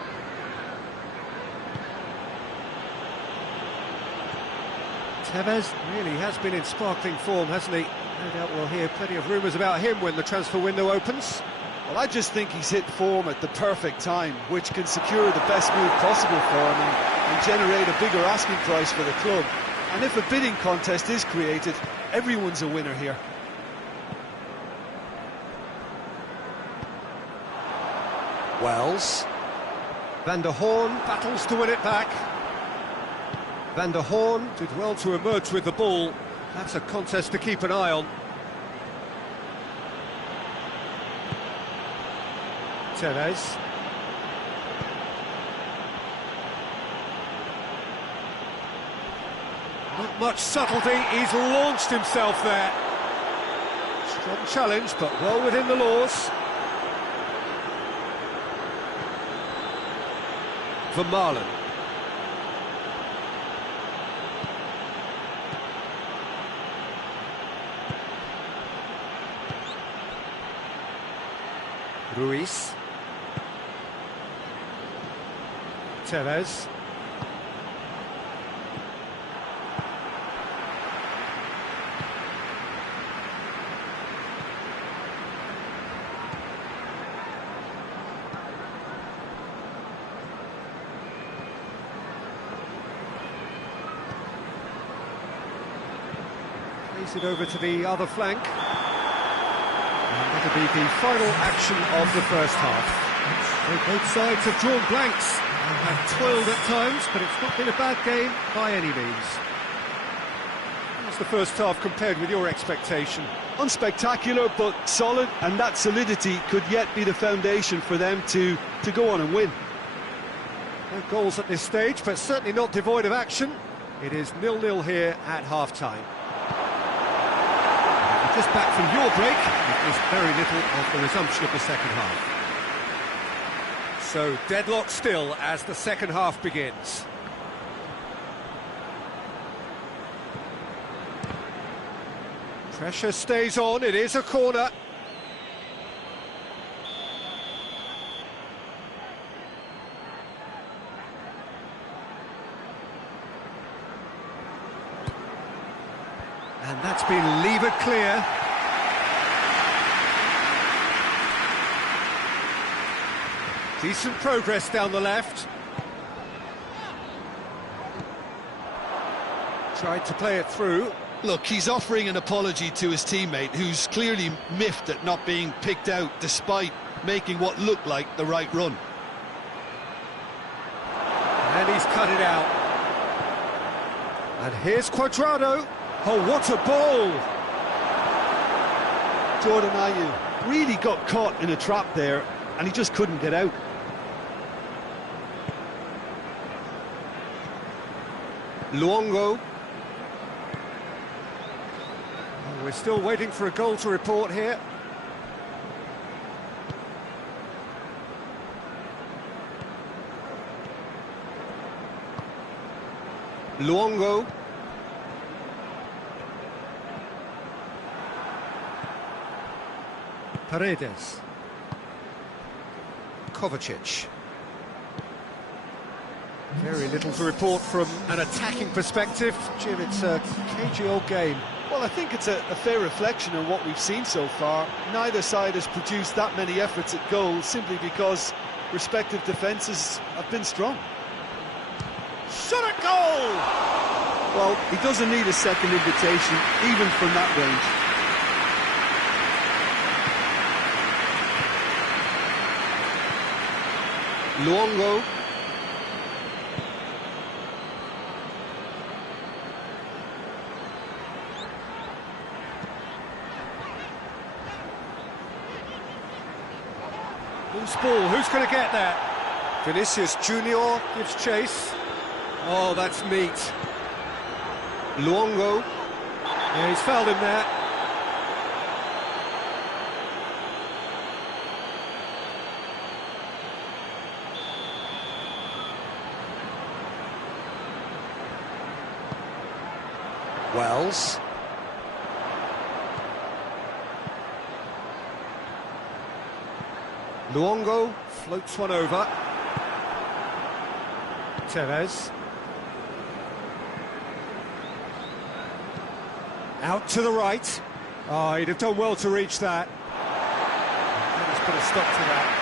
Tevez really has been in sparkling form, hasn't he? No doubt we'll hear plenty of rumours about him when the transfer window opens. Well, I just think he's hit form at the perfect time, which can secure the best move possible for him and generate a bigger asking price for the club. And if a bidding contest is created, everyone's a winner here. Wells. Van der Horn battles to win it back. Van der Horn did well to emerge with the ball. That's a contest to keep an eye on. Tevez. Not much subtlety, he's launched himself there. Strong challenge, but well within the laws. Vermaelen. Ruiz. Tevez. Plays it over to the other flank. That'll be the final action of the first half. So both sides have drawn blanks and have toiled at times, but it's not been a bad game by any means. How's the first half compared with your expectation? Unspectacular, but solid, and that solidity could yet be the foundation for them to go on and win. No goals at this stage, but certainly not devoid of action. It is 0-0 here at half-time. Just back from your break, it was very little of the resumption of the second half. So, deadlock still as the second half begins. Pressure stays on, it is a corner. And that's been levered clear. Decent progress down the left. Tried to play it through. Look, he's offering an apology to his teammate, who's clearly miffed at not being picked out despite making what looked like the right run. And he's cut it out. And here's Cuadrado. Oh, what a ball! Jordan Ayew really got caught in a trap there, and he just couldn't get out. Luongo. Oh, we're still waiting for a goal to report here. Luongo. Paredes. Kovacic. Very little to report from an attacking perspective. Jim, it's a cagey old game. Well, I think it's a fair reflection on what we've seen so far. Neither side has produced that many efforts at goal simply because respective defences have been strong. Shot at goal! Well, he doesn't need a second invitation, even from that range. Luongo. Loose ball, who's going to get that? Vinicius Junior gives chase. Oh, that's neat. Luongo. Yeah, he's fouled him there. Wells. Luongo floats one over. Tevez. Out to the right. Oh, he'd have done well to reach that. Let's put a stop to that.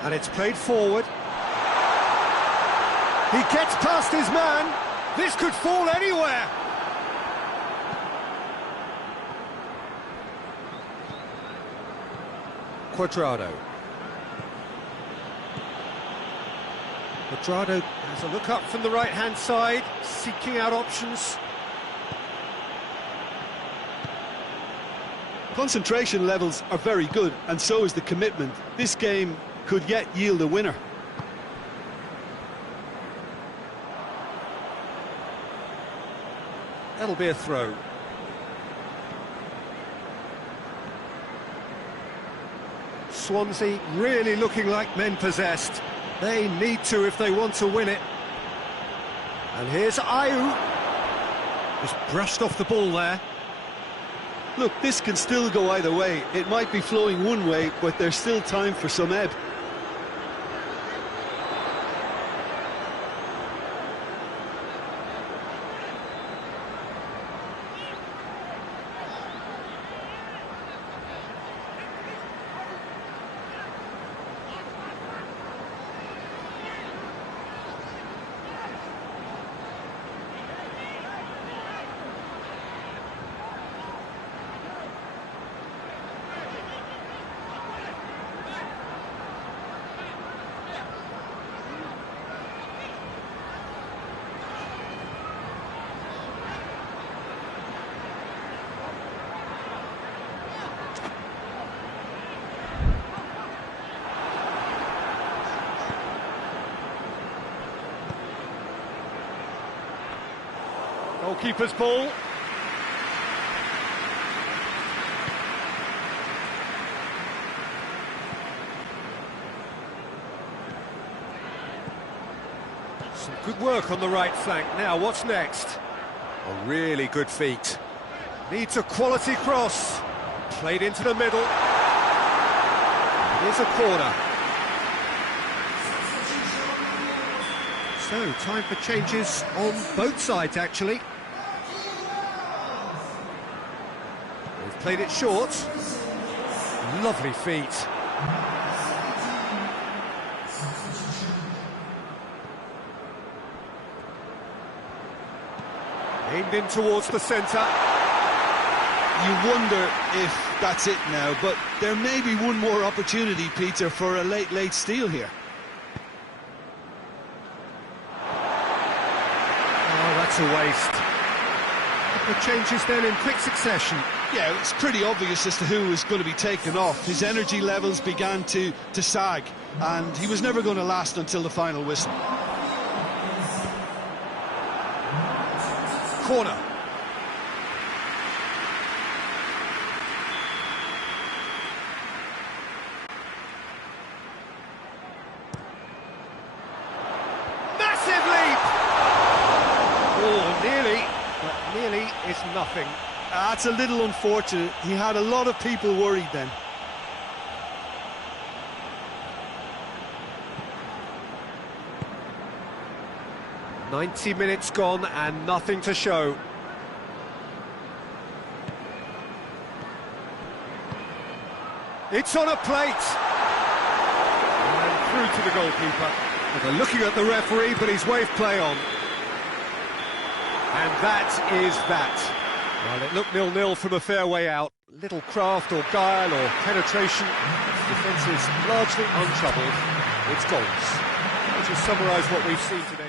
And it's played forward. He gets past his man. This could fall anywhere. Cuadrado. Quadrado has a look up from the right-hand side, seeking out options. Concentration levels are very good, and so is the commitment. This game could yet yield a winner. That'll be a throw. Swansea really looking like men possessed. They need to if they want to win it. And here's Ayew. Just brushed off the ball there. Look, this can still go either way. It might be flowing one way, but there's still time for some ebb. Goalkeeper's ball. Some good work on the right flank. Now, what's next? A really good feat. Needs a quality cross. Played into the middle. Here's a corner. So, time for changes on both sides, actually. They've played it short. Lovely feet. Aimed in towards the centre. You wonder if that's it now, but there may be one more opportunity, Peter, for a late steal here. That's a waste. The changes then in quick succession. Yeah, it's pretty obvious as to who was going to be taken off. His energy levels began to sag, and he was never going to last until the final whistle. Corner. Massive leap! Oh, nearly, but nearly is nothing. That's a little unfortunate. He had a lot of people worried then. "90 minutes gone and nothing to show." It's on a plate! And through to the goalkeeper. They're looking at the referee, but he's waved play on. And that is that. Well, it looked 0-0 from a fair way out. Little craft or guile or penetration. Defence is largely untroubled. It's goals. I'll just summarise what we've seen today.